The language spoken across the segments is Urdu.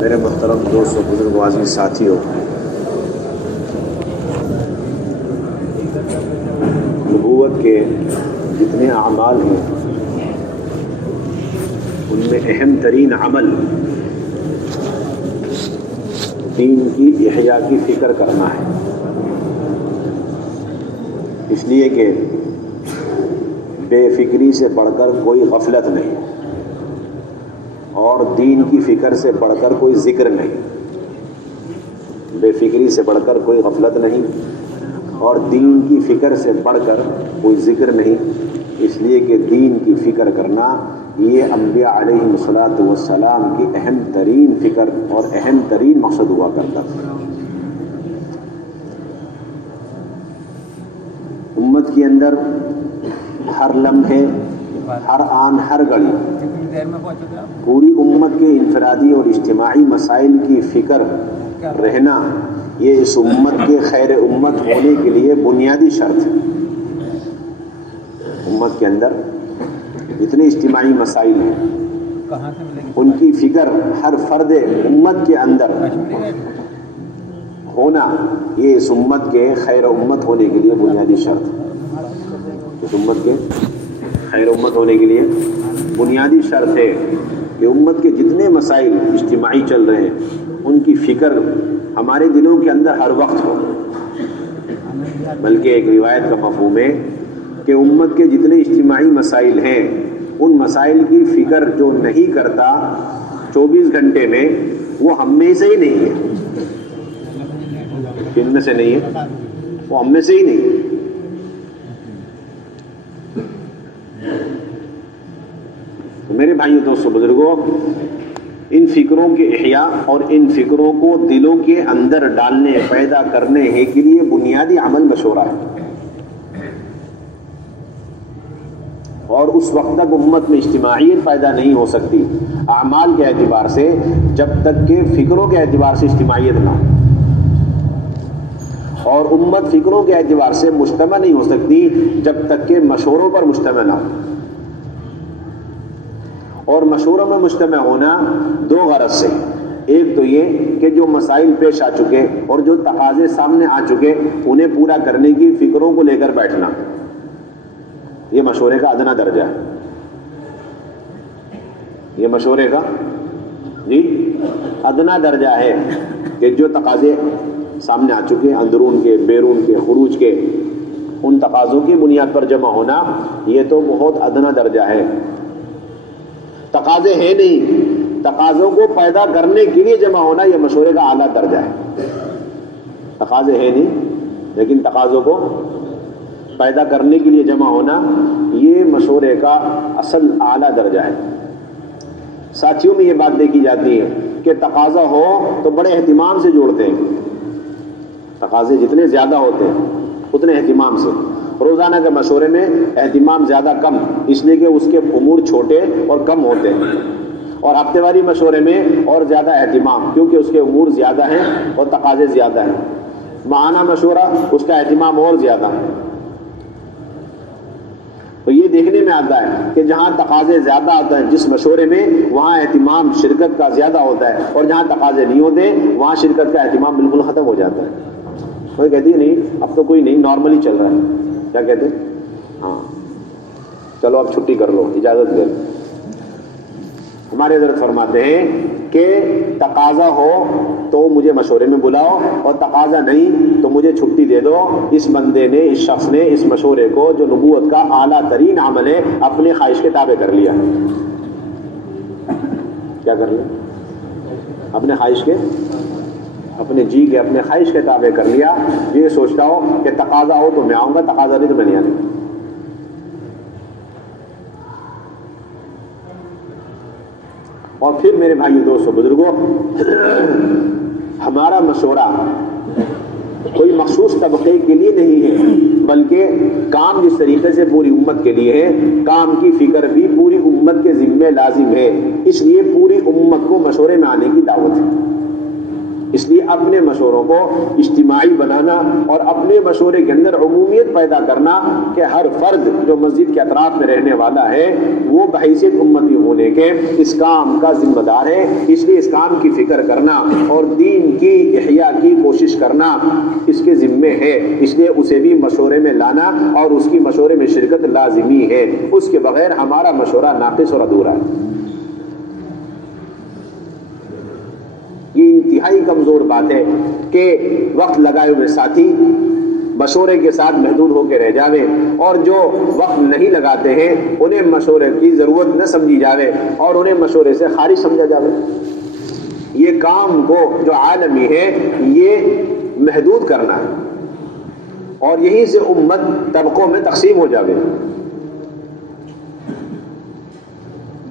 میرے محترم دوستوں، بزرگوں، عزیز ساتھیوں، نبوت کے جتنے اعمال ہیں ان میں اہم ترین عمل دین کی احیاء کی فکر کرنا ہے، اس لیے کہ بے فکری سے بڑھ کر کوئی غفلت نہیں اور دین کی فکر سے بڑھ کر کوئی ذکر نہیں۔ بے فکری سے بڑھ کر کوئی غفلت نہیں اور دین کی فکر سے بڑھ کر کوئی ذکر نہیں، اس لیے کہ دین کی فکر کرنا یہ انبیاء علیہ الصلاۃ والسلام کی اہم ترین فکر اور اہم ترین مقصد ہوا کرتا تھا۔ امت کے اندر ہر لمحے، ہر آن، ہر گھڑی پوری امت کے انفرادی اور اجتماعی مسائل کی فکر رہنا یہ اس امت کے خیر امت ہونے کے لیے بنیادی شرط ہے۔ امت کے اندر جتنے اجتماعی مسائل ہیں ان کی فکر ہر فرد امت کے اندر ہونا یہ اس امت کے خیر امت ہونے کے لیے بنیادی شرط ہے۔ اس امت کے خیر امت ہونے کے لیے بنیادی شرط ہے کہ امت کے جتنے مسائل اجتماعی چل رہے ہیں ان کی فکر ہمارے دلوں کے اندر ہر وقت ہو۔ بلکہ ایک روایت کا مفہوم ہے کہ امت کے جتنے اجتماعی مسائل ہیں ان مسائل کی فکر جو نہیں کرتا 24 گھنٹے میں وہ ہم میں سے ہی نہیں ہے۔ کن میں سے نہیں ہے؟ وہ ہم میں سے ہی نہیں ہے۔ تو میرے بھائیوں، دوستوں، بزرگوں، ان فکروں کے احیاء اور ان فکروں کو دلوں کے اندر ڈالنے، پیدا کرنے کے لیے بنیادی عمل مشورہ ہے، اور اس وقت تک امت میں اجتماعیت پیدا نہیں ہو سکتی اعمال کے اعتبار سے جب تک کہ فکروں کے اعتبار سے اجتماعیت نہ ہو، اور امت فکروں کے اعتبار سے مجتمع نہیں ہو سکتی جب تک کہ مشوروں پر مجتمع نہ ہو۔ اور مشوروں میں مجتمع ہونا دو غرض سے، ایک تو یہ کہ جو مسائل پیش آ چکے اور جو تقاضے سامنے آ چکے انہیں پورا کرنے کی فکروں کو لے کر بیٹھنا، یہ مشورے کا ادنا درجہ ہے۔ یہ مشورے کا ادنا درجہ ہے کہ جو تقاضے سامنے آ چکے، اندرون کے، بیرون کے، خروج کے، ان تقاضوں کی بنیاد پر جمع ہونا یہ تو بہت ادنا درجہ ہے۔ تقاضے ہیں نہیں، تقاضوں کو پیدا کرنے کے لیے جمع ہونا یہ مشورے کا اعلیٰ درجہ ہے۔ تقاضے ہیں نہیں لیکن تقاضوں کو پیدا کرنے کے لیے جمع ہونا یہ مشورے کا اصل اعلیٰ درجہ ہے۔ ساتھیوں میں یہ بات دیکھی جاتی ہے کہ تقاضا ہو تو بڑے اہتمام سے جوڑتے ہیں، تقاضے جتنے زیادہ ہوتے ہیں اتنے اہتمام سے۔ روزانہ کے مشورے میں اہتمام زیادہ کم، اس لیے کہ اس کے امور چھوٹے اور کم ہوتے ہیں، اور ہفتے واری مشورے میں اور زیادہ اہتمام کیونکہ اس کے امور زیادہ ہیں اور تقاضے زیادہ ہیں۔ ماہانہ مشورہ اس کا اہتمام اور زیادہ ہے۔ تو یہ دیکھنے میں آتا ہے کہ جہاں تقاضے زیادہ آتے ہیں جس مشورے میں وہاں اہتمام شرکت کا زیادہ ہوتا ہے، اور جہاں تقاضے نہیں ہوتے وہاں شرکت کا اہتمام بالکل ختم ہو جاتا ہے۔ کوئی کہتی ہے نہیں اب تو کوئی نہیں، نارملی چل رہا ہے، کیا کہتے ہیں؟ ہاں چلو اب چھٹی کر لو، اجازت دے لو۔ ہمارے حضرت فرماتے ہیں کہ تقاضا ہو تو مجھے مشورے میں بلاؤ، اور تقاضا نہیں تو مجھے چھٹی دے دو۔ اس بندے نے، اس شخص نے اس مشورے کو جو نبوت کا اعلیٰ ترین عمل ہے اپنے خواہش کے تابع کر لیا۔ کیا کر لیا؟ اپنے خواہش کے، اپنے جی کے، اپنے خواہش کے تابع کر لیا۔ یہ سوچتا ہو کہ تقاضا ہو تو میں آؤں گا، تقاضا نہیں تو میں نہیں آؤں گا۔ اور پھر میرے بھائیو، دوستو، بزرگوں، ہمارا مشورہ کوئی مخصوص طبقے کے لیے نہیں ہے، بلکہ کام جس طریقے سے پوری امت کے لیے ہے، کام کی فکر بھی پوری امت کے ذمہ لازم ہے۔ اس لیے پوری امت کو مشورے میں آنے کی دعوت ہے۔ اس لیے اپنے مشوروں کو اجتماعی بنانا اور اپنے مشورے کے اندر عمومیت پیدا کرنا کہ ہر فرد جو مسجد کے اطراف میں رہنے والا ہے وہ بحیثیت امتی ہونے کے اس کام کا ذمہ دار ہے. اس لیے اس کام کی فکر کرنا اور دین کی احیاء کی کوشش کرنا اس کے ذمے ہے. اس لیے اسے بھی مشورے میں لانا اور اس کی مشورے میں شرکت لازمی ہے. اس کے بغیر ہمارا مشورہ ناقص اور ادھورا ہے. یہ انتہائی کمزور بات ہے کہ وقت لگائے ہوئے ساتھی مشورے کے ساتھ محدود ہو کے رہ جاوے اور جو وقت نہیں لگاتے ہیں انہیں مشورے کی ضرورت نہ سمجھی جاوے اور انہیں مشورے سے خارج سمجھا جاوے. یہ کام کو جو عالمی ہے یہ محدود کرنا ہے اور یہیں سے امت طبقوں میں تقسیم ہو جاوے.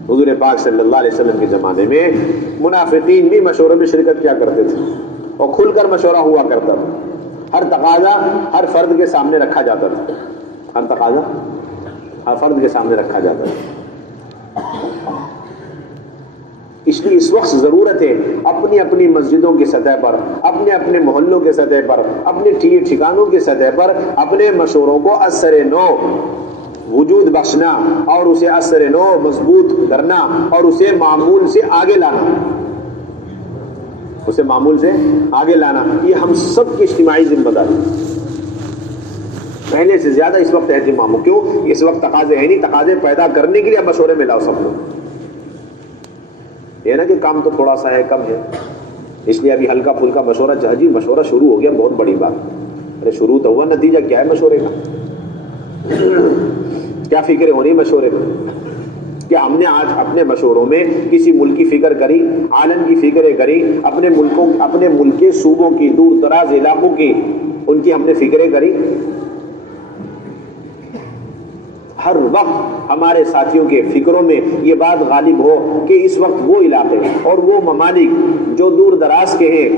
حضور پاک صلی اللہ علیہ وسلم کے زمانے میں منافقین بھی مشوروں میں شرکت کیا کرتے تھے اور کھل کر مشورہ ہوا کرتا تھا. ہر تقاضا ہر فرد کے سامنے رکھا جاتا تھا. ہر تقاضا ہر فرد کے سامنے رکھا جاتا تھا. اس لیے اس وقت ضرورت ہے اپنی اپنی مسجدوں کی سطح پر, اپنے اپنے محلوں کے سطح پر, اپنے ٹھکانوں کی سطح پر اپنے مشوروں کو اثر نو وجود بخشنا اور اسے اثر نو مضبوط کرنا اور اسے معمول سے آگے لانا. اسے معمول سے آگے لانا یہ ہم سب کی اجتماعی ذمہ داری. پہلے سے زیادہ اس وقت اہتمام ہو. کیوں؟ اس وقت تقاضے ہیں نہیں, تقاضے پیدا کرنے کے لیے مشورے میں لاؤ سب لوگ. یہ نا کہ کام تو تھوڑا سا ہے, کم ہے, اس لیے ابھی ہلکا پھلکا مشورہ. جی مشورہ شروع ہو گیا, بہت بڑی بات. ارے شروع تو ہوا, نتیجہ کیا ہے مشورے کا؟ کیا فکریں ہو رہی مشورے میں؟ کیا ہم نے آج اپنے مشوروں میں کسی ملک کی فکر کری, عالم کی فکریں کری, اپنے ملک کے صوبوں کی, دور دراز علاقوں کی, ان کی ہم نے فکریں کری؟ ہر وقت ہمارے ساتھیوں کے فکروں میں یہ بات غالب ہو کہ اس وقت وہ علاقے اور وہ ممالک جو دور دراز کے ہیں,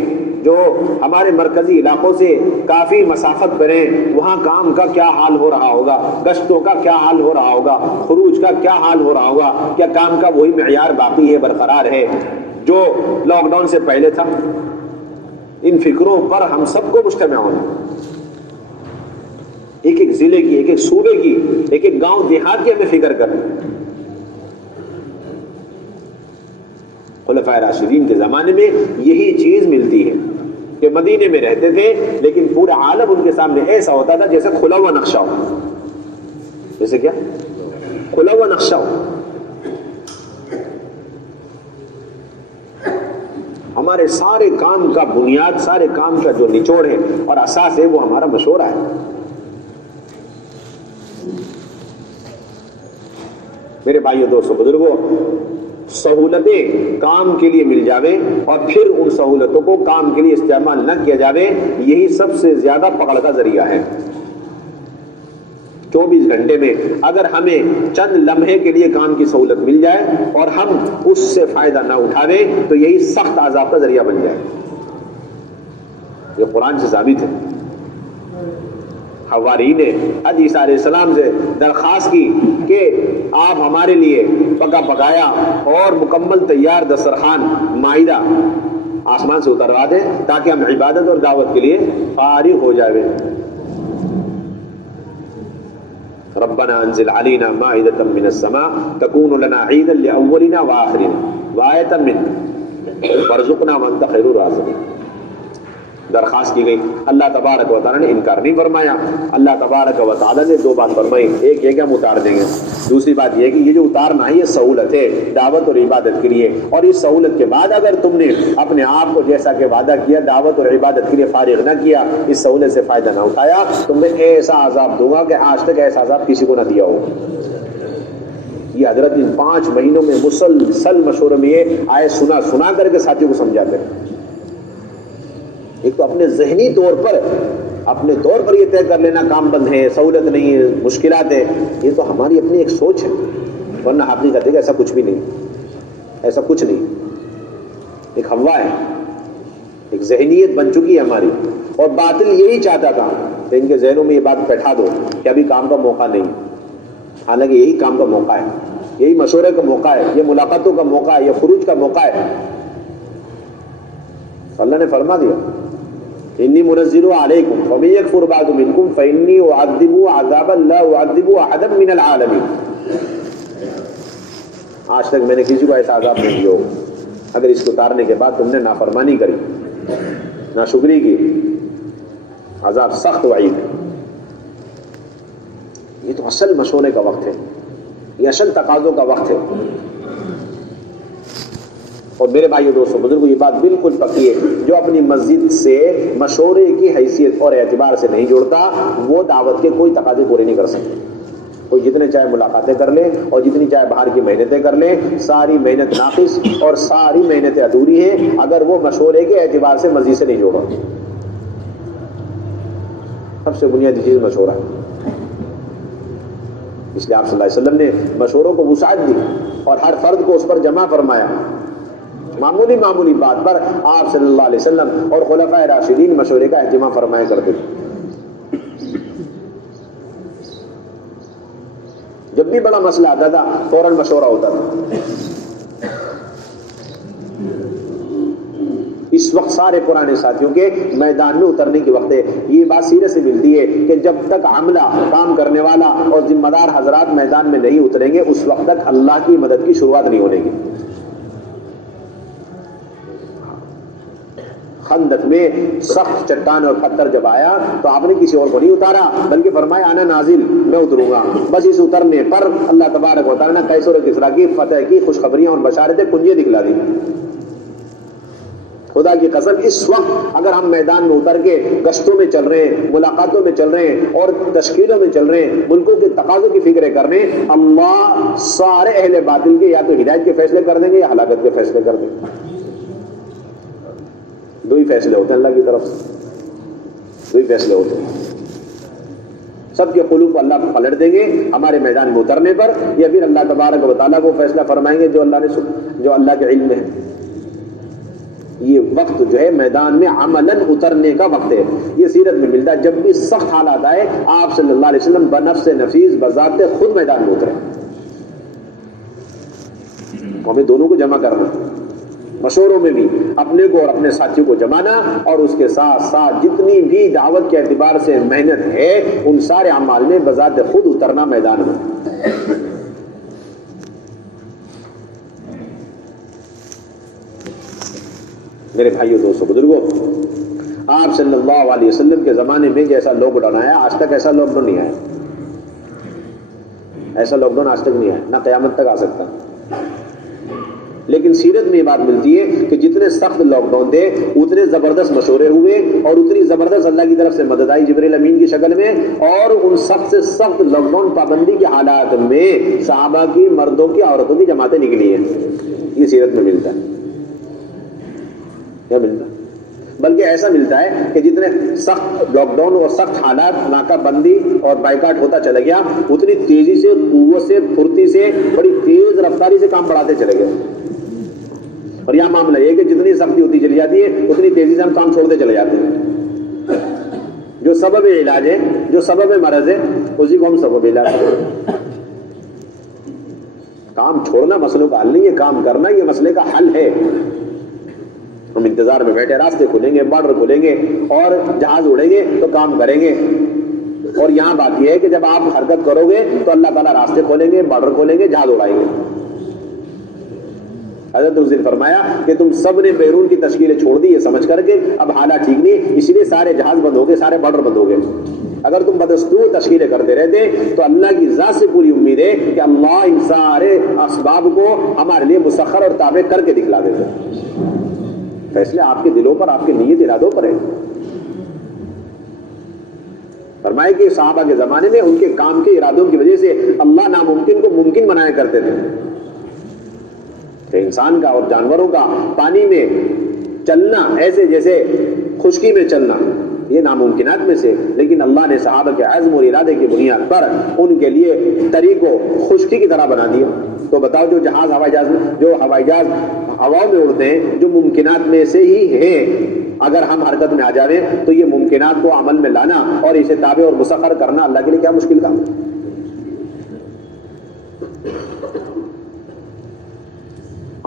جو ہمارے مرکزی علاقوں سے کافی مسافت پر ہیں, وہاں کام کا کیا حال ہو رہا ہوگا, گشتوں کا کیا حال ہو رہا ہوگا, خروج کا کیا حال ہو رہا ہوگا, کیا کام کا وہی معیار باقی ہے, برقرار ہے جو لاک ڈاؤن سے پہلے تھا. ان فکروں پر ہم سب کو مجتمع ہونا, ایک ایک ضلع کی, ایک ایک صوبے کی, ایک ایک گاؤں دیہات کی ہمیں فکر کرنا. خلفائے راشدین کے زمانے میں یہی چیز ملتی ہے کہ مدینے میں رہتے تھے لیکن پورا عالم ان کے سامنے ایسا ہوتا تھا جیسے کھلا ہوا نقشہ ہو. جیسے کیا؟ کھلا ہوا نقشہ ہو. ہمارے سارے کام کا بنیاد, سارے کام کا جو نچوڑ ہے اور اساس ہے وہ ہمارا مشورہ ہے. میرے بھائیو دوستو بزرگوں, سہولتیں کام کے لیے مل جاوے اور پھر ان سہولتوں کو کام کے لیے استعمال نہ کیا جاوے, یہی سب سے زیادہ پکڑ کا ذریعہ ہے. 24 گھنٹے میں اگر ہمیں چند لمحے کے لیے کام کی سہولت مل جائے اور ہم اس سے فائدہ نہ اٹھاوے تو یہی سخت عذاب کا ذریعہ بن جائے. یہ قرآن سے ثابت ہے. حواری نے عیسیٰ علیہ السلام سے درخواست کی کہ آپ ہمارے لیے پکا پکایا اور مکمل تیار دسترخوان مائدہ آسمان سے اتروا دیں تاکہ ہم عبادت اور دعوت کے لیے فارغ ہو جائیں. ربنا انزل علينا مائدة من السماء تكون لنا عيدا لأولنا وآخرنا وآية منك وارزقنا وأنت خير الرازقين. درخواست کی گئی, اللہ تبارک و تعالیٰ نے انکار نہیں فرمایا. اللہ تبارک و تعالیٰ نے 2 بات فرمائی, ایک یہ کہ ہم اتار دیں گے, دوسری بات یہ کہ یہ جو اتارنا ہے یہ سہولت ہے دعوت اور عبادت کے لیے, اور اس سہولت کے بعد اگر تم نے اپنے آپ کو جیسا کہ وعدہ کیا دعوت اور عبادت کے لیے فارغ نہ کیا, اس سہولت سے فائدہ نہ اٹھایا, تم نے ایسا عذاب دوں گا کہ آج تک ایسا عذاب کسی کو نہ دیا ہو. یہ حضرت ان 5 مہینوں میں مسلسل مشورے میں یہ آئے سنا کر کے ساتھیوں کو سمجھاتے ہیں. ایک تو اپنے ذہنی طور پر یہ طے کر لینا کام بند ہے, سہولت نہیں ہے, مشکلات ہے, یہ تو ہماری اپنی ایک سوچ ہے, ورنہ حقیقت ہے کہ ایسا کچھ بھی نہیں, ایسا کچھ نہیں. ایک ہوا ہے, ایک ذہنیت بن چکی ہے ہماری, اور باطل یہی چاہتا تھا کہ ان کے ذہنوں میں یہ بات بیٹھا دو کہ ابھی کام کا موقع نہیں, حالانکہ یہی کام کا موقع ہے, یہی مشورے کا موقع ہے, یہ ملاقاتوں کا موقع ہے, یہ خروج کا موقع ہے. اللہ نے فرما دیا انی منزل علیکم فمن یکفر بعد منکم فانی اعذبہ عذابا لا اعذب احدا من العالمین. آج تک میں نے کسی کو ایسا عذاب نہیں دیا اگر اس کو اتارنے کے بعد تم نے نافرمانی کری، ناشکری کی. عذاب سخت وعید. یہ تو اصل مشورے کا وقت ہے، یہ اصل تقاضوں کا وقت ہے. اور میرے بھائیو دوستو بزرگوں یہ بات بالکل پکی ہے، جو اپنی مسجد سے مشورے کی حیثیت اور اعتبار سے نہیں جوڑتا وہ دعوت کے کوئی تقاضے پورے نہیں کر سکتے. کوئی جتنے چاہے ملاقاتیں کر لے اور جتنی چاہے باہر کی محنتیں کر لے، ساری محنت ناقص اور ساری محنتیں ادھوری ہیں اگر وہ مشورے کے اعتبار سے مسجد سے نہیں جوڑا. سب سے بنیادی چیز مشورہ ہے. اس لیے آپ صلی اللہ علیہ وسلم نے مشوروں کو وسعت دی اور ہر فرد کو اس پر جمع فرمایا. معمولی بات پر آپ صلی اللہ علیہ وسلم اور خلفائے راشدین مشورے کا اہتمام فرمایا کرتے تھے. جب بھی بڑا مسئلہ آتا تھا فوراً مشورہ ہوتا تھا. اس وقت سارے پرانے ساتھیوں کے میدان میں اترنے کے وقت ہے. یہ بات سیرت سے ملتی ہے کہ جب تک عملہ کام کرنے والا اور ذمہ دار حضرات میدان میں نہیں اتریں گے اس وقت تک اللہ کی مدد کی شروعات نہیں ہونے گی. خندق میں سخت چٹان اور پتھر جب آیا تو آپ نے کسی اور کو نہیں اتارا بلکہ فرمایا انا نازل، میں اتروں گا. بس اس اترنے پر اللہ تبارک و تعالیٰ نے قیصر و کسریٰ کی فتح کی خوشخبریاں اور بشارتیں کنجیں دکھلا دی. خدا کی قسم اس وقت اگر ہم میدان میں اتر کے گشتوں میں چل رہے ہیں، ملاقاتوں میں چل رہے ہیں اور تشکیلوں میں چل رہے ہیں، ملکوں کے تقاضوں کی فکریں کر رہے ہیں، اللہ سارے اہل باطل کے یا تو ہدایت کے فیصلے کر دیں گے یا ہلاکت کے فیصلے کر دیں گے. دو ہی فیصلے ہوتے ہیں اللہ کی طرف سے، دو ہی فیصلے ہوتے ہیں. سب کے قلوب اللہ کو پلٹ دیں گے ہمارے میدان میں اترنے پر، یا پھر اللہ تبارک و تعالیٰ وہ فیصلہ فرمائیں گے جو اللہ کے علم میں ہے. یہ وقت جو ہے میدان میں عملاً اترنے کا وقت ہے. یہ سیرت میں ملتا ہے جب بھی سخت حالات آئے آپ صلی اللہ علیہ وسلم بنفس نفیس بذات خود میدان میں اترے. ہمیں دونوں کو جمع کرنا، مشوروں میں بھی اپنے کو اور اپنے ساتھیوں کو جمانا، اور اس کے ساتھ ساتھ جتنی بھی دعوت کے اعتبار سے محنت ہے ان سارے اعمال میں بذات خود اترنا میدان میں. میرے بھائیوں دوستوں بزرگوں، آپ صلی اللہ علیہ وسلم کے زمانے میں جیسا لاک ڈاؤن آیا آج تک ایسا لاک ڈاؤن نہیں آیا. ایسا لاک ڈاؤن آج تک نہیں آیا، نہ قیامت تک آ سکتا. لیکن سیرت میں یہ بات ملتی ہے کہ جتنے سخت لاک ڈاؤن تھے اتنے زبردست مشورے ہوئے اور اتنی زبردست اللہ کی طرف سے مدد آئی جبریل امین کی شکل میں. اور ان سخت سے سخت لاک ڈاؤن پابندی کے حالات میں صحابہ کی، مردوں کی، عورتوں کی جماعتیں نکلی ہیں. یہ سیرت میں ملتا ہے. کیا ملتا ہے؟ بلکہ ایسا ملتا ہے کہ جتنے سخت لاک ڈاؤن اور سخت حالات، ناکہ بندی اور بائیکاٹ ہوتا چلا گیا، اتنی تیزی سے، قوت سے، پھرتی سے، بڑی تیز رفتاری سے کام بڑھاتے چلے گئے. اور یہاں معاملہ یہ کہ جتنی سختی ہوتی چلی جاتی ہے اتنی تیزی سے ہم کام چھوڑتے چلے جاتے ہیں. جو سبب علاج ہے، جو سبب مرض ہے، اسی کو ہم سبب علاج کرتے ہیں. کام چھوڑنا مسئلوں کا حل نہیں ہے، کام کرنا یہ مسئلے کا حل ہے. ہم انتظار میں بیٹھے، راستے کھلیں گے، بارڈر کھلیں گے اور جہاز اڑیں گے تو کام کریں گے. اور یہاں بات یہ ہے کہ جب آپ حرکت کرو گے تو اللہ تعالیٰ راستے کھولیں گے، بارڈر کھولیں گے، جہاز اڑائیں گے. حضرت اس دن فرمایا کہ تم سب نے بیرون کی تشکیلیں چھوڑ دی یہ سمجھ کر کے اب حالات ٹھیک نہیں، اس لیے سارے جہاز بند ہو گئے، سارے بارڈر بند ہو گئے. اگر تم بدستور تشکیلیں کرتے رہتے تو اللہ کی ذات سے پوری امید ہے کہ اللہ ان سارے اسباب کو ہمارے لیے مسخر اور تابع کر کے دکھلا دیتے. فیصلے آپ کے دلوں پر، آپ کے نیت ارادوں پر ہے. فرمائے کہ صحابہ کے زمانے میں ان کے کام کے ارادوں کی وجہ سے اللہ ناممکن کو ممکن بنایا کرتے تھے. کہ انسان کا اور جانوروں کا پانی میں چلنا ایسے جیسے خشکی میں چلنا، یہ ناممکنات میں سے، لیکن اللہ نے صحابہ کے عزم اور ارادے کی بنیاد پر ان کے لیے طریقوں خشکی کی طرح بنا دیا. تو بتاؤ جو ہوائی جہاز ہوا میں اڑتے ہیں، جو ممکنات میں سے ہی ہیں، اگر ہم حرکت میں آ جاویں تو یہ ممکنات کو عمل میں لانا اور اسے تابع اور مسخر کرنا اللہ کے لیے کیا مشکل کام ہے.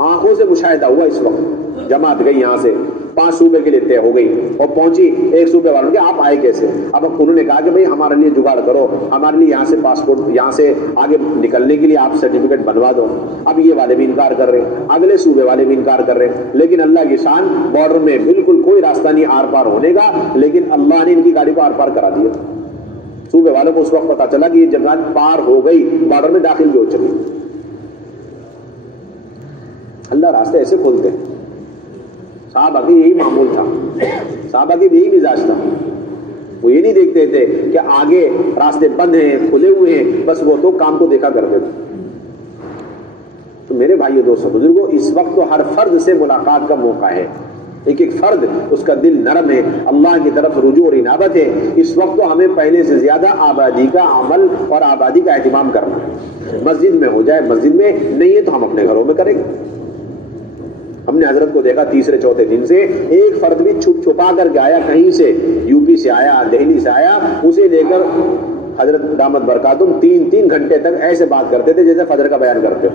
آنکھوں سے مشاہدہ ہوا اس وقت، جماعت گئی یہاں سے 5 صوبے کے لیے طے ہو گئی اور پہنچی ایک صوبے والوں کے, آپ آئے کیسے؟ اب انہوں نے کہا کہ بھائی ہمارے لیے جگاڑ کرو, ہمارے لیے یہاں سے پاسپورٹ, یہاں سے آگے نکلنے کے لیے آپ سرٹیفکیٹ بنوا دو. اب یہ والے بھی انکار کر رہے ہیں, اگلے صوبے والے بھی انکار کر رہے ہیں, لیکن اللہ کی شان, بارڈر میں بالکل کوئی راستہ نہیں آر پار ہونے کا, لیکن اللہ نے ان کی گاڑی کو آر پار کرا دیا. صوبے والوں کو اس وقت پتا چلا کہ یہ جگہ پار ہو گئی, بارڈر میں داخل بھی ہو چکی. اللہ راستے ایسے کھولتے ہیں. صحابہ کی یہی معمول تھا, صحابہ کی بھی یہی مزاج تھا. وہ یہ نہیں دیکھتے تھے کہ آگے راستے بند ہیں, کھلے ہوئے ہیں, بس وہ تو کام کو دیکھا کرتے تھے. تو میرے بھائیو دوستو بزرگوں, اس وقت تو ہر فرد سے ملاقات کا موقع ہے. ایک ایک فرد اس کا دل نرم ہے, اللہ کی طرف رجوع اور انابت ہے. اس وقت تو ہمیں پہلے سے زیادہ آبادی کا عمل اور آبادی کا اہتمام کرنا ہے. مسجد میں ہو جائے مسجد میں, نہیں ہے تو ہم اپنے گھروں میں کریں گے. ہم نے حضرت کو دیکھا تیسرے چوتھے دن سے ایک فرد بھی چھپا کر کے آیا, کہیں سے یو پی سے آیا, دہلی سے آیا, اسے لے کر حضرت دامت برکاتہم 3 گھنٹے تک ایسے بات کرتے تھے جیسے فجر کا بیان کرتے ہو.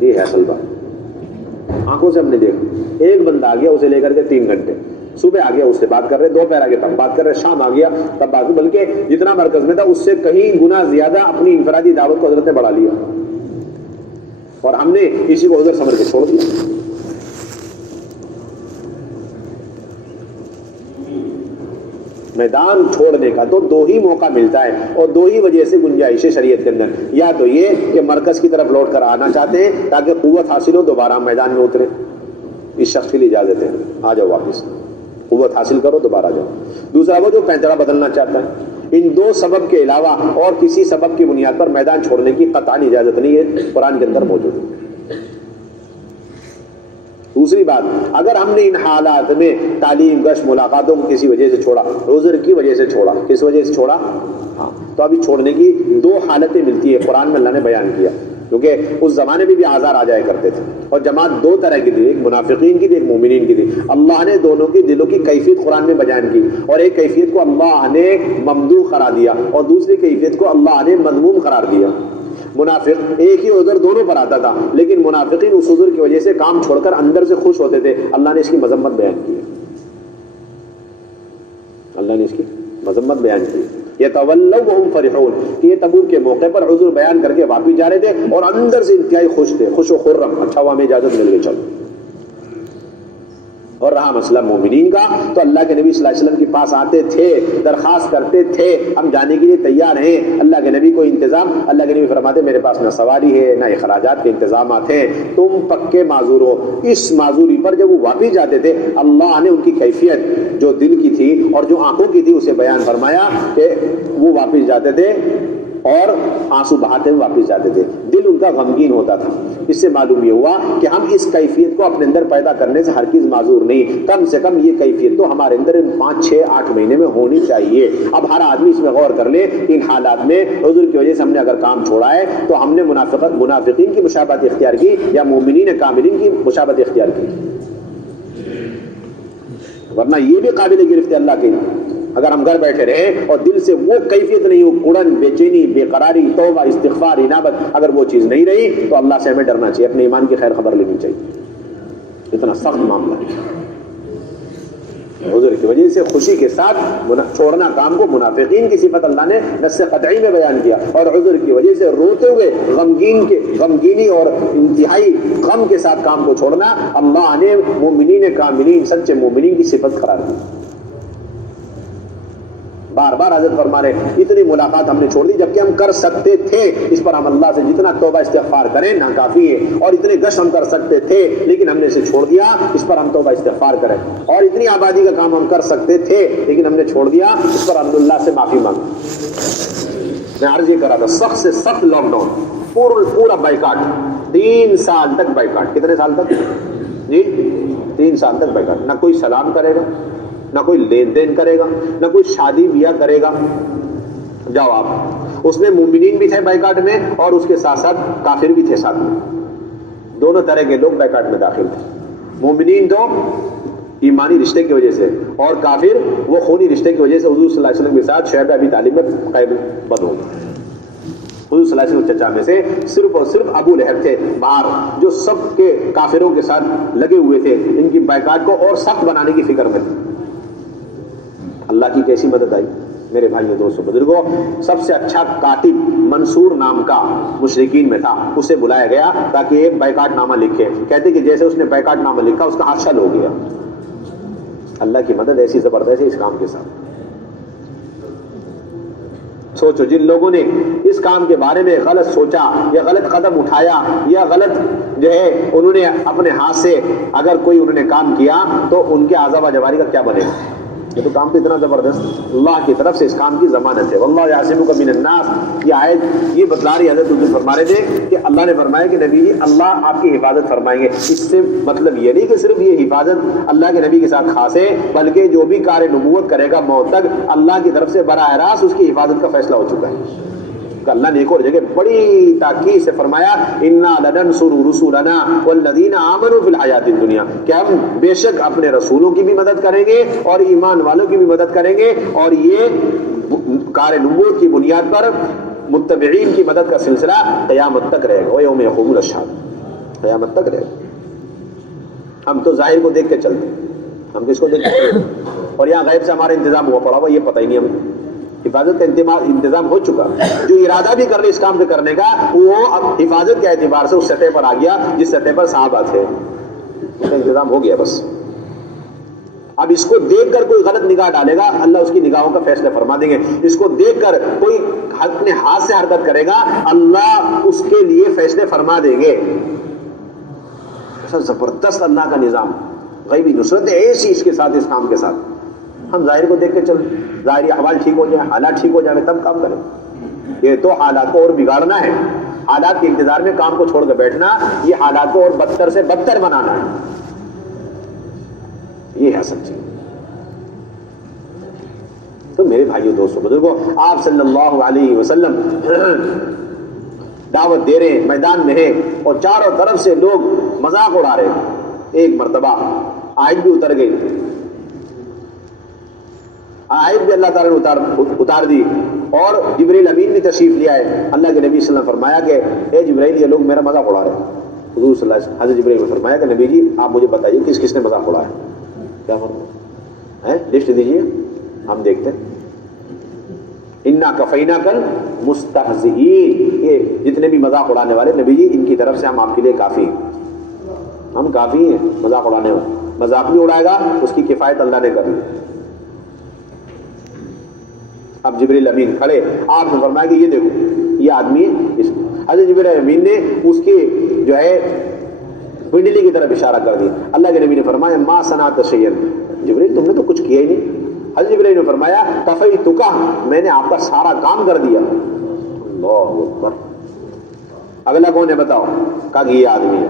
یہ ہے اصل بات. آنکھوں سے ہم نے دیکھا, ایک بندہ آ گیا اسے لے کر کے 3 گھنٹے, صبح آ گیا اس سے بات کر رہے, دوپہر آ گیا تب بات کر رہے, شام آ گیا تب بات, بلکہ جتنا مرکز میں تھا اس سے کہیں گنا زیادہ اپنی انفرادی دعوت کو حضرت نے بڑھا لیا, اور ہم نے اسی کو ادھر سمجھ کے چھوڑ دیا. میدان چھوڑنے کا تو 2 ہی موقع ملتا ہے, اور 2 ہی وجہ سے گنجائش ہے شریعت کے اندر. یا تو یہ کہ مرکز کی طرف لوٹ کر آنا چاہتے ہیں تاکہ قوت حاصل ہو, دوبارہ میدان میں اترے, اس شخص کے لیے اجازت ہے, آ جاؤ واپس, قوت حاصل کرو دوبارہ جاؤ. دوسرا وہ جو پینترا بدلنا چاہتا ہے. ان 2 سبب کے علاوہ اور کسی سبب کی بنیاد پر میدان چھوڑنے کی قطعاً اجازت نہیں ہے, قرآن کے اندر موجود ہے. دوسری بات, اگر ہم نے ان حالات میں تعلیم, گشت, ملاقاتوں کو کسی وجہ سے چھوڑا, عذر کی وجہ سے چھوڑا, کس وجہ سے چھوڑا, ہاں, تو ابھی چھوڑنے کی 2 حالتیں ملتی ہے. قرآن میں اللہ نے بیان کیا, کیونکہ اس زمانے میں بھی آزار آ جایا کرتے تھے, اور جماعت 2 طرح کی تھی, ایک منافقین کی تھی, ایک مومنین کی تھی. اللہ نے دونوں کی دلوں کی کیفیت قرآن میں بیان کی, اور ایک کیفیت کو اللہ نے ممدوح قرار دیا, اور دوسری کیفیت کو اللہ نے مذموم قرار دیا. منافق ایک ہی عذر دونوں پر آتا تھا, لیکن منافقین اس عذر کی وجہ سے کام چھوڑ کر اندر سے خوش ہوتے تھے. اللہ نے اس کی مذمت بیان کی, اللہ نے اس کی مذمت بیان کی. یتولوا وهم فرحون, کہ یہ تبوک کے موقع پر عذر بیان کر کے واپس جا رہے تھے اور اندر سے انتہائی خوش تھے, خوش و خرم, اچھا ہوا ہمیں اجازت مل گئی, چلو. اور رہا مسئلہ مومنین کا, تو اللہ کے نبی صلی اللہ علیہ وسلم کے پاس آتے تھے, درخواست کرتے تھے, ہم جانے کے لیے تیار ہیں. اللہ کے نبی کو انتظام, اللہ کے نبی فرماتے میرے پاس نہ سواری ہے نہ اخراجات کے انتظامات ہیں, تم پکے معذور ہو. اس معذوری پر جب وہ واپس جاتے تھے, اللہ نے ان کی کیفیت جو دل کی تھی اور جو آنکھوں کی تھی اسے بیان فرمایا کہ وہ واپس جاتے تھے اور آنسو بہاتے ہوئے واپس جاتے تھے, دل ان کا غمگین ہوتا تھا. اس سے معلوم یہ ہوا کہ ہم اس کیفیت کو اپنے اندر پیدا کرنے سے ہرگز معذور نہیں, کم سے کم یہ کیفیت تو ہمارے اندر 5, 6, 8 مہینے میں ہونی چاہیے. اب ہر آدمی اس میں غور کر لے, ان حالات میں عذر کی وجہ سے ہم نے اگر کام چھوڑا ہے تو ہم نے منافقین کی مشابہت اختیار کی یا مومنین کاملین کی مشابہت اختیار کی, ورنہ یہ بھی قابل گرفت ہے اللہ کے. اگر ہم گھر بیٹھے رہے اور دل سے وہ کیفیت نہیں ہو, کڑن, بے چینی, بے قراری, توبہ, استغفار, انابت, اگر وہ چیز نہیں رہی تو اللہ سے ہمیں ڈرنا چاہیے, اپنے ایمان کی خیر خبر لینی چاہیے. اتنا سخت معاملہ ہے. عذر کی وجہ سے خوشی کے ساتھ چھوڑنا کام کو, منافقین کی صفت اللہ نے نص قطعی میں بیان کیا, اور عذر کی وجہ سے روتے ہوئے غمگینی اور انتہائی غم کے ساتھ کام کو چھوڑنا اللہ نے مومنین کاملین, سچے مومنین کی صفت قرار دی. بار بار حضرت فرما رہے اتنی ملاقات ہم نے چھوڑ دی جبکہ ہم کر سکتے تھے, اس پر ہم اللہ سے جتنا توبہ استغفار کریں نہ کافی ہے, اور اتنے گشت ہم کر سکتے تھے لیکن ہم نے اسے چھوڑ دیا, اس پر ہم توبہ استغفار کریں, اور اتنی آبادی کا کام ہم کر سکتے تھے لیکن ہم نے چھوڑ دیا, اس پر ہم اللہ سے معافی مانگیں. میں عرض یہ کر رہا تھا, سخت سے سخت لاک ڈاؤن, پورا بائیکاٹ, 3 سال تک بائیکاٹ. کتنے سال تک جی؟ 3 سال تک بائیکاٹ. نہ کوئی سلام کرے گا, نہ کوئی لین دین کرے گا, نہ کوئی شادی بیاہ کرے گا. جاؤ آپ. اس میں مومنین بھی تھے بائیکاٹ میں, اور اس کے ساتھ ساتھ کافر بھی تھے ساتھ میں, دونوں طرح کے لوگ بائیکاٹ میں داخل تھے. مومنین تو ایمانی رشتے کی وجہ سے, اور کافر وہ خونی رشتے کی وجہ سے حضور صلی اللہ علیہ وسلم کے ساتھ شعیب ابی طالب میں قید بند ہو گئے. حضور صلی اللہ علیہ وسلم چچا میں سے صرف اور صرف ابو لہب تھے باہر، جو سب کے کافروں کے ساتھ لگے ہوئے تھے، ان کی بائیکاٹ کو اور سخت بنانے کی فکر میں تھے۔ اللہ کی کیسی مدد آئی میرے بھائیوں دوستوں بزرگوں۔ سب سے اچھا کاتب منصور نام کا مشرکین میں تھا، اسے بلایا گیا تاکہ ایک بائیکاٹ نامہ لکھے۔ کہتے کہ جیسے اس نے بائیکاٹ نامہ لکھا اس کا ہاتھ شل ہو گیا۔ اللہ کی مدد ایسی زبردست ہے اس کام کے ساتھ۔ سوچو جن لوگوں نے اس کام کے بارے میں غلط سوچا یا غلط قدم اٹھایا یا غلط جو ہے انہوں نے اپنے ہاتھ سے اگر کوئی انہوں نے کام کیا تو ان کے عذاب و جواری کا کیا بنے گا؟ یہ تو کام تو اتنا زبردست اللہ کی طرف سے اس کام کی ضمانت ہے۔ واللہ یعصمک من الناس، یہ آیت یہ بتلا رہی حضرت حضور فرما رہے تھے کہ اللہ نے فرمایا کہ نبی اللہ آپ کی حفاظت فرمائیں گے۔ اس سے مطلب یہ نہیں کہ صرف یہ حفاظت اللہ کے نبی کے ساتھ خاص ہے، بلکہ جو بھی کار نبوت کرے گا موت تک اللہ کی طرف سے براہ راست اس کی حفاظت کا فیصلہ ہو چکا ہے۔ اللہ نے ایک اور جگہ بڑی تاکید سے فرمایا انا لننصر رسولنا والذین آمنوا فی الحیات الدنیا، کہ ہم بے شک اپنے رسولوں کی بھی مدد کریں گے اور ایمان والوں کی بھی مدد کریں گے، اور یہ کار نبوت کی بنیاد پر متبعین کی مدد کا سلسلہ قیامت تک رہے گا، ویوم یقوم الاشہاد، قیامت تک رہے گا۔ ہم تو ظاہر کو دیکھ کے چلتے، ہم کس کو دیکھ کے چلتے، اور یہاں غیب سے ہمارا انتظام ہوا پڑا ہوا یہ پتہ ہی نہیں ہمیں۔ حفاظت کا انتظام ہو چکا، جو ارادہ بھی کر رہے اس کام سے کرنے کا وہ اب حفاظت کے اعتبار سے اس سطح پر آ گیا جس سطح پر صحابہ تھے، اس کا انتظام ہو گیا بس۔ اب اس کو دیکھ کر کوئی غلط نگاہ ڈالے گا اللہ اس کی نگاہوں کا فیصلہ فرما دیں گے، اس کو دیکھ کر کوئی اپنے ہاتھ سے حرکت کرے گا اللہ اس کے لیے فیصلے فرما دیں گے۔ ایسا زبردست اللہ کا نظام، غیبی نصرت ایسی اس کے ساتھ، اس کام کے ساتھ۔ ہم ظاہر کو دیکھ کے چل، ظاہری احوال ٹھیک ہو جائے، حالات ٹھیک ہو جائے تب کام کریں۔ یہ تو حالات کو اور بگاڑنا ہے، حالات کے انتظار میں کام کو چھوڑ کے بیٹھنا، یہ حالات کو اور بدتر سے بدتر بنانا ہے، یہ ہے اصل چیز۔ تو میرے بھائیوں دوستوں بزرگوں، آپ صلی اللہ علیہ وسلم دعوت دے رہے ہیں، میدان میں ہیں اور چاروں طرف سے لوگ مذاق اڑا رہے ہیں۔ ایک مرتبہ آیت بھی اتر گئی، آیت بھی اللہ تعالیٰ نے اتار دی، اور جبریل امین بھی تشریف لیا ہے۔ اللہ کے نبی صلی اللہ علیہ وسلم فرمایا کہ اے جبریل یہ لوگ میرا مذاق اڑا رہے ہیں۔ حضور صلی اللہ علیہ وسلم حضرت جبریل نے فرمایا کہ نبی جی آپ مجھے بتائیے کس کس نے مذاق اڑایا کیا فرمایا ہے، لسٹ دیجیے ہم دیکھتے ہیں۔ انا کفیناک المستہزئین، یہ جتنے بھی مذاق اڑانے والے نبی جی ان کی طرف سے ہم آپ کے لیے کافی ہیں، ہم کافی ہیں مذاق اڑانے والے۔ مذاق بھی اڑائے گا اس کی کفایت اللہ نے کر لی۔ اب جبریل امین کھڑے، آپ نے فرمایا کہ یہ دیکھو یہ آدمی ہے، حضرت جبریل امین نے اس کی جو ہے پنڈلی کی طرف اشارہ کر دیا۔ اللہ کے نبی نے فرمایا ما صنعت شیئا، جبریل تم نے تو کچھ کیا ہی نہیں۔ حضرت جبریل نے فرمایا کفیتک، میں نے آپ کا سارا کام کر دیا۔ اللہ اکبر۔ اگلا کون ہے بتاؤ؟ کہا کہ یہ آدمی ہے۔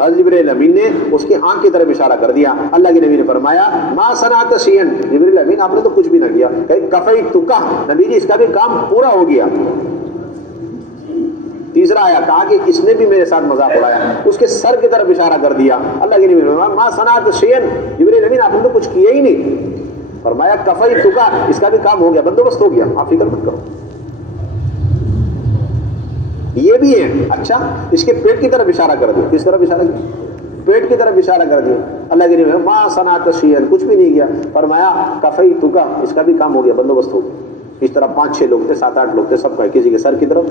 حضرت جبریل امین نے اس کی آنکھ کی طرف اشارہ کر دیا۔ اللہ کے نبی نے فرمایا ما صنعت شیئا، جبریل امین آپ نے تو کچھ بھی نہ کیا۔ کفیتک، نبی جی اس کا بھی کام پورا ہو گیا۔ تیسرا آیا، کہا کہ اس نے بھی میرے ساتھ مذاق اڑایا، اس کے سر کی طرف اشارہ کر دیا۔ اللہ کے نبی نے فرمایا ما صنعت شیئا، جبریل امین آپ نے تو کچھ کیا ہی نہیں۔ فرمایا کفیتک، اس کا بھی کام ہو گیا، بندوبست ہو گیا، آپ فکر مت کرو۔ یہ بھی ہے، اچھا اس کے پیٹ کی طرف اشارہ کر دیا۔ کس طرف اشارہ کیا؟ پیٹ کی طرف اشارہ کر دیا۔ اللہ کے نبی ما صنعت شیئا، کچھ بھی نہیں کیا۔ فرمایا کفیتک، اس کا بھی کام ہو گیا، بندوبست ہو گیا۔ اس طرح 5-6 لوگ تھے، 7-8 لوگ تھے، سب کا کسی کے سر کی طرف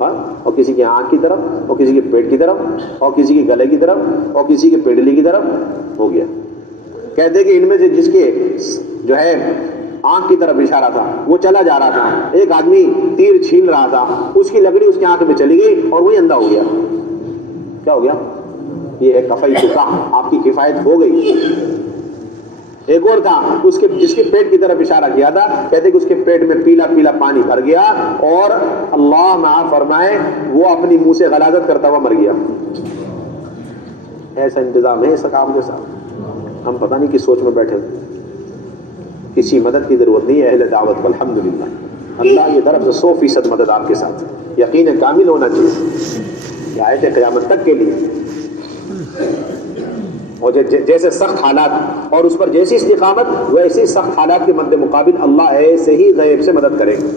اور کسی کی آنکھ کی طرف اور کسی کے پیٹ کی طرف اور کسی کے گلے کی طرف اور کسی کے پنڈلی کی طرف ہو گیا۔ کہتے کہ ان میں سے جس کے جو ہے آنکھ کی طرف اشارہ تھا وہ چلا جا رہا تھا، ایک آدمی تیر چھین رہا تھا، اس کی لکڑی اس کی آنکھ میں چلی گئی اور وہی اندھا ہو گیا۔ کیا ہو گیا؟ یہ ہے کفیتک، آپ کی کفایت ہو گئی۔ ایک اور تھا اس کے جس کے پیٹ کی طرف اشارہ کیا تھا، کہتے کہ اس کے پیٹ میں پیلا پیلا پانی بھر گیا اور اللہ معاف فرمائے وہ اپنی منہ سے غلاظت کرتا ہوا مر گیا۔ ایسا انتظام ہے اس کام کے ساتھ، ہم پتہ نہیں کس سوچ میں بیٹھے ہیں۔ کسی مدد کی ضرورت نہیں ہے اہل دعوت کو، الحمدللہ اللہ کی طرف سے 100% مدد آپ کے ساتھ، یقین کامل ہونا چاہیے یہ آیت قیامت تک کے لیے۔ اور جیسے سخت حالات اور اس پر جیسی استقامت، ویسے سخت حالات کے مد مقابل اللہ ایسے ہی غیب سے مدد کرے گا،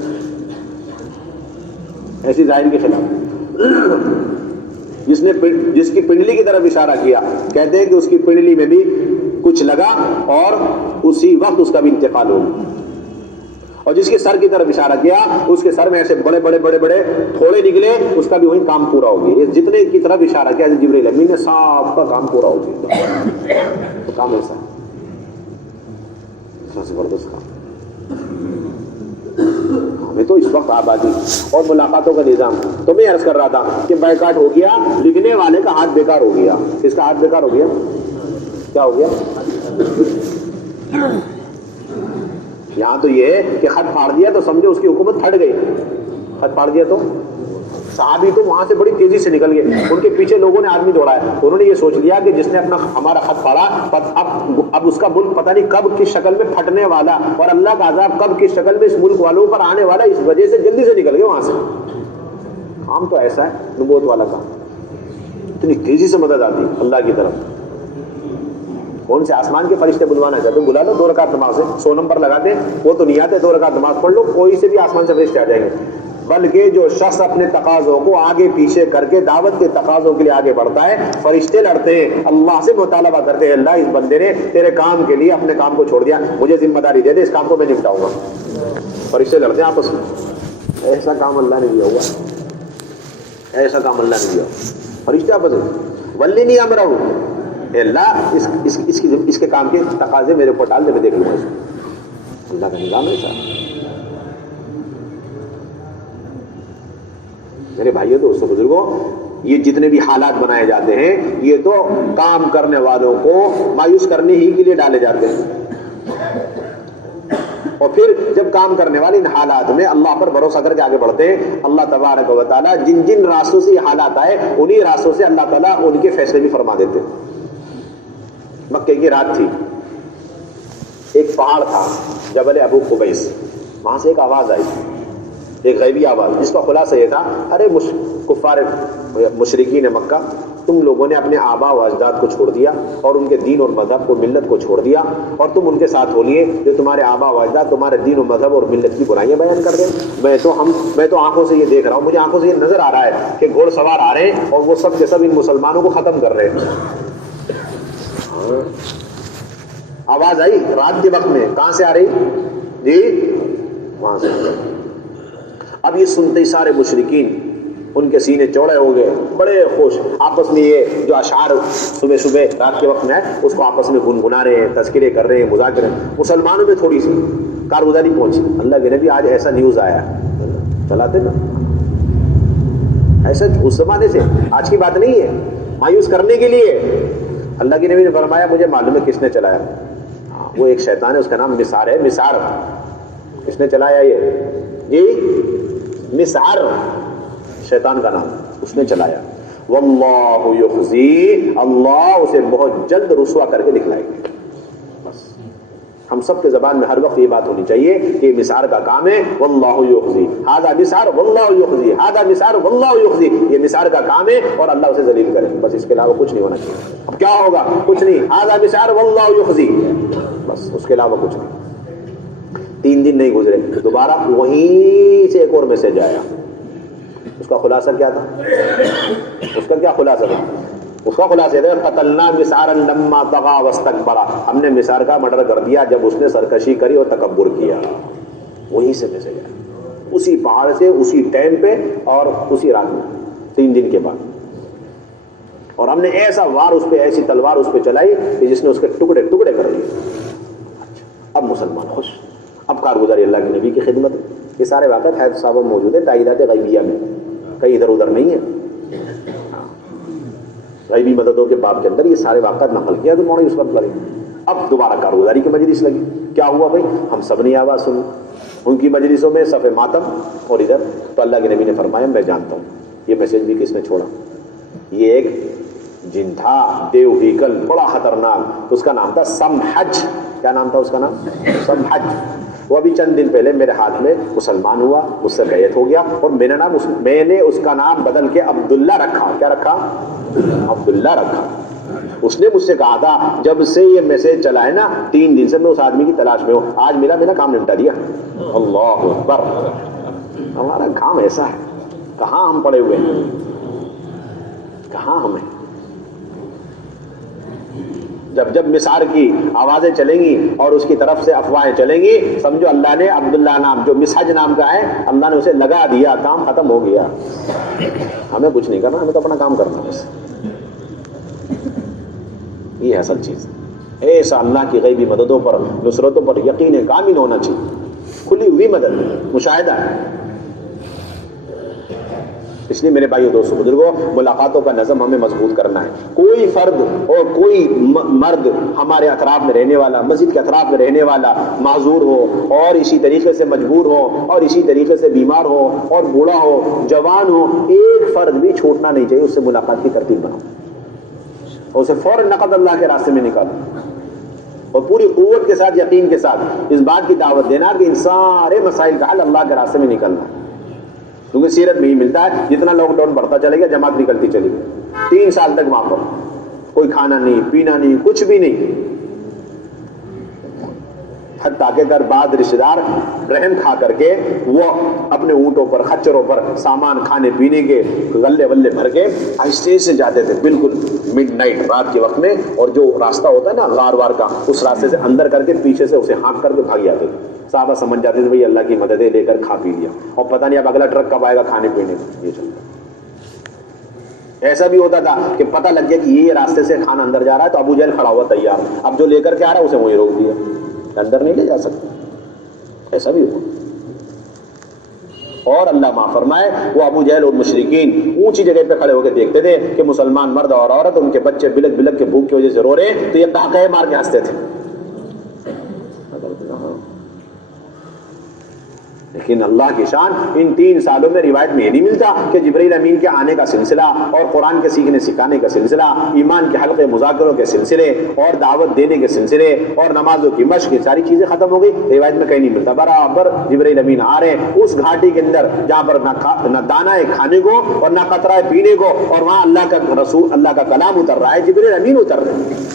ایسی ظاہر کے خلاف. جس کی پنڈلی کی طرف اشارہ کیا کہتے ہیں کہ اس کی پنڈلی میں بھی کچھ لگا اور اسی وقت اس کا بھی انتقال ہو گیا. اور جس کے سر کی طرف اشارہ کیا اس کے سر میں ایسے بڑے بڑے بڑے بڑے تھوڑے نکلے, اس کا بھی وہی کام پورا ہو گیا. جتنے کی طرف اشارہ کیا جبرائیل امین نے سب کا کام پورا ہو گیا. تو کام ایسا ہے, زبردست کام. ہمیں تو اس وقت آبادی اور ملاقاتوں کا نظام, تو میں عرض کر رہا تھا کہ بائیکاٹ ہو گیا, لکھنے والے کا ہاتھ بیکار ہو گیا. کس کا ہاتھ بیکار ہو گیا؟ کیا ہو گیا؟ یہاں تو یہ کہ خط پھاڑ دیا تو سمجھو اس کی حکومت پھٹ گئی. خط پھاڑ دیا تو صحابی تو وہاں سے بڑی تیزی سے نکل گئے, ان کے پیچھے لوگوں نے آدمی دوڑایا. انہوں نے یہ سوچ لیا کہ جس نے ہمارا خط پھاڑا اب اس کا ملک پتہ نہیں کب کس شکل میں پھٹنے والا, اور اللہ کا عذاب کب کس شکل میں اس ملک والوں پر آنے والا, اس وجہ سے جلدی سے نکل گئے وہاں سے. کام تو ایسا ہے نبوت والا کام, اتنی تیزی سے مدد آتی اللہ کی طرف. کون سے آسمان کے فرشتے بلوانا چاہتے بلا لو, 2 رکعت نماز سے 100 نمبر لگاتے, وہ تو نہیں آتے. 2 رکعت نماز پڑھ لو, کوئی سے بھی آسمان سے فرشتے آ جائیں گے. بلکہ جو شخص اپنے تقاضوں کو آگے پیچھے کر کے دعوت کے تقاضوں کے لیے آگے بڑھتا ہے, فرشتے لڑتے ہیں, اللہ سے مطالبہ کرتے ہیں, اللہ اس بندے نے تیرے کام کے لیے اپنے کام کو چھوڑ دیا, مجھے ذمہ داری دے دے, اس کام کو میں نپٹاؤں گا. فرشتے لڑتے ہیں آپس میں. ایسا کام اللہ نے دیا ہوا, ایسا کام اللہ نے دیا. فرشتے آپس میں ولی نہیں امرہ ہوں, اللہ اس کے کام کے تقاضے میرے اوپر ڈال دے, میں دیکھ لوں گا اس کو. اللہ کا نظام ہے ایسا. میرے بھائیوں دوستوں بزرگوں, یہ جتنے بھی حالات بنائے جاتے ہیں یہ تو کام کرنے والوں کو مایوس کرنے ہی کے لیے ڈالے جاتے ہیں. اور پھر جب کام کرنے والے ان حالات میں اللہ پر بھروسہ کر کے آگے بڑھتے ہیں, اللہ تبارک و تعالیٰ جن جن راستوں سے یہ حالات آئے انہی راستوں سے اللہ تعالیٰ ان کے فیصلے بھی فرما دیتے. مکے کی رات تھی, ایک پہاڑ تھا جبل ابو قبیس, وہاں سے ایک آواز آئی, ایک غیبی آواز, جس کا خلاصہ یہ تھا, ارے کفار مشرکین مکہ, تم لوگوں نے اپنے آبا و اجداد کو چھوڑ دیا اور ان کے دین اور مذہب کو, ملت کو چھوڑ دیا, اور تم ان کے ساتھ ہو لیے جو تمہارے آبا و اجداد تمہارے دین و مذہب اور ملت کی برائیاں بیان کر دیں. میں تو آنکھوں سے یہ دیکھ رہا ہوں, مجھے آنکھوں سے یہ نظر آ رہا ہے کہ گھوڑ سوار آ رہے ہیں اور وہ سب کے سب ان مسلمانوں کو ختم کر رہے ہیں. آواز آئی رات کے وقت میں, کہاں سے آ رہی جی؟ وہاں سے. اب یہ سنتے ہی سارے مشرکین ان کے سینے چوڑے ہو گئے, بڑے خوش, آپس میں یہ جو اشعار صبح صبح رات کے وقت میں ہے اس کو آپس میں گنگنا رہے ہیں, تذکرے کر رہے ہیں, مذاکرے. مسلمانوں میں تھوڑی سی کارگزاری پہنچی, اللہ کے نبی آج ایسا نیوز آیا, چلاتے نا ایسا اس زمانے سے, آج کی بات نہیں ہے, مایوس کرنے کے لیے. اللہ کے نبی نے فرمایا مجھے معلوم ہے کس نے چلایا, وہ ایک شیطان ہے, اس کا نام مسار ہے. مسار کس نے چلایا یہ جی؟ مسعر شیطان کا نام, اس نے چلایا. واللہ یخزی, اللہ اسے بہت جلد رسوا کر کے دکھلائے گے. بس ہم سب کے زبان میں ہر وقت یہ بات ہونی چاہیے کہ یہ مسعر کا کام ہے. واللہ یخزی, ھذا مسعر واللہ یخزی, ھذا مسعر واللہ یخزی, یہ مسعر کا کام ہے اور اللہ اسے ذلیل کرے, بس اس کے علاوہ کچھ نہیں ہونا چاہیے. اب کیا ہوگا؟ کچھ نہیں, ھذا مسعر واللہ یخزی, بس اس کے علاوہ کچھ نہیں. 3 دن نہیں گزرے, دوبارہ وہیں سے ایک اور میسج آیا. اس کا خلاصہ کیا تھا؟ اس کا کیا خلاصہ تھا؟ اس کا خلاصہ تھا قتلنا مسعرا لما طغى واستكبر, ہم نے مسعر کا مرڈر کر دیا جب اس نے سرکشی کری اور تکبر کیا. وہیں سے میسج آیا, اسی پہاڑ سے, اسی ٹائم پہ اور اسی رات میں, 3 دن کے بعد. اور ہم نے ایسا وار اس پہ, ایسی تلوار اس پہ چلائی کہ جس نے اس کے ٹکڑے ٹکڑے کر دیے. اب مسلمان خوش, اب کارگزاری اللہ کے نبی کی خدمت. یہ سارے واقعات حیات صاحب موجود ہیں تائیدات غیبیہ میں, کہیں ادھر ادھر نہیں ہے. غیبی مددوں کے باب کے اندر یہ سارے واقعات نقل کیا تو مولانا یوسف لگے. اب دوبارہ کارگزاری کی مجلس لگی. کیا ہوا بھائی؟ ہم سب نے آواز سنی ان کی مجلسوں میں, صف ماتم اور ادھر. تو اللہ کے نبی نے فرمایا میں جانتا ہوں یہ میسج بھی کس نے چھوڑا. یہ ایک جن تھا, دیو ہیکل, بڑا خطرناک, اس کا نام تھا سمحج. کیا نام تھا اس کا نام؟ سمحج. وہ ابھی چند دن پہلے میرے ہاتھ میں مسلمان ہوا, مجھ سے بیعت ہو گیا, اور میں نے اس کا نام بدل کے عبداللہ رکھا. کیا رکھا؟ عبداللہ رکھا. اس نے مجھ سے کہا تھا جب سے یہ میسج چلا ہے نا 3 دن سے میں اس آدمی کی تلاش میں ہوں, آج ملا, میرا کام نمٹا دیا. اللہ اکبر. ہمارا کام ایسا ہے, کہاں ہم پڑے ہوئے ہیں، کہاں ہمیں؟ جب جب مسعر کی آوازیں چلیں گی اور اس کی طرف سے افواہیں چلیں گی، سمجھو اللہ نے عبداللہ نام جو مسحج نام کا ہے اللہ نے اسے لگا دیا، کام ختم ہو گیا. ہمیں کچھ نہیں کرنا، ہمیں تو اپنا کام کرنا بس. یہ ہے اصل چیز. ایسا اللہ کی غیبی مددوں پر، نصرتوں پر یقین کامل ہونا چاہیے، کھلی ہوئی مدد، مشاہدہ ہے. اس لیے میرے بھائیو دوستو بزرگوں، ملاقاتوں کا نظم ہمیں مضبوط کرنا ہے. کوئی فرد اور کوئی مرد ہمارے اطراف میں رہنے والا، مسجد کے اطراف میں رہنے والا معذور ہو اور اسی طریقے سے مجبور ہو اور اسی طریقے سے بیمار ہو اور بوڑھا ہو، جوان ہو، ایک فرد بھی چھوٹنا نہیں چاہیے. اس سے ملاقات کی ترتیب بناؤ اور اسے فوراً نقد اللہ کے راستے میں نکالو اور پوری قوت کے ساتھ، یقین کے ساتھ اس بات کی دعوت دینا کہ ان سارے مسائل کا حل اللہ کے راستے میں نکلنا ہے. کیونکہ سیرت میں ہی ملتا ہے، جتنا لاک ڈاؤن بڑھتا چلے گا جماعت نکلتی چلی گئی. 3 سال تک وہاں پر کوئی کھانا نہیں، پینا نہیں، کچھ بھی نہیں. حتیٰ کہ در بعد رشتے دار رحم کھا کر کے وہ اپنے اونٹوں پر، خچروں پر سامان کھانے پینے کے غلے ولے بھر کے آہستہ سے جاتے تھے، بالکل مڈ نائٹ، رات کے وقت میں. اور جو راستہ ہوتا ہے نا غار وار کا، اس راستے سے اندر کر کے پیچھے سے اسے ہانک کر کے بھاگ جاتے تھے. صحابہ سمجھ جاتے تھے بھائی اللہ کی مددیں لے کر کھا پی لیا، اور پتہ نہیں اب اگلا ٹرک کب آئے گا کھانے پینے کا. یہ چلتا ایسا بھی ہوتا تھا کہ پتہ لگ گیا کہ یہ راستے سے کھانا اندر جا رہا ہے تو ابو جہل کھڑا ہوا تیار، اب جو لے کر کے آ رہا ہے اسے وہیں روک دیا، اندر نہیں لے جا سکتا. ایسا بھی ہوا. اور اللہ معاف فرمائے، وہ ابو جہل اور مشرکین اونچی جگہ پہ کھڑے ہو کے دیکھتے تھے کہ مسلمان مرد اور عورت، ان کے بچے بلک بلک کے بھوک کی وجہ سے رو رہے ہیں، تو یہ ڈاکے مار کے ہنستے تھے. لیکن اللہ کی شان ان 3 سالوں میں روایت میں یہ نہیں ملتا کہ جبرائیل امین کے آنے کا سلسلہ اور قرآن کے سیکھنے سکھانے کا سلسلہ، ایمان کے حلقے مذاکروں کے سلسلے اور دعوت دینے کے سلسلے اور نمازوں کی مشق، یہ ساری چیزیں ختم ہو گئی. روایت میں کہیں نہیں ملتا. برابر جبرائیل امین آ رہے ہیں اس گھاٹی کے اندر جہاں پر نہ دانہ ہے کھانے کو اور نہ قطرہ ہے پینے کو، اور وہاں اللہ کا رسول، اللہ کا کلام اتر رہا ہے، جبرائیل امین اتر رہے ہیں.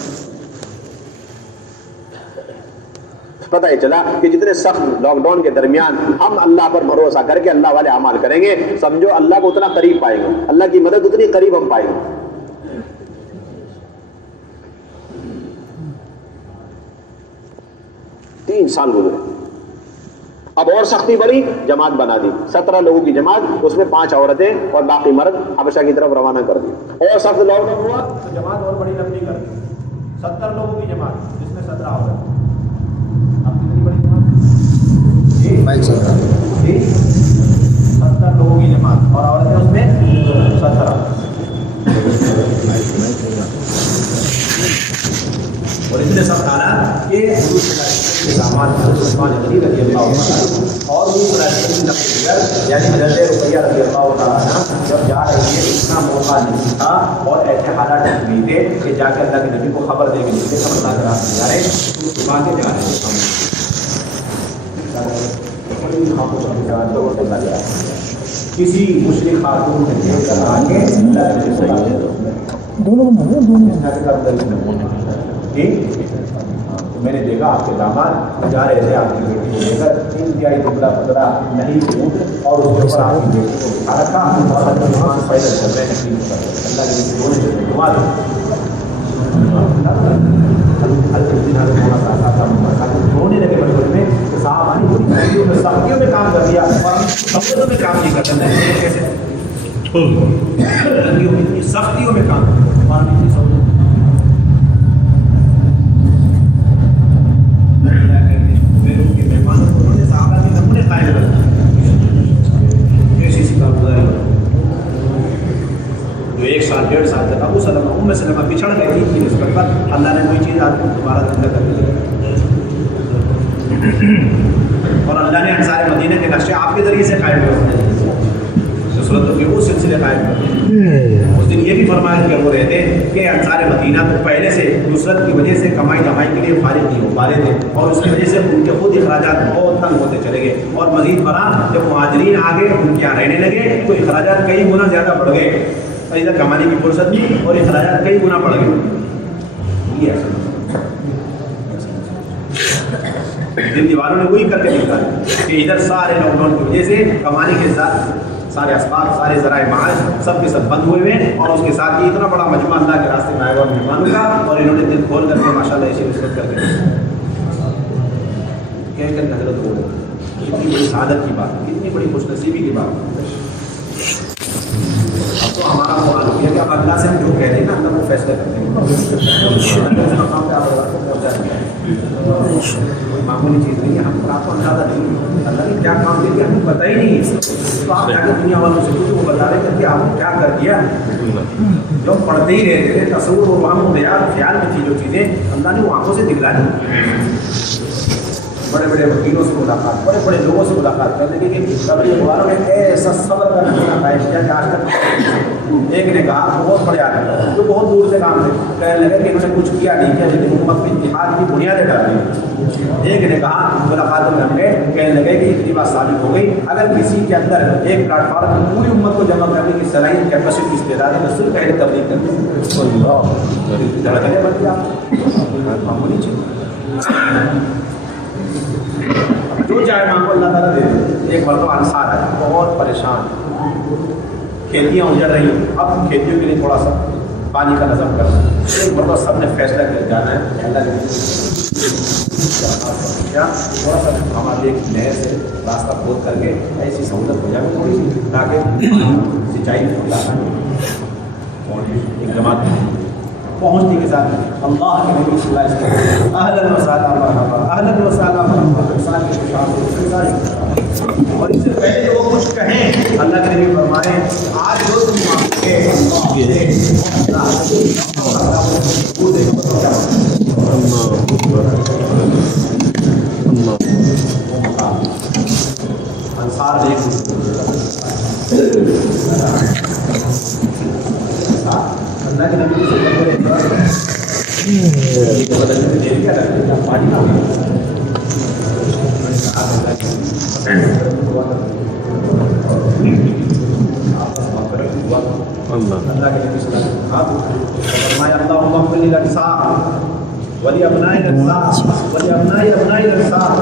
پتہ یہ چلا کہ جتنے سخت لاک ڈاؤن کے درمیان ہم اللہ پر بھروسہ کر کے اللہ والے اعمال کریں گے، سمجھو اللہ کو اتنا قریب پائیں گے، اللہ کی مدد اتنی قریب ہم پائیں گے. 3 سال گزرے، اب اور سختی بڑھی، جماعت بنا دی. 17 لوگوں کی جماعت، اس میں 5 عورتیں اور باقی مرد حبشہ کی طرف روانہ کر دی. اور سخت لاک ڈاؤن ہوا تو جماعت اور بڑی لمبی کر دی. 70 لوگوں کی جماعت جس میں 17 عورتیں. اب کتنی بڑی جماعت؟ 70 لوگوں کی جماعت اور عورتیں اس میں 17. اور اتنے سب حالات کہ اور یعنی حضرت رقیہ رضی اللہ تعالیٰ جب جا رہی ہے اتنا موقع نہیں تھا اور ایسے حالات نہیں تھے کہ جا کے اللہ کے نبی کو خبر دے گی کہ ہم اللہ کے راستے جا رہے ہیں، اس بات کے جا رہے ہیں. کسی مشرک خاتون نے دیکھ کر آگے میں نے دیکھا آپ کے داماد جا رہے تھے، آپ کی بیٹی کو لے کر انتہائی دبلا پتلا نہیں اونٹ اور اس کے اوپر آپ کی بیٹی کو بٹھا رکھا اور پیدل چل رہے ہیں. اللہ کے رونے لگے بچپن میں کہ صاحب آنی بڑی سختیوں میں کام کر دیا اور سختیوں میں کام نہیں کرتا ہے. کیسے سختیوں میں کام مہمانوں کو انہوں نے صحابہ کے نمونے قائم کر ایسی سی کارگزاری جو 1 سال 1.5 سال تک ابو سلمہ ام سلمہ پچھڑ گئی تھی نسبت پر، اللہ نے کوئی چیز آپ کو دوبارہ زندہ کر دی. اور اللہ نے انصار مدینہ کے نقشے آپ کے ذریعے سے قائم کر نصرتوں کے وہ سلسلے قائم کر دیے. اس دن یہ بھی فرمایا کہ وہ رہتے کہ انصار مدینہ تو پہلے سے نصرت کی وجہ سے کمائی دمائی کے لیے فارغ نہیں ہو پا رہے تھے اور اس کی وجہ سے ان کے خود اخراجات بہت تنگ ہوتے چلے گئے. اور مزید برآں جب مہاجرین آگے ان کے یہاں رہنے لگے تو اخراجات کئی گنا زیادہ بڑھ گئے، ادھر کمانے کی فرصت نہیں اور اخراجات کئی گنا بڑھ گئے. یہ دن دیواروں نے وہی کر کے نکالا کہ ادھر سارے لاک ڈاؤن کی وجہ سے کمانے کے ساتھ سارے اسباب سارے ذرائع معاش سب کے سب بند ہوئے ہوئے ہیں، اور اس کے ساتھ ہی اتنا بڑا مجمع اللہ کے راستے میں آئے ہوا مہمانوں کا، اور انہوں نے دل کھول کر کے ماشاءاللہ ایسی نسبت کر کے کہہ کر حضرت ہو کتنی بڑی سعادت کی بات، کتنی بڑی خوش نصیبی کی بات۔ اب تو ہمارا سوال ہو گیا کہ اب اللہ سے ہم جو کہہ دیں نا اللہ وہ فیصلہ کرتے ہیں، کوئی معمولی چیز نہیں ہے، ہم کو آپ کو اندازہ نہیں ہے اللہ نے کیا کام دیا ہمیں پتہ ہی نہیں ہے، تو آپ جا کے دنیا والوں سے پوچھو وہ بتا رہے ہیں کہ آپ نے کیا کر دیا، جو پڑھتے ہی رہتے تھے تصور اور وہم و خیال میں تھی جو چیزیں اللہ نے وہ آنکھوں سے دکھلا دی۔ بڑے بڑے وکیلوں سے ملاقات، بڑے بڑے لوگوں سے ملاقات کرنے کے لیے قبری والوں نے ایسا صبر کرنے کا خواہش کیا کہ آج تک ایک نے کہا بہت بڑے آدمی جو بہت دور سے کام تھے، کہنے لگے کہ انہوں نے کچھ کیا نہیں کیا لیکن حکومت میں اتحاد کی بنیادیں ڈال دی۔ ایک نے کہا ملاقاتوں میں ہم گئے، کہنے لگے کہ اتنی بات ثابت ہو گئی اگر کسی کے اندر ایک پلیٹ فارم میں پوری امت کو جمع کرنے کی صلاحیت کیپیسٹی استعداد ہے تو صرف پہلے تبلیغ کرتے ہیں، معمولی چیز جو چاہے ماں کو اللہ تعالیٰ دے دے۔ ایک مرتبہ انصار ہے بہت پریشان، کھیتیاں اجڑ رہی ہیں، اب کھیتیوں کے لیے تھوڑا سا پانی کا نظم کرنا، ایک مرتبہ سب نے فیصلہ کر جانا ہے اللہ کے کیا تھوڑا سا ہمارے ایک نہر سے راستہ کھود کر کے ایسی سہولت ہو جائے تھوڑی سی تاکہ سینچائی میں ایک جماعت پہنچنے کے ساتھ اللہ کے نبی صلی اللہ علیہ وسلم اہلاً و سہلاً مرحبا اہلاً و سہلاً مرحبا انسان کے خوشحال اور اس سے پہلے وہ کچھ کہیں اللہ کے نبی فرمائے آج جو تم مانگے انصار دیکھ اللہ کے نبی سے پانی نہ اللہ کے نبی صلی اللہ علیہ وسلم اللہم اغفر للانصار ولابناء الانصار ولابناء ابناء الانصار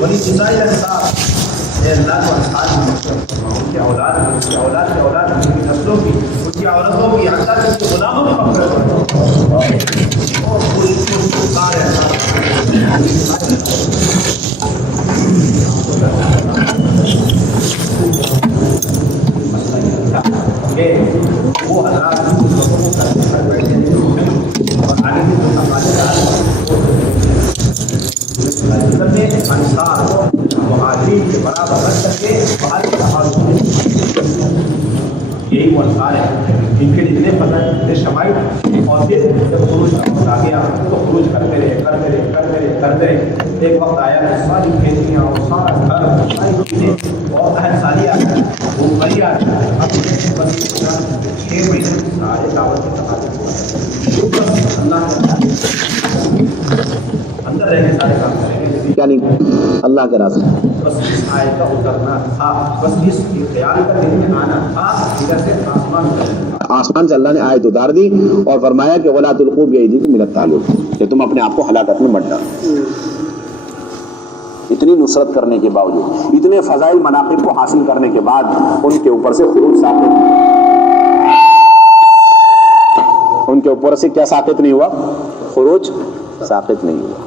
ولنساء الانصار، اے اللہ کو انصار کی مغفرت فرما، ان کی اولاد کی اولاد کی اولاد کی نسلوں کی ان کی عورتوں کی حتیٰ کہ ان کے غلاموں کی مغفرت فرما، اور خوش سارے کہ وہ حضرات اور آگے بھی انصار مہاجرین کے برابر رکھ کر کے باہر کے تحالف یہی وہ انصار ہے ان کے اتنے فضل اتنے شمائل، اور پھر جب خروج کا وقت آ گیا تو خروج کرتے رہے کرتے رہے کرتے رہے کرتے رہے، ایک وقت آیا کہ ساری کھیتیاں اور سارا گھر ساری چیزیں اور اہل ساری آ گئی وہ بڑی آ گئی، اب 6 مہینے سارے دعوت کے تقاضے اللہ کے اندر رہ کے سارے کام کریں گے، یعنی اللہ کے راستے بس اس آیت کا اترنا تھا، بس اس خیال کا دل میں آنا تھا، ادھر سے آسمان سے اللہ نے آیت اتار دی اور فرمایا کہ وَلَا تُلْقُوا بِأَيْدِيكُمْ إِلَى التَّهْلُكَةِ، کہ تم اپنے آپ کو ہلاکت میں مت ڈالو۔ اتنی نصرت کرنے کے باوجود، اتنے فضائل مناقب کو حاصل کرنے کے بعد ان کے اوپر سے خروج ساقط، ان کے اوپر سے کیا ساقط نہیں ہوا؟ خروج ساقط نہیں ہوا۔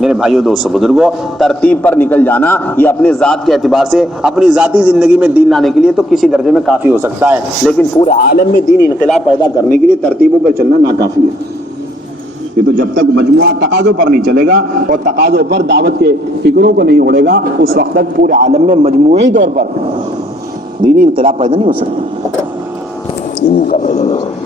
میرے بھائیوں دوستوں بزرگوں، ترتیب پر نکل جانا یہ اپنے ذات کے اعتبار سے اپنی ذاتی زندگی میں دین لانے کے لیے تو کسی درجے میں کافی ہو سکتا ہے، لیکن پورے عالم میں دین انقلاب پیدا کرنے کے لیے ترتیبوں پر چلنا ناکافی ہے۔ یہ تو جب تک مجموعہ تقاضوں پر نہیں چلے گا اور تقاضوں پر دعوت کے فکروں کو نہیں اڑے گا، اس وقت تک پورے عالم میں مجموعی طور پر دینی انقلاب پیدا نہیں ہو سکتا، دین کا پیدا نہیں ہو سکتا۔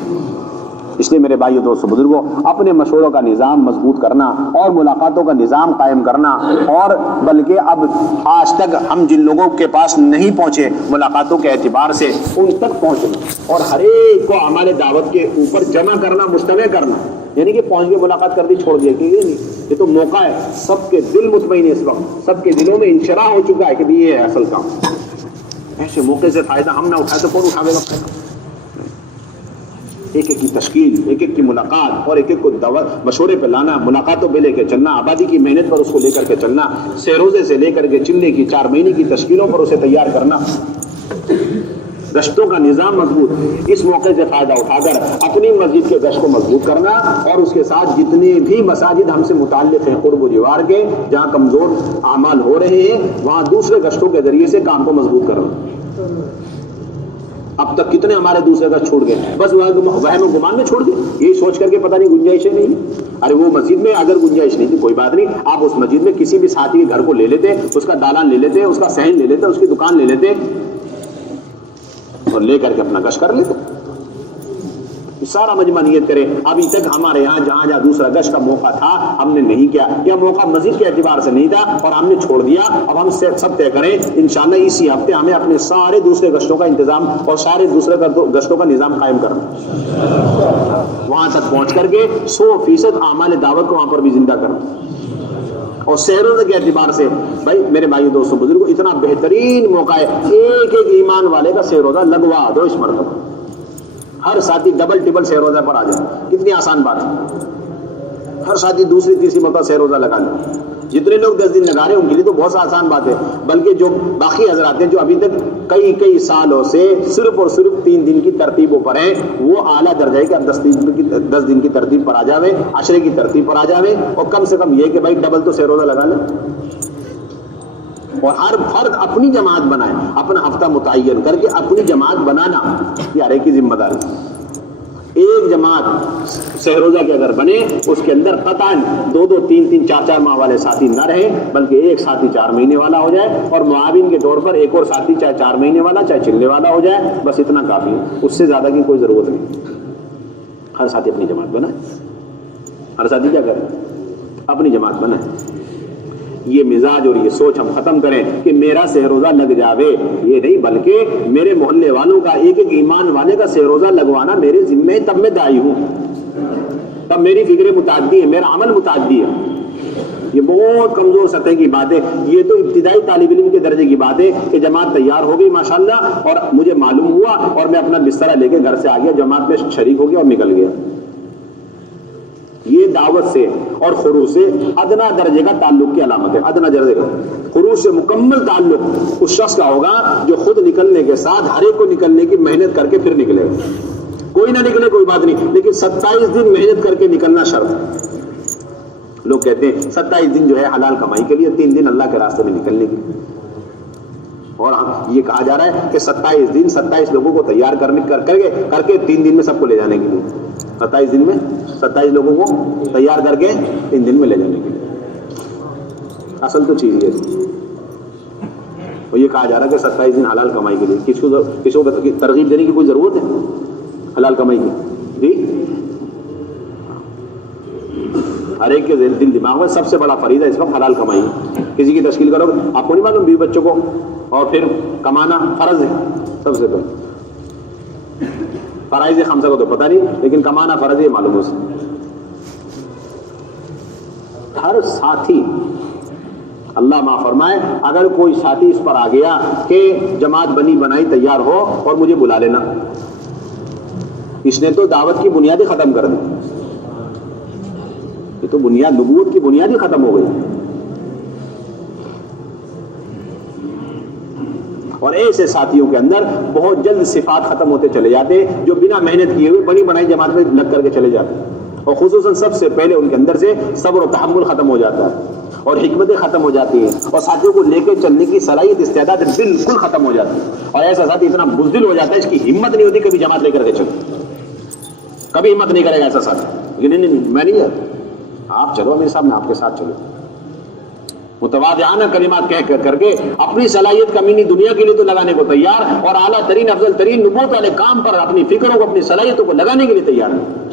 اس لیے میرے بھائیو دوستو بزرگوں، اپنے مشوروں کا نظام مضبوط کرنا اور ملاقاتوں کا نظام قائم کرنا، اور بلکہ اب آج تک ہم جن لوگوں کے پاس نہیں پہنچے ملاقاتوں کے اعتبار سے ان تک پہنچنا، اور ہر ایک کو اعمال دعوت کے اوپر جمع کرنا، مجتمع کرنا، یعنی کہ پہنچ کے ملاقات کر دی چھوڑ دیا کہ یہ نہیں، یہ تو موقع ہے، سب کے دل مطمئن ہے، اس وقت سب کے دلوں میں انشراح ہو چکا ہے کہ یہ ہے اصل کام۔ ایسے موقع سے فائدہ ہم نہ اٹھائے تو کون اٹھاوے گا؟ ایک ایک کی تشکیل، ایک ایک کی ملاقات اور ایک ایک کو مشورے پہ لانا، ملاقاتوں پہ لے کے چلنا، آبادی کی محنت پر اس کو لے کر کے چلنا، سیروزے سے لے کر کے چلنے کی 4 مہینے کی تشکیلوں پر اسے تیار کرنا، گشتوں کا نظام مضبوط، اس موقع سے فائدہ اٹھا کر اپنی مسجد کے گشت کو مضبوط کرنا، اور اس کے ساتھ جتنے بھی مساجد ہم سے متعلق ہیں قرب و جوار کے، جہاں کمزور اعمال ہو رہے ہیں وہاں دوسرے گشتوں کے ذریعے سے کام کو مضبوط کرنا۔ اب تک کتنے ہمارے دوسرے گشت چھوڑ گئے، بس وہم و گمان میں چھوڑ گئے، یہی سوچ کر کے پتہ نہیں گنجائشیں نہیں ہے۔ ارے وہ مسجد میں اگر گنجائش نہیں تھی کوئی بات نہیں، آپ اس مسجد میں کسی بھی ساتھی کے گھر کو لے لیتے، اس کا دالان لے لیتے، اس کا صحن لے لیتے، اس کی دکان لے لیتے اور لے کر کے اپنا گشت کر لیتے، سارا مجمع نیت کرے۔ ابھی تک ہمارے یہاں جہاں دوسرا گشت کا موقع تھا ہم نے نہیں کیا، یا موقع مسجد کے اعتبار سے نہیں تھا اور ہم نے چھوڑ دیا، اب ہم سب طے کریں انشاءاللہ اسی ہفتے ہمیں اپنے سارے دوسرے گشتوں کا انتظام اور سارے دوسرے گشتوں کا نظام قائم کرنا، وہاں تک پہنچ کر کے 100% اعمال دعوت کو وہاں پر بھی زندہ کرنا۔ اور سیروں کے اعتبار سے بھائی میرے بھائی دوستوں بزرگوں، اتنا بہترین موقع ہے، ایک ایک ایمان والے کا سیر روزہ لگوا دو اس مرتبہ، ہر ساتھی ڈبل ٹبل سیر روزہ پر آ جائے، کتنی آسان بات ہے، ہر ساتھی دوسری تیسری مرتبہ سیر روزہ لگا لیں۔ جتنے لوگ 10 دن لگا رہے ہیں ان کے لیے تو بہت آسان بات ہے، بلکہ جو باقی حضرات ہیں جو ابھی تک کئی سالوں سے صرف اور صرف 3 دن کی ترتیبوں پر ہیں، وہ اعلیٰ درجہ ہے کہ اب 10 دن کی ترتیب پر آ جاوے، عشرے کی ترتیب پر آ جاوے، اور کم سے کم یہ کہ بھائی ڈبل تو سیر روزہ لگا لیں، اور ہر فرد اپنی جماعت بنائے، اپنا ہفتہ متعین کر کے اپنی جماعت بنانا یہ ہر ایک کی ذمہ داری۔ ایک جماعت سہروزہ کے اگر بنے اس کے اندر قطعاً 2 3 4 ماہ والے ساتھی نہ رہے، بلکہ ایک ساتھی 4 مہینے والا ہو جائے، اور معاون کے طور پر ایک اور ساتھی چاہے 4 مہینے والا چاہے چلنے والا ہو جائے، بس اتنا کافی ہے، اس سے زیادہ کی کوئی ضرورت نہیں۔ ہر ساتھی اپنی جماعت بنائے، ہر ساتھی کیا کرے، اپنی جماعت بنائے۔ یہ مزاج اور یہ سوچ ہم ختم کریں کہ میرا سہروزہ لگ جاوے، یہ نہیں، بلکہ میرے محلے والوں کا ایک ایک ایمان والے کا سہروزہ لگوانا میرے ذمہ ہے، تب میں داعی ہوں، تب میری فکر متعدی ہے، میرا عمل متعدی ہے۔ یہ بہت کمزور سطح کی بات ہے، یہ تو ابتدائی طالب علم کے درجے کی بات ہے کہ جماعت تیار ہو گئی ماشاءاللہ، اور مجھے معلوم ہوا اور میں اپنا بسترہ لے کے گھر سے آ گیا، جماعت میں شریک ہو گیا اور نکل گیا۔ یہ دعوت سے اور خروج سے ادنا درجے کا تعلق کی علامت ہے، ادنا درجے کا۔ خروج سے مکمل تعلق اس شخص کا ہوگا جو خود نکلنے کے ساتھ ہر ایک کو نکلنے کی محنت کر کے پھر نکلے گا۔ کوئی نہ نکلے کوئی بات نہیں، لیکن 27 دن محنت کر کے نکلنا شرط ہے۔ لوگ کہتے ہیں 27 دن جو ہے حلال کمائی کے لیے، 3 دن اللہ کے راستے میں نکلنے کے لیے، اور یہ کہا جا رہا ہے کہ 27 دن 27 لوگوں کو تیار کر کے 3 دن میں سب کو لے جانے کے لیے، 27 دن میں 27 لوگوں کو تیار کر کے 3 دن میں لے جانے کے لیے۔ اصل تو چیز یہ ہے، اور یہ کہا جا رہا ہے کہ 27 دن حلال کمائی کے لیے۔ کسی کو ترغیب دینے کی کوئی ضرورت ہے حلال کمائی کی؟ جی، ہر ایک کے دل دماغ میں سب سے بڑا فریضہ اس وقت حلال کمائی ہے۔ کسی کی تشکیل کرو، آپ کو نہیں معلوم بیوی بچوں کو اور پھر کمانا فرض ہے، سب سے پہلے فرائض خمسہ کو تو پتہ نہیں، لیکن کمانا فرض ہے معلوم ہو سکتا۔ ہر ساتھی، اللہ معاف فرمائے، اگر کوئی ساتھی اس پر آ گیا کہ جماعت بنی بنائی تیار ہو اور مجھے بلا لینا، اس نے تو دعوت کی بنیاد ہی ختم کر دی، یہ تو بنیاد، نبوت کی بنیاد ہی ختم ہو گئی۔ اور ایسے ساتھیوں کے اندر بہت جلد صفات ختم ہوتے چلے جاتے جو بنا محنت کیے ہوئے بنی بنائی جماعت میں لگ کر کے چلے جاتے، اور خصوصاً سب سے پہلے ان کے اندر سے صبر و تحمل ختم ہو جاتا ہے، اور حکمتیں ختم ہو جاتی ہیں، اور ساتھیوں کو لے کے چلنے کی صلاحیت استعداد بالکل ختم ہو جاتی ہے، اور ایسا ساتھی اتنا بزدل ہو جاتا ہے اس کی ہمت نہیں ہوتی کبھی جماعت لے کر کے چلے، کبھی ہمت نہیں کرے گا ایسا ساتھی، نہیں میں نہیں جاتا، آپ چلو میرے ساتھ، میں آپ کے ساتھ چلو، متواضعانہ کلمات کہہ کر کے اپنی صلاحیت کمینی دنیا کے لیے تو لگانے کو تیار، اور اعلیٰ ترین افضل ترین نبوت والے کام پر اپنی فکروں کو اپنی صلاحیتوں کو لگانے کے لیے تیار ہے۔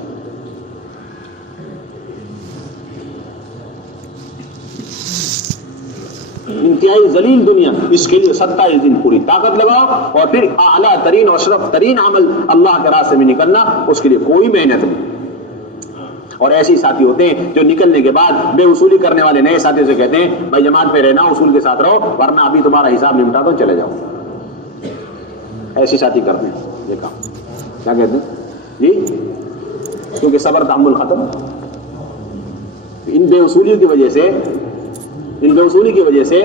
انتہائی ذلیل دنیا، اس کے لیے 27 دن پوری طاقت لگاؤ، اور پھر اعلیٰ ترین اور اشرف ترین عمل اللہ کے راستے میں نکلنا، اس کے لیے کوئی محنت نہیں۔ اور ایسے ساتھی ہوتے ہیں جو نکلنے کے بعد بے اصولی کرنے والے نئے ساتھیوں سے کہتے ہیں بھائی جماعت پہ رہنا، اصول کے ساتھ رہو، ورنہ ابھی تمہارا حساب نمٹا دو چلے جاؤ۔ ایسی ساتھی کرتے ہیں یہ کام، کیا کہتے ہیں جی، کیونکہ صبر تحمل ختم. ان بے اصولیوں کی وجہ سے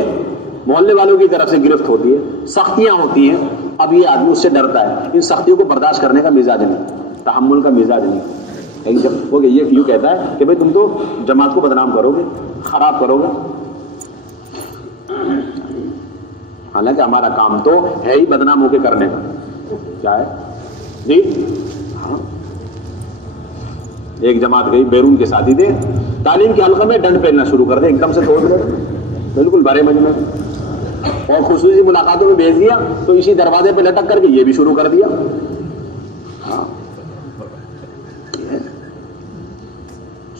محلے والوں کی طرف سے گرفت ہوتی ہے، سختیاں ہوتی ہیں. اب یہ آدمی اس سے ڈرتا ہے. ان سختیوں کو برداشت کرنے کا مزاج نہیں، تحمل کا مزاج نہیں. لیکن جب وہ یہ یوں کہتا ہے کہ بھائی تم تو جماعت کو بدنام کرو گے، خراب کرو گے، حالانکہ ہمارا کام تو ہے ہی بدنام ہو کے کرنے کا. کیا ہے جی؟ ہاں، ایک جماعت گئی، بیرون کے ساتھی تھے، تعلیم کے حلقے میں ڈنڈ پھیلنا شروع کر دے، ایک دم سے توڑ دے بالکل بھرے مجمع، اور خصوصی ملاقاتوں میں بھیج دیا تو اسی دروازے پہ لٹک کر کے یہ بھی شروع کر دیا. ہاں،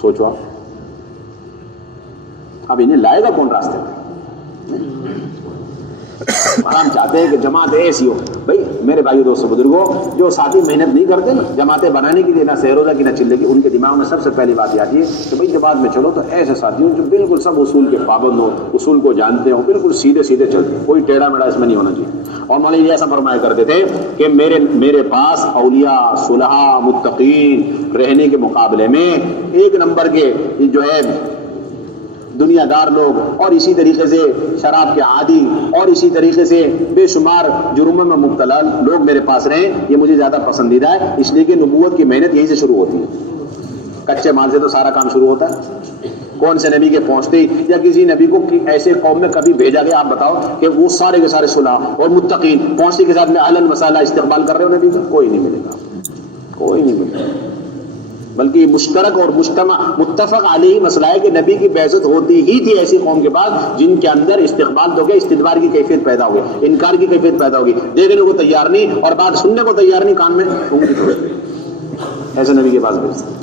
سوچو آپ، اب انہیں لائے گا کون راستے پہ؟ ہم چاہتے ہیں کہ جماعت ایسی ہو. بھائی میرے بھائیو دوستو بزرگوں، جو ساتھی محنت نہیں کرتے نا جماعتیں بنانے کے لیے، نہ سہروزہ کی نہ چلے کی، ان کے دماغ میں سب سے پہلی بات یہ آتی ہے کہ بھائی جماعت میں چلو تو ایسے ساتھی ہوں جو بالکل سب اصول کے پابند ہوں، اصول کو جانتے ہوں، بالکل سیدھے سیدھے چلتے ہیں، کوئی ٹیڑھا میڑھا اس میں نہیں ہونا چاہیے. اور مولانا یہ ایسا فرمایا کرتے تھے کہ میرے پاس اولیاء، صلحاء، متقین رہنے کے مقابلے میں ایک نمبر کے جو ہے دنیا دار لوگ، اور اسی طریقے سے شراب کے عادی، اور اسی طریقے سے بے شمار جرموں میں مبتلا لوگ میرے پاس رہیں، یہ مجھے زیادہ پسندیدہ ہے. اس لیے کہ نبوت کی محنت یہیں سے شروع ہوتی ہے. کچے مال سے تو سارا کام شروع ہوتا ہے. کون سے نبی کے پہنچتے ہی یا کسی نبی کو ایسے قوم میں کبھی بھیجا گیا؟ آپ بتاؤ کہ وہ سارے کے سارے صلحاء اور متقین پہنچتے کے ساتھ میں اہل مسالہ استقبال کر رہے ہو نبی کا؟ کوئی نہیں ملے گا، کوئی نہیں ملے گا. بلکہ مشترک اور متفق علیہ مسئلہ ہے کہ نبی کی بعثت ہوتی ہی تھی ایسی قوم کے پاس جن کے اندر استقبال تو گیا، استدبار کی کیفیت پیدا ہو گئی، انکار کی کیفیت پیدا ہوگی، دیکھنے کو تیار نہیں اور بات سننے کو تیار نہیں، کان میں انگلی ٹھوک. ایسے نبی کے پاس بھیجتے.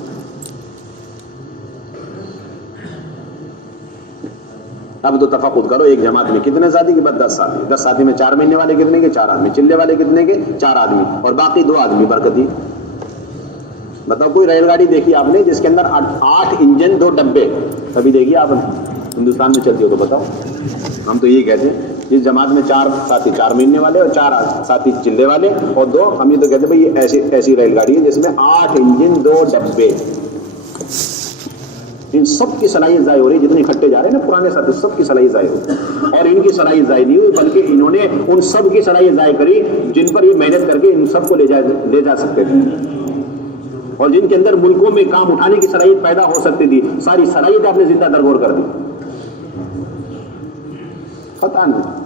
اب تو تفقد کرو، ایک جماعت میں کتنے ساتھی کے بعد 10 ساتھی، 10 ساتھی میں 4 مہینے والے کتنے کے؟ 4 آدمی. چلے والے کتنے کے؟ 4 آدمی، اور باقی 2 آدمی برکتی. بتاؤ کوئی ریل گاڑی دیکھی آپ نے جس کے اندر 8 انجن 2 ڈبے؟ کبھی دیکھی آپ ہندوستان میں چلتی ہو تو بتاؤ. ہم تو یہی کہتے ہیں جس جماعت میں 4 ساتھی 4 مہینے والے اور 4 ساتھی چلے والے اور 2، ہم یہ تو کہتے ہیں بھائی یہ ایسی ریل گاڑی ہے جس میں 8 انجن 2 ڈبے. ان سب کی صلاحیت ضائع ہو رہی ہے، جتنے اکٹھے جا رہے ہیں نا پرانے ساتھی، سب کی صلاحیت ضائع ہو رہی ہے. اور ان کی صلاحیت ضائع نہیں ہوئی بلکہ انہوں نے ان سب کی صلاحیت ضائع کری جن پر یہ محنت کر کے ان سب کو لے جا سکتے تھے، اور جن کے اندر ملکوں میں کام اٹھانے کی صلاحیت پیدا ہو سکتی تھی. ساری صلاحیت آپ نے زندہ درگور کر دی. پتہ نہیں،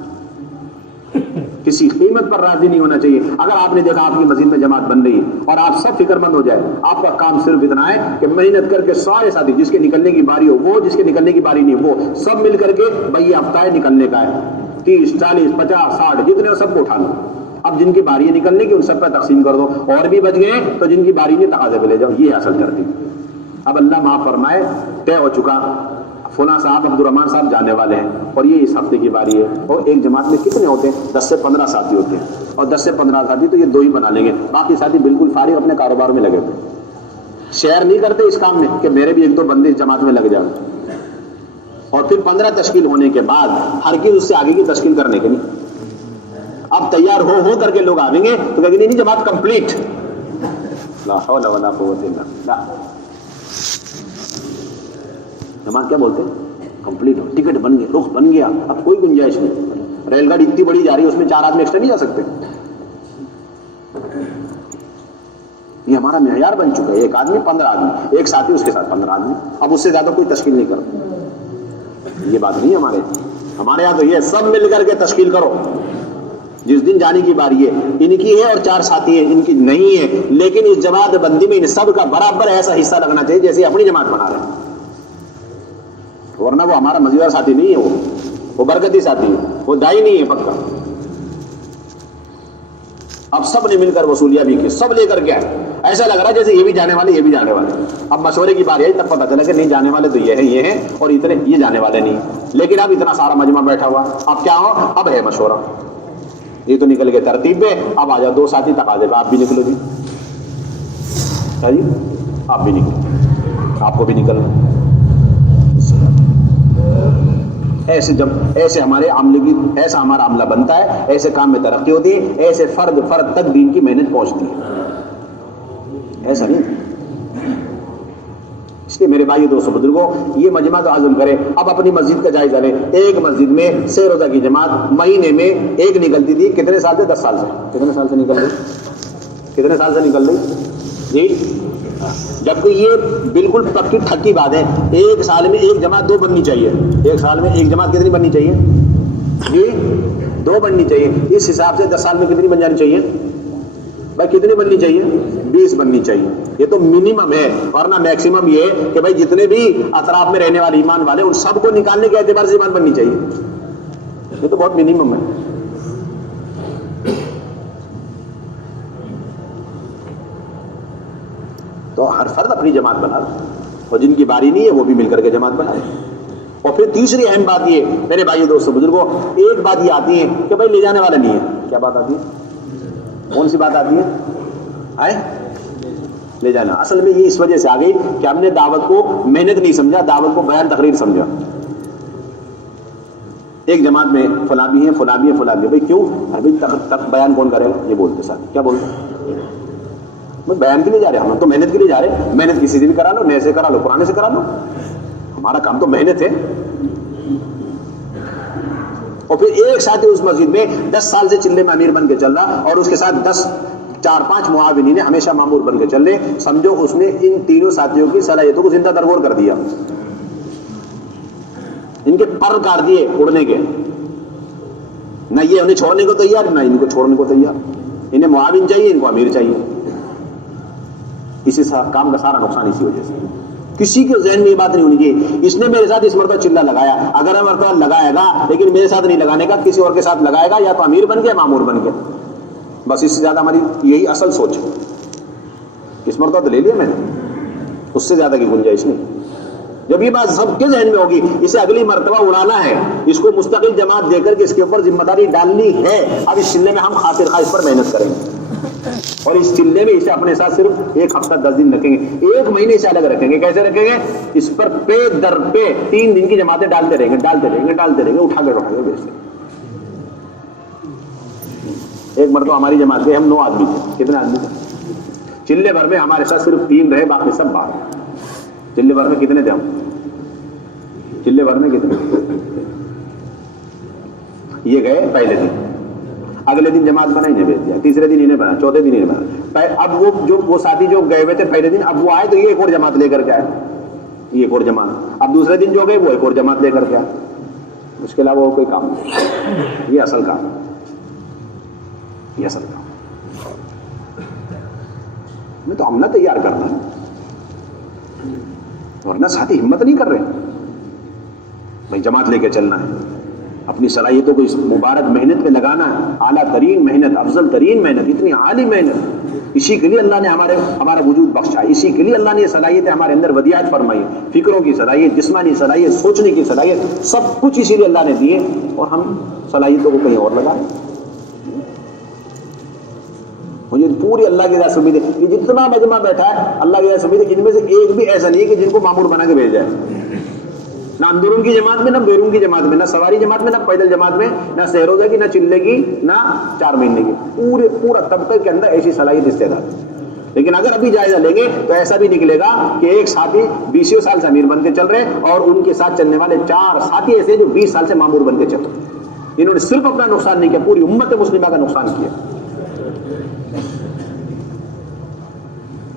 کسی قیمت پر راضی نہیں ہونا چاہیے. اگر آپ نے دیکھا آپ کی مسجد میں جماعت بن رہی ہے اور آپ سب فکر مند ہو جائے، آپ کا کام صرف اتنا ہے کہ محنت کر کے سارے ساتھی جس کے نکلنے کی باری ہو وہ، جس کے نکلنے کی باری نہیں وہ، سب مل کر کے بھائی یہ ہفتہ ہے نکلنے کا ہے، 30 40 50 60 جتنے ہو سب کو اٹھا لو. اب جن کی باری ہے نکلنے کی ان سب پہ تقسیم کر دو، اور بھی بچ گئے تو جن کی باری نہیں تقاضے پہ لے جاؤ. یہ حاصل کرتی. اب اللہ معاف فرمائے، طے ہو چکا، فلاں صاحب عبد الرحمان صاحب جانے والے ہیں اور یہ اس ہفتے کی باری ہے. اور ایک جماعت میں کتنے ہوتے ہیں؟ 10 سے 15 ساتھی ہوتے ہیں، اور 10 سے 15 ساتھی تو یہ 2 ہی بنا لیں گے، باقی ساتھی بالکل فارغ اپنے کاروبار میں لگے ہوئے، شیئر نہیں کرتے اس کام میں کہ میرے بھی 1-2 بندے اس جماعت میں لگ جائیں. اور پھر 15 تشکیل ہونے کے بعد ہر چیز اس سے آگے کی تشکیل کرنے کے نہیں. اب تیار ہو کر کے لوگ آئیں گے تو کہیں گے نہیں جماعت کمپلیٹ. لا حول ولا قوت الا باللہ. جماعت کیا بولتے ہیں؟ کمپلیٹ ہو، ٹکٹ بن گیا، رخ بن گیا، اب کوئی گنجائش نہیں. ریل گاڑی اتنی بڑی جا رہی ہے اس میں 4 آدمی ایکسٹرا نہیں جا سکتے. یہ ہمارا معیار بن چکا ہے. 1 آدمی 15 آدمی، ایک ساتھی اس کے ساتھ 15 آدمی، اب اس سے زیادہ کوئی تشکیل نہیں کرتا. یہ بات نہیں ہمارے یہاں تو یہ سب مل کر کے تشکیل کرو. جس دن جانے کی باری ہے ان کی ہے اور 4 ساتھی ہیں ان کی نہیں ہے، لیکن اس جماعت بندی میں ان سب کا برابر ایسا حصہ لگنا چاہیے جیسے اپنی جماعت بنا رہے ہیں. ورنہ وہ ہمارا مزیدار ساتھی نہیں ہے، وہ برکتی ساتھی ہے، وہ دائی نہیں ہے پکا. اب سب نے مل کر وصولیاں بھی کی، سب لے کر کے آئے. ایسا لگ رہا ہے جیسے یہ بھی جانے والے یہ بھی جانے والے. اب مشورے کی باری ہے تب پتہ چلا کہ نہیں جانے والے تو یہ ہیں اور اتنے یہ جانے والے نہیں. لیکن اب اتنا سارا مجمع بیٹھا ہوا، اب کیا ہو؟ اب ہے مشورہ. یہ تو نکل گئے ترتیب پہ، اب آ جاؤ 2 ساتھی تقاضے پہ. آپ بھی نکلو جی، کیا جی؟ آپ بھی نکلو، آپ کو بھی نکلنا. ایسے ہمارے عملے کی ایسا ہمارا عملہ بنتا ہے، ایسے کام میں ترقی ہوتی ہے، ایسے فرد تک دین کی محنت پہنچتی ہے. ایسا نہیں. اس لیے میرے بھائی دوستوں بزرگوں یہ مجمع تو عزم کرے. اب اپنی مسجد کا جائزہ لیں. ایک مسجد میں 6 روزہ کی جماعت مہینے میں ایک نکلتی تھی. کتنے سال سے؟ 10 سال سے. کتنے سال سے نکل رہی؟ کتنے سال سے نکل رہی جی؟ جبکہ یہ بالکل پکی ٹھکی بات ہے. ایک سال میں ایک جماعت 2 بننی چاہیے. ایک سال میں ایک جماعت کتنی بننی چاہیے جی؟ 2 بننی چاہیے. اس حساب سے 10 سال میں کتنی بن جانی چاہیے بھائی؟ کتنی بننی چاہیے؟ 20 بننی چاہیے. یہ تو منیمم ہے. ورنہ میکسیمم یہ ہے کہ بھائی جتنے بھی اطراف میں رہنے والے ایمان والے ان سب کو نکالنے کے اعتبار سے ایمان بننی چاہیے. یہ تو بہت منیمم ہے. تو ہر فرد اپنی جماعت بنا لے اور جن کی باری نہیں ہے وہ بھی مل کر کے جماعت بنائے. اور پھر تیسری اہم بات یہ میرے بھائی دوستوں بزرگوں ایک بات یہ آتی ہے کہ بھائی لے جانے والا نہیں ہے. کیا بات آتی ہے؟ کون سی بات آتی ہے؟ آئے لے جانا. اصل میں یہ اس وجہ سے آ گئی کہ ہم نے دعوت کو محنت نہیں سمجھا, دعوت کو بیان تقریر سمجھا. ایک جماعت میں فلاں بھی ہیں فلاں بھی ہیں فلاں بھی ہیں. بھائی کیوں؟ ابھی تک بیان کون کرے گا؟ یہ بولتے ساتھ کیا بولتے بیان کے لیے جا رہے ہیں ہم تو محنت کے لیے جا رہے ہیں. محنت کسی دن کرا لو, نئے سے کرا لو, پرانے سے کرا لو. ہمارا کام تو محنت ہے. اور پھر ایک ساتھی اس مسجد میں 10 سال سے چلے میں امیر بن کے چل رہا اور اس کے ساتھ 4-5 معاونین نے ہمیشہ مامور بن کے چل رہے. سمجھو اس نے ان تینوں ساتھیوں کی صلاحیتوں کو زندہ درگور کر دیا. ان کے پر کاٹ دیے اڑنے کے. نہ یہ انہیں چھوڑنے کو تیار نہ ان کو چھوڑنے کو تیار. انہیں معاون چاہیے, ان کو امیر چاہیے. اسی کام کا سارا نقصان اسی وجہ سے. کسی کے ذہن میں یہ بات نہیں ہونی چاہیے اس نے میرے ساتھ اس مرتبہ چلہ لگایا, اگر مرتبہ لگائے گا لیکن میرے ساتھ نہیں لگانے کا, کسی اور کے ساتھ لگائے گا, یا تو امیر بن گیا مامور بن گیا. بس اس سے زیادہ ہماری یہی اصل سوچ ہے. اس مرتبہ تو لے لیا میں نے, اس سے زیادہ کی گنجائش نہیں. جب یہ بات سب کے ذہن میں ہوگی اسے اگلی مرتبہ اڑانا ہے, اس کو مستقل جماعت دے کر کے اس کے اوپر ذمہ داری ڈالنی ہے. اب اس چلے میں ہم خاطر خواہ اس پر محنت کریں گے اور اس چلے میں اسے اپنے ساتھ صرف 1 ہفتہ 10 دن رکھیں گے, 1 مہینے سے الگ رکھیں گے. کیسے رکھیں گے؟ اس پر پے در پے 3 دن کی جماعتیں ڈالتے رہیں گے, ڈالتے رہیں گے, ڈالتے رہیں گے, اٹھا کے بیچتے. ایک مرتبہ ہماری جماعت کے ہم 9 آدمی تھے. کتنے آدمی تھے؟ چلے بھر میں ہمارے ساتھ صرف 3 رہے, باقی سب باہر. چلے بھر میں کتنے تھے ہم؟ چلے بھر میں کتنے؟ یہ گئے پہلے دن, اگلے دن جماعت بنا انہیں بھیج دیا, تیسرے دن انہیں بنا, چوتھے دن انہیں بنا. اب وہ ساتھی جو گئے ہوئے تھے پہلے دن, اب وہ آئے تو یہ ایک اور جماعت لے کر کے آئے, یہ ایک اور جماعت. اب دوسرے دن جو گئے وہ ایک اور جماعت لے کر کے آئے. اس کے علاوہ وہ کوئی کام نہیں. یہ اصل کام ہے, یہ اصل کام. میں تو عملہ تیار کرنا ہے, ورنہ ساتھی ہمت نہیں کر رہے بھائی جماعت لے کے چلنا ہے. اپنی صلاحیتوں کو اس مبارک محنت میں لگانا ہے, اعلیٰ ترین محنت, افضل ترین محنت, اتنی عالی محنت. اسی کے لیے اللہ نے ہمارا وجود بخشا, اسی کے لیے اللہ نے یہ صلاحیتیں ہمارے اندر ودیعت فرمائی. فکروں کی صلاحیت, جسمانی صلاحیت, سوچنے کی صلاحیت, سب کچھ اسی لیے اللہ نے دیے, اور ہم صلاحیتوں کو کہیں اور لگائیں. مجھے پوری اللہ کی رضا سے امید ہے, یہ جتنا مجمع بیٹھا ہے اللہ کی رضا سے امید ہے ان میں سے ایک بھی ایسا نہیں ہے کہ جن کو مامور بنا کے بھیج جائے. نہ اندرون کی جماعت میں, نہ بیرون کی جماعت میں, نہ سواری جماعت میں, نہ پیدل جماعت میں, نہ سہروزہ کی, نہ چلے کی, نہ 4 مہینے کی. پورا طبقے کے اندر ایسی صلاحیت استعداد. لیکن اگر ابھی جائزہ لیں گے تو ایسا بھی نکلے گا کہ ایک ساتھی 20 سال سے امیر بن کے چل رہے اور ان کے ساتھ چلنے والے 4 ساتھی ایسے جو 20 سال سے مامور بن کے چل رہے. انہوں نے صرف اپنا نقصان نہیں کیا, پوری امت مسلمہ کا نقصان کیا.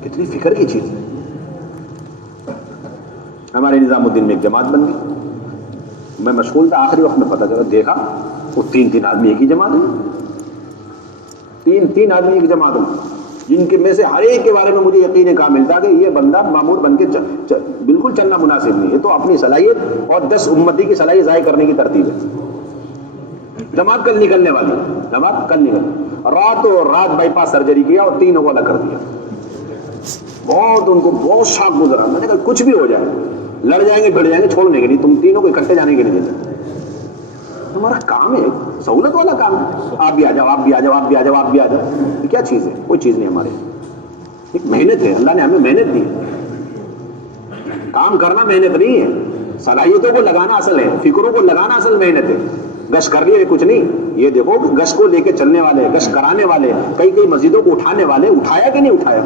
کتنی فکر کی چیز ہے. ہمارے نظام الدین میں ایک جماعت بن گئی. میں مشغول تھا, آخری وقت میں پتہ چلا, دیکھا وہ 3 آدمی ایک ہی جماعت ہے. 3 آدمی ایک جماعت ہے, جن کے میں سے ہر ایک کے بارے میں مجھے یقین کامل تھا کہ یہ بندہ مامور بن کے بالکل چلنا مناسب نہیں ہے. تو اپنی صلاحیت اور 10 امتی کی صلاحیت ضائع کرنے کی ترتیب ہے. جماعت کل نکلنے والی, جماعت کل راتوں رات بائی پاس سرجری کیا اور 3 کو الگ کر دیا. بہت ان کو بہت شاک گزرا. میں نے کہا کچھ بھی ہو جائے, لڑ جائیں گے بھڑ جائیں گے, چھوڑنے کے لیے, تم تینوں کو اکٹھے جانے کے لیے دیتے. تمہارا کام ہے, سہولت والا کام ہے, آپ بھی آ جاؤ, آپ بھی آ جاؤ, آپ بھی آ جاؤ, آپ بھی آ جاؤ. یہ کیا چیز ہے؟ کوئی چیز نہیں. ہمارے ایک محنت ہے, اللہ نے ہمیں محنت دی. کام کرنا محنت نہیں ہے, صلاحیتوں کو لگانا اصل ہے, فکروں کو لگانا اصل محنت ہے. گشت کر لیے کچھ نہیں. یہ دیکھو گشت کو لے کے چلنے والے, گشت کرانے والے, کئی کئی مسجدوں کو اٹھانے والے, اٹھایا کہ نہیں اٹھایا.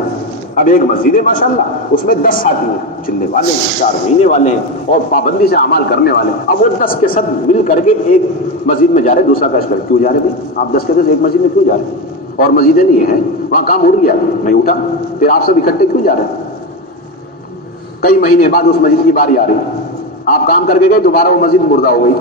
اب ایک مسجد ہے ماشاءاللہ, اس میں 10 ساتھی ہیں, چلنے والے ہیں, 4 مہینے والے ہیں, اور پابندی سے اعمال کرنے والے ہیں. اب وہ 10 کے ساتھ مل کر کے ایک مسجد میں جا رہے, دوسرا گشت کر. کیوں جا رہے تھے آپ 10 کے 10 ایک مسجد میں کیوں جا رہے, اور مسجدیں نہیں ہیں وہاں, کام اڑ گیا نہیں اٹھا, پھر آپ سب اکٹھے کیوں جا رہے ہیں. کئی مہینے بعد اس مسجد کی باری آ رہی, آپ کام کر کے گئے, دوبارہ وہ مسجد مردہ ہو گئی.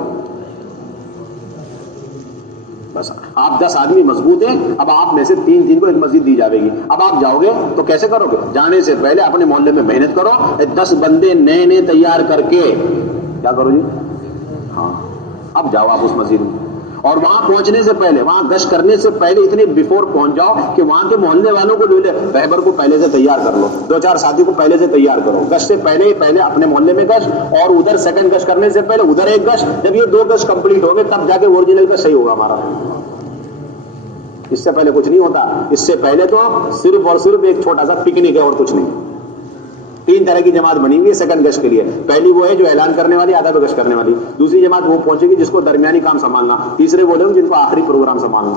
بس آپ 10 آدمی مضبوط ہیں, اب آپ میں سے 3 کو ایک مسجد دی جائے گی. اب آپ جاؤ گے تو کیسے کرو گے؟ جانے سے پہلے اپنے محلے میں محنت کرو, 10 بندے نئے تیار کر کے کیا کرو جی, ہاں اب جاؤ آپ اس مسجد میں, اور وہاں پہنچنے سے پہلے, وہاں گشت کرنے سے پہلے اتنے بیفور پہنچ جاؤ کہ وہاں کے محلے والوں کو لے لے, رہبر کو پہلے سے تیار کر لو, 2-4 ساتھی کو پہلے سے تیار کرو. گشت سے پہلے اپنے محلے میں گشت, اور ادھر سیکنڈ گشت کرنے سے پہلے ادھر ایک گشت. جب یہ 2 گشت کمپلیٹ ہو گئے تب جا کے اوریجنل گشت صحیح ہوگا ہمارا. اس سے پہلے کچھ نہیں ہوتا. اس سے پہلے تو صرف اور صرف ایک چھوٹا سا پکنک ہے اور کچھ نہیں. 3 طرح کی جماعت بنی ہوئی ہے سیکنڈ گشت کے لیے. پہلی وہ ہے جو اعلان کرنے والی, آدھا گشت کرنے والی. دوسری جماعت وہ پہنچے گی جس کو درمیانی کام سنبھالنا. تیسرے وہ لوگ جن کو آخری پروگرام سنبھالنا.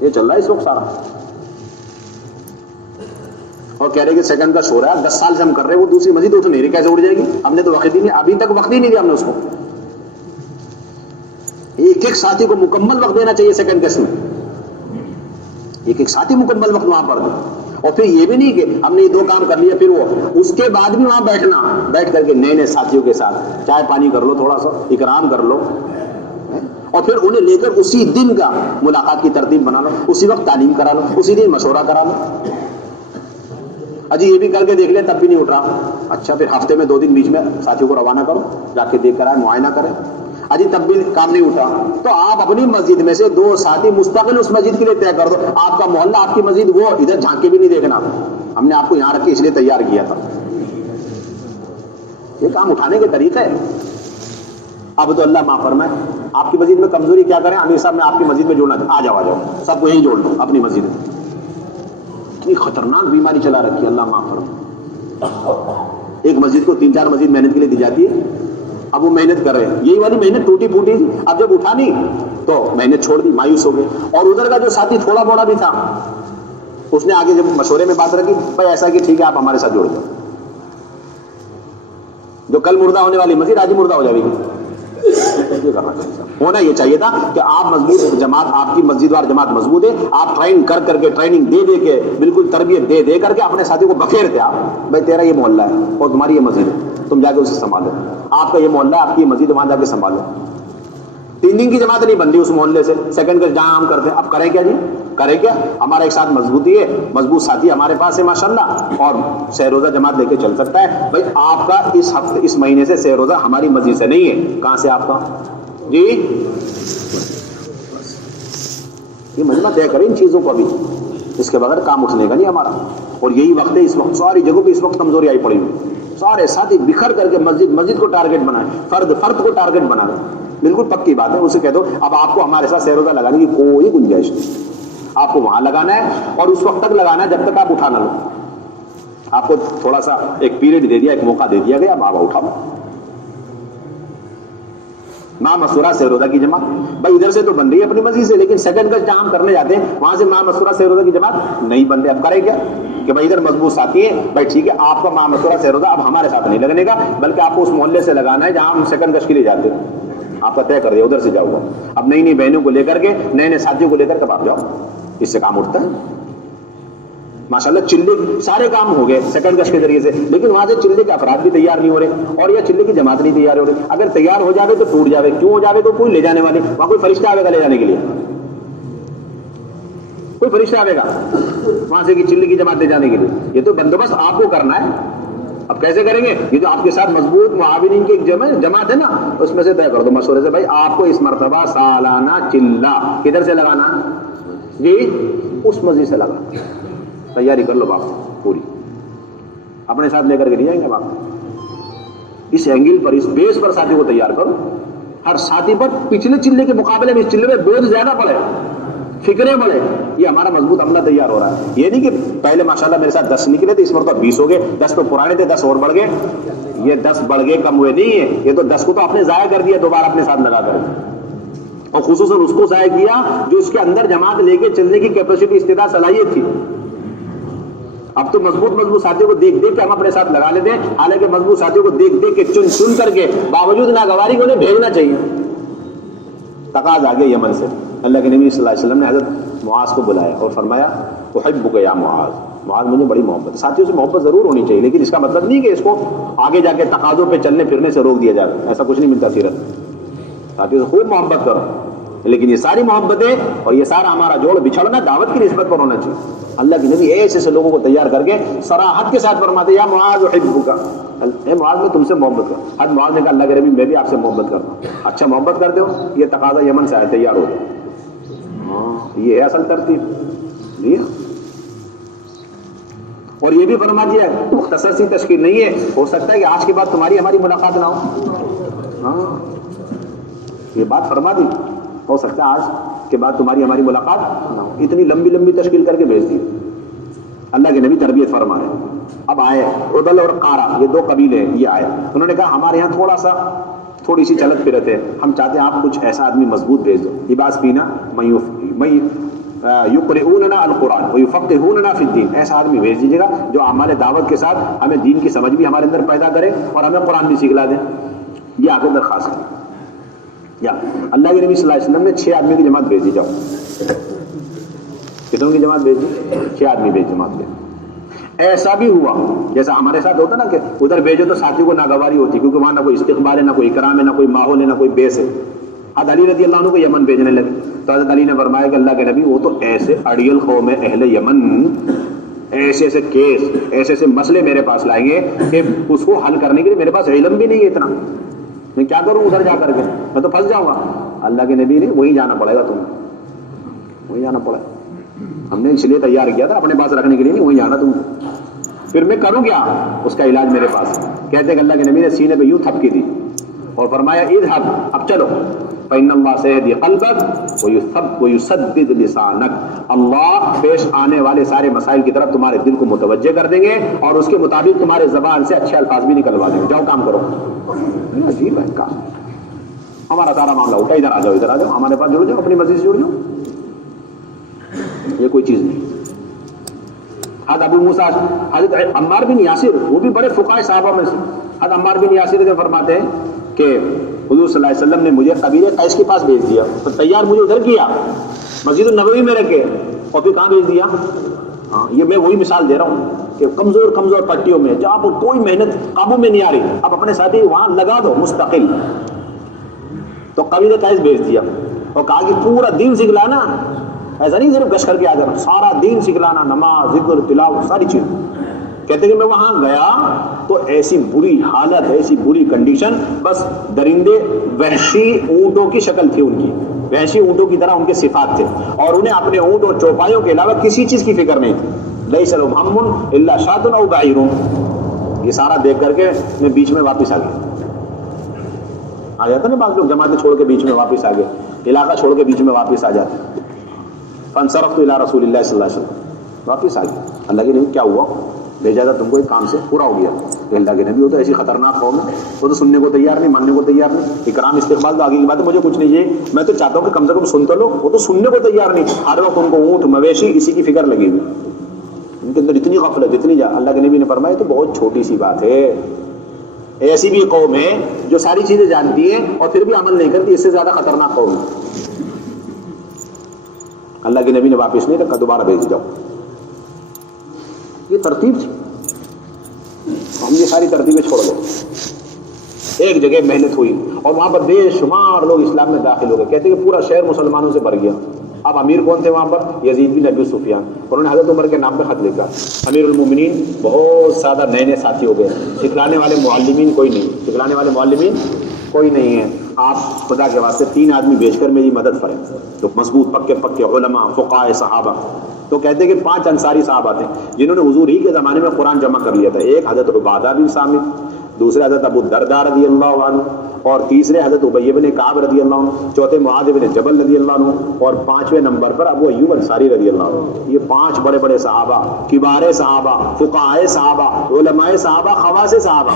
یہ چل رہا ہے اس وقت سارا. اور کہہ رہے کہ سیکنڈ گشت ہو رہا ہے, 10 سال سے ہم کر رہے ہیں, وہ دوسری مسجد اٹھ نہیں رہی, کیسے اٹھ جائے گی؟ ہم نے تو وقت ہی نہیں, ابھی تک وقت ہی نہیں دیا ہم نے اس کو. ایک ساتھی کو مکمل وقت دینا چاہیے سیکنڈ گشت میں, ایک ساتھی مکمل وقت وہاں پر دے. اور پھر یہ بھی نہیں کہ ہم نے یہ 2 کام کر لیا, پھر وہ اس کے بعد بھی وہاں بیٹھ کر کے نئے ساتھیوں کے ساتھ چائے پانی کر لو, تھوڑا سا اکرام کر لو, اور پھر انہیں لے کر اسی دن کا ملاقات کی ترتیب بنا لو, اسی وقت تعلیم کرا لو, اسی دن مشورہ کرا لو. اجی یہ بھی کر کے دیکھ لیں تب بھی نہیں اٹھ رہا, اچھا پھر ہفتے میں 2 دن بیچ میں ساتھیوں کو روانہ کرو, جا کے دیکھ کر آئے, معائنہ کریں. اجی تب بھی کام نہیں اٹھا تو آپ اپنی مسجد میں سے 2 ساتھی مستقل اس مسجد کے لیے طے کر دو. آپ کا محلہ, آپ کی مسجد, وہ ادھر جھانک کے بھی نہیں دیکھنا, ہم نے آپ کو یہاں رکھ کے اس لیے تیار کیا تھا. یہ کام اٹھانے کے طریقے ہے. اب تو اللہ معاف فرمائے, آپ کی مسجد میں کمزوری کیا کریں, امیر صاحب میں آپ کی مسجد میں جوڑنا, آ جاؤ سب کو یہیں جوڑ لو اپنی مسجد میں. اتنی خطرناک بیماری چلا رکھی ہے, اللہ معاف فرمائے. ایک مسجد کو 3-4 مسجد محنت کے لیے دی جاتی ہے, اب وہ محنت کر رہے ہیں, یہی والی محنت ٹوٹی پھوٹی, اب جب اٹھا نہیں تو محنت چھوڑ دی, مایوس ہو گئے. اور ادھر کا جو ساتھی تھوڑا بوڑا بھی تھا, اس نے آگے جب مشورے میں بات رکھی, بھائی ایسا کہ ٹھیک ہے آپ ہمارے ساتھ جوڑ دو, جو کل مردہ ہونے والی مسجد آج ہی مردہ ہو جائے گی. یہ کرنا چاہیے, ہونا یہ چاہیے تھا کہ آپ مضبوط جماعت, آپ کی مسجد وار جماعت مضبوط ہے, آپ ٹرین کر کے, ٹریننگ دے کے, بالکل تربیت دے کر کے اپنے ساتھی کو بخیرتے آپ, بھائی تیرا یہ محلہ ہے اور تمہاری یہ مسجد ہے, تم جا کے اسے سنبھالو. آپ کا یہ محلہ ہے, آپ کی یہ مسجد, وہاں جا کے سنبھالو. 3 دن کی جماعت نہیں بن رہی اس محلے سے, سیکنڈ کا جہاں ہم کرتے ہیں. اب کریں کیا جی, کریں کیا؟ ہمارا ایک ساتھ مضبوطی ہے, مضبوط ساتھی ہمارے پاس ہے ماشاءاللہ, اور سہ روزہ جماعت لے کے چل سکتا ہے. بھائی آپ کا اس ہفتے, اس مہینے سے سہ روزہ ہماری مسجد سے نہیں ہے, کہاں سے آپ کا جی؟ یہ مجمع طے کریں ان چیزوں کو, ابھی اس کے بغیر کام اٹھنے کا نہیں ہمارا. اور یہی وقت ہے اس وقت, ساری جگہوں پہ اس وقت کمزوری آئی پڑی ہوئی, سارے ساتھی بکھر کر کے مسجد کو ٹارگٹ بنائیں, فرد کو ٹارگٹ بنائیں. بالکل پکی بات ہے, اسے کہہ دو اب آپ کو ہمارے ساتھ سہ روزہ لگانے کی کوئی گنجائش نہیں, آپ کو وہاں لگانا ہے اور اس وقت تک لگانا ہے جب تک آپ اٹھا نہ لو. آپ کو تھوڑا سا ایک پیریڈ دے دیا, ایک موقع دے دیا گیا, اب آپ اٹھاؤ. ماں مسورہ سہ روزہ کی جماعت, بھائی ادھر سے تو بن رہی ہے اپنی مسجد سے, لیکن سیکنڈ گشت جہاں ہم کرنے جاتے ہیں وہاں سے ماں مسورہ سہ روزہ کی جماعت نہیں بن رہی. اب کریں کیا کہ بھائی ادھر مضبوط ساتھی ہے, بھائی ٹھیک ہے آپ کا ماں مسورہ سہ روزہ اب ہمارے ساتھ نہیں لگنے کا, بلکہ آپ کو اس محلے سے لگانا ہے جہاں ہم سیکنڈ گشت کے لیے جاتے ہیں. آپ کا طے کر دیا, ادھر سے جاؤ گا. اب نئی بہنوں کو لے کر کے, نئے ساتھیوں کو لے کر کب آپ جاؤ, اس سے کام اٹھتا ہے ماشاءاللہ. چلے سارے کام ہو گئے سیکنڈ گشت کے ذریعے سے, لیکن وہاں سے چلے کے افراد بھی تیار نہیں ہو رہے, اور یہ چلے کی جماعت نہیں تیار ہو رہی. اگر تیار ہو جاوے تو ٹوٹ جاوے, کیوں ہو جاوے؟ تو کوئی لے جانے والے, وہاں کوئی فرشتہ آئے گا لے جانے کے لیے, کوئی فرشتہ آئے گا وہاں سے چلے کی جماعت لے جانے کے لیے. یہ تو بندوبست آپ کو کرنا ہے. اب کیسے کریں گے؟ یہ جو آپ کے ساتھ مضبوط معاونین کی ایک جماعت ہے نا, اس میں سے طے کر دو مشورے سے, بھائی آپ کو اس مرتبہ سالانہ چلہ کدھر سے لگانا جی؟ اس مسجد سے لگا. تیاری کر لو باپ پوری, اپنے ساتھ لے کر کے نہیں جائیں گے باپ. اس اینگل پر, اس بیس پر ساتھی کو تیار کرو. ہر ساتھی پر پچھلے چلے کے مقابلے میں اس چلے میں بوجھ زیادہ پڑے, فکریں بڑھے. یہ ہمارا مضبوط عملہ تیار ہو رہا ہے. یہ نہیں کہ پہلے ماشاءاللہ میرے ساتھ 10 نکلے تھے, اس مرتبہ 20 ہو گئے, 10 تو پرانے تھے 10 اور بڑھ گئے. یہ 10 بڑھ گئے کم ہوئے نہیں ہے, یہ تو 10 کو تو آپ نے ضائع کر دیا دوبارہ اپنے ساتھ لگا کر. اور خصوصاً اس کو ضائع کیا جو اس کے اندر جماعت لے کے چلنے کی کیپیسٹی، استعداد، صلاحیت تھی۔ اب تو مضبوط ساتھیوں کو دیکھ دیکھ کے ہم اپنے ساتھ لگا لیتے ہیں، حالانکہ مضبوط ساتھیوں کو دیکھ دیکھ کے چن چن کر کے باوجود ناگواری کو انہیں بھیجنا چاہیے۔ تقاضا آ گیا یمن سے، اللہ کے نبی صلی اللہ علیہ وسلم نے حضرت معاذ کو بلایا اور فرمایا احبک یا معاذ، معاذ مجھے بڑی محبت ہے۔ ساتھیوں سے محبت ضرور ہونی چاہیے، لیکن اس کا مطلب نہیں کہ اس کو آگے جا کے تقاضوں پہ چلنے پھرنے سے روک دیا جائے، ایسا کچھ نہیں ملتا سیرت۔ ساتھیوں سے خوب محبت کرو، لیکن یہ ساری محبتیں اور یہ سارا ہمارا جوڑ بچھڑنا دعوت کی نسبت پر ہونا چاہیے۔ اللہ کے نبی ایسے ایسے لوگوں کو تیار کر کے صراحت کے ساتھ فرماتے یا معاذ احبک، اے معاذ میں تم سے محبت کرتا ہوں۔ حضرت معاذ نے کہا اللہ کے نبی میں بھی آپ سے محبت کرتا ہوں۔ اچھا محبت کرتے ہو، یہ تقاضا یمن سے آئے، تیار ہو جاؤ۔ یہ ہے اصل ترتیب جی۔ اور یہ بھی فرما دیا مختصر سی تشکیل نہیں ہے، ہو سکتا ہے کہ آج کے بعد تمہاری ہماری ملاقات نہ ہو۔ یہ بات فرما دی، ہو سکتا ہے آج کے بعد تمہاری ہماری ملاقات نہ ہو۔ اتنی لمبی لمبی تشکیل کر کے بھیج دی اللہ کے نبی، تربیت فرما رہے۔ اب آئے عدل اور قارا، یہ دو قبیلے ہیں، یہ آئے، انہوں نے کہا ہمارے یہاں تھوڑی سی چلت پھرت ہے، ہم چاہتے ہیں آپ کچھ ایسا آدمی مضبوط بھیج دو۔ لباس پینا یقرؤوننا القرآن ویفقہوننا فی الدین، ایسا آدمی بھیج دیجیے گا جو اعمال دعوت کے ساتھ ہمیں دین کی سمجھ بھی ہمارے اندر پیدا کرے اور ہمیں قرآن بھی سکھلا دے۔ یہ آگے درخواست ہے۔ یا اللہ کے نبی صلی اللہ علیہ وسلم نے 6 آدمی کی جماعت بھیج دی، جاؤ۔ کتنوں کی جماعت بھیج دی؟ 6 آدمی بھیج جماعت بھیج۔ ایسا بھی ہوا جیسا ہمارے ساتھ ہوتا نا کہ ادھر بھیجو تو ساتھیوں کو ناگواری ہوتی، کیونکہ وہاں نہ کوئی استقبال ہے، نہ کوئی اکرام ہے، نہ کوئی ماحول ہے، نہ کوئی بیس ہے۔ حضرت علی رضی اللہ عنہ کو یمن بھیجنے لگے تو حضرت علی نے فرمایا کہ اللہ کے نبی وہ تو ایسے اڑیل قوم ہے اہل یمن، ایسے ایسے کیس، ایسے ایسے مسئلے میرے پاس لائیں گے کہ اس کو حل کرنے کے لیے میرے پاس علم بھی نہیں ہے اتنا، میں کیا کروں ادھر جا کر کے، میں تو پھنس جاؤں گا۔ اللہ کے نبی نے وہیں جانا پڑے گا، تمہیں وہیں جانا پڑے گا، ہم نے اس لیے تیار کیا تھا اپنے پاس رکھنے کے لیے، نہیں وہیں جانا تم۔ پھر میں کروں کیا؟ اس کا علاج میرے پاس۔ کہتے کہ اللہ کے نبی نے سینے پہ یوں تھپکی دی اور فرمایا اذهب، اب چلو، فإن اللہ سيهدي قلبك ويسدد لسانك، اللہ پیش آنے والے سارے مسائل کی طرف تمہارے دل کو متوجہ کر دیں گے اور اس کے مطابق تمہارے زبان سے اچھے الفاظ بھی نکلوا دیں گے، جاؤ کام کرو۔ عجیب ہے کام، ہمارا سارا معاملہ اٹھا، ادھر آ جاؤ، ادھر آ جاؤ، ہمارے پاس جڑ جاؤ، اپنی مسجد سے جڑ جاؤ، یہ کوئی چیز نہیں۔ حضرت ابو موسیٰ، حضرت عمار بن یاسر، وہ بھی بڑے فقہاء صحابہ میں سے، حضرت عمار بن یاسر جو فرماتے ہیں کہ حضور صلی اللہ علیہ وسلم نے مجھے قبیلے قیس کے پاس بھیج دیا، تو تیار مجھے ادھر کیا، مسجد النبوی میں رکھے، اور پھر کہاں بھیج دیا؟ یہ میں وہی مثال دے رہا ہوں کہ کمزور کمزور پٹیوں میں جہاں پر کوئی محنت قابو میں نہیں آ رہی، اب اپنے ساتھی وہاں لگا دو مستقل۔ تو قبیلے قیس بھیج دیا اور کہا کہ پورا دین سکھلانا، ایسا نہیں صرف گشت کر کے آ جانا، سارا دین سکھلانا، نماز، ذکر، تلاوت، ساری چیز۔ کہتے کہ میں وہاں گیا تو ایسی بری حالت، ایسی بری کنڈیشن، بس درندے وحشی اونٹوں کی شکل تھی ان کی، وحشی اونٹوں کی طرح ان کے صفات تھے، اور انہیں اپنے اونٹ اور چوپایوں کے علاوہ کسی چیز کی فکر نہیں تھی۔ لیس لهم هم الا شاة او بعیر، یہ سارا دیکھ کر کے میں بیچ میں واپس آ گیا۔ آ جاتا نا بعض لوگ جماعتیں چھوڑ کے بیچ میں واپس آ گئے، علاقہ چھوڑ کے بیچ میں واپس آ جاتے۔ فانصرفت الى رسول اللہ صلی اللہ علیہ وسلم، واپس آ گیا۔ اللہ کے نبی کیا ہوا؟ بھیجا تھا تم کو ایک کام سے، پورا ہو گیا۔ کہ اللہ کے نبی وہ تو ایسی خطرناک قوم ہے، وہ تو سننے کو تیار نہیں، ماننے کو تیار نہیں، اکرام استقبال تو آگے کی بات ہے، مجھے کچھ نہیں ہے، میں تو چاہتا ہوں کہ کم سے کم سن تو لو، وہ تو سننے کو تیار نہیں، ہر وقت ان کو اونٹ مویشی اسی کی فکر لگی ہوئی، ان کے اندر اتنی غفلت، اتنی اللہ کے نبی نے فرمایا تو بہت چھوٹی سی بات ہے، ایسی بھی قوم ہے جو ساری چیزیں جانتی ہے اور پھر بھی عمل نہیں کرتی، اس سے زیادہ خطرناک قوم ہے۔ اللہ کے نبی نے واپس نہیں رکھا، دوبارہ بھیج جاؤ۔ یہ ترتیب تھی، ہم یہ ساری ترتیبیں چھوڑ دو۔ ایک جگہ محنت ہوئی اور وہاں پر بے شمار لوگ اسلام میں داخل ہو گئے، کہتے کہ پورا شہر مسلمانوں سے بھر گیا۔ اب امیر کون تھے وہاں پر؟ یزید بن ابی سفیان، انہوں نے حضرت عمر کے نام پہ خط لکھا، امیر المومنین، بہت زیادہ نئے نئے ساتھی ہو گئے، سکھلانے والے معلمین کوئی نہیں، سکھلانے والے معلمین کوئی نہیں ہے، آپ خدا کے واسطے 3 آدمی بھیج کر میری مدد کریں، تو مضبوط پکے پکے علماء، فقہاء، صحابہ۔ تو کہتے ہیں کہ 5 انصاری صحابہ تھے جنہوں نے حضور ہی کے زمانے میں قرآن جمع کر لیا تھا، ایک حضرت عبادہ بن صامت، دوسرے حضرت ابو الدرداء رضی اللہ عنہ، اور تیسرے حضرت ابی بن کعب رضی اللہ عنہ، چوتھے معاذ بن جبل رضی اللہ عنہ، اور 5ویں نمبر پر ابو ایوب انصاری رضی اللہ عنہ۔ یہ 5 بڑے بڑے صحابہ، کبار صحابہ، فقہاء صحابہ، علماء صحابہ، خواص صحابہ،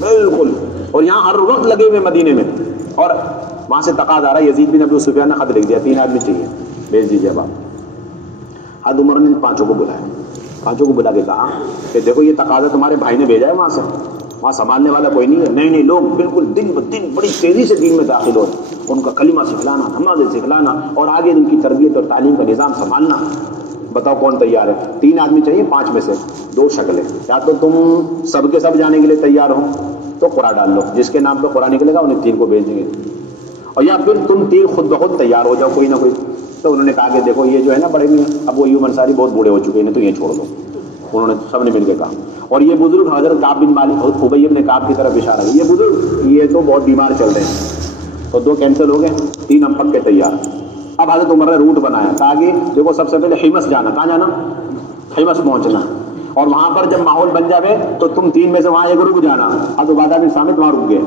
بالکل، اور یہاں ہر وقت لگے ہوئے مدینے میں، اور وہاں سے تقاضا آ رہا ہے، یزید بن ابی سفیان نے خط لکھ دیا 3 آدمی چاہیے، بھیج دیجیے اب آپ۔ حضرت عمر نے 5 کو بلایا، 5 کو بلا کے کہا کہ دیکھو یہ تقاضا تمہارے بھائی نے بھیجا ہے وہاں سے، وہاں سنبھالنے والا کوئی نہیں ہے، نہیں لوگ بالکل دن بدن بڑی تیزی سے دین میں داخل ہو، ان کا کلمہ سکھلانا، نمازیں سکھلانا اور آگے ان کی تربیت اور تعلیم کا نظام سنبھالنا۔ بتاؤ کون تیار ہے؟ 3 آدمی چاہیے، 5 میں سے 2 شکلیں، یا تو تم سب کے سب جانے کے لیے تیار ہو تو قرعہ ڈال لو، جس کے نام پہ قرعہ نکلے گا انہیں 3 کو بھیج دیں گے، اور یا پھر تم 3 خود بخود تیار ہو جاؤ کوئی نہ کوئی۔ تو انہوں نے کہا کہ دیکھو یہ جو ہے نا بڑے میں ابو ایوب انصاری بہت بوڑھے ہو چکے ہیں تو یہ چھوڑ دو، انہوں نے سب نے مل کے کہا۔ اور یہ بزرگ حضرت کعب بن مالک ابی بن کعب کی طرف اشارہ ہے، یہ بزرگ یہ تو بہت بیمار چل رہے ہیں، تو 2 کینسل ہو گئے، 3 ہم پکے تیار۔ اب حضرت عمر نے روٹ بنایا تاکہ دیکھو سب سے پہلے حمص جانا، کہاں جانا؟ حمص پہنچنا، اور وہاں پر جب ماحول بن جائے تو تم 3 میں سے وہاں ایک رک جانا۔ حضرت عبادہ بن صامت وہاں رک گئے،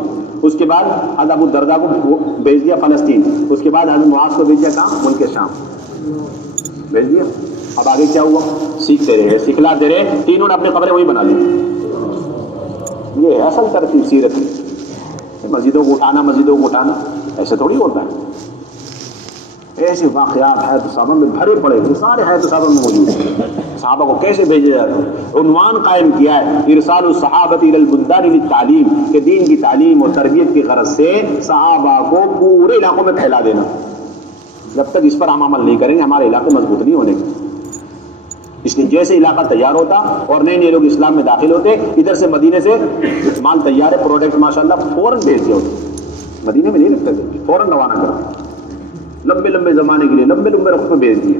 اس کے بعد حضرت ابو الدرداء کو بھیج دیا فلسطین، اس کے بعد حضرت معاذ کو بھیج دیا کہاں؟ ملک شام بھیج دیا۔ اب آگے کیا ہوا؟ سیکھتے رہے، سکھلاتے رہے، تینوں نے اپنے قبریں وہی بنا لی۔ یہ ہے اصل ترتیب سیرت کی، مسجدوں کو اٹھانا ایسے تھوڑی ہوتا ہے۔ ایسے واقعات حیات صحابہ میں بھرے پڑے ہیں، سارے حیات صحابہ میں موجود ہیں۔ صحابہ کو کیسے بھیجا جاتا ہے؟ عنوان قائم کیا ہے ارسال الصحابۃ الی البلدان للتعلیم، کہ دین کی تعلیم اور تربیت کی غرض سے صحابہ کو پورے علاقوں میں پھیلا دینا۔ جب تک اس پر ہم عمل نہیں کریں گے ہمارے علاقے مضبوط نہیں ہونے گے۔ اس لیے جیسے علاقہ تیار ہوتا اور نئے لوگ اسلام میں داخل ہوتے، ادھر سے مدینے سے مال تیار ہے، پروڈکٹ ماشاءاللہ فوراً بھیج دیا ہوتا، مدینے میں نہیں رکھتے تھے، فوراً روانہ کرتے، لمبے زمانے کے لیے لمبے رخ پہ بھیج دیے۔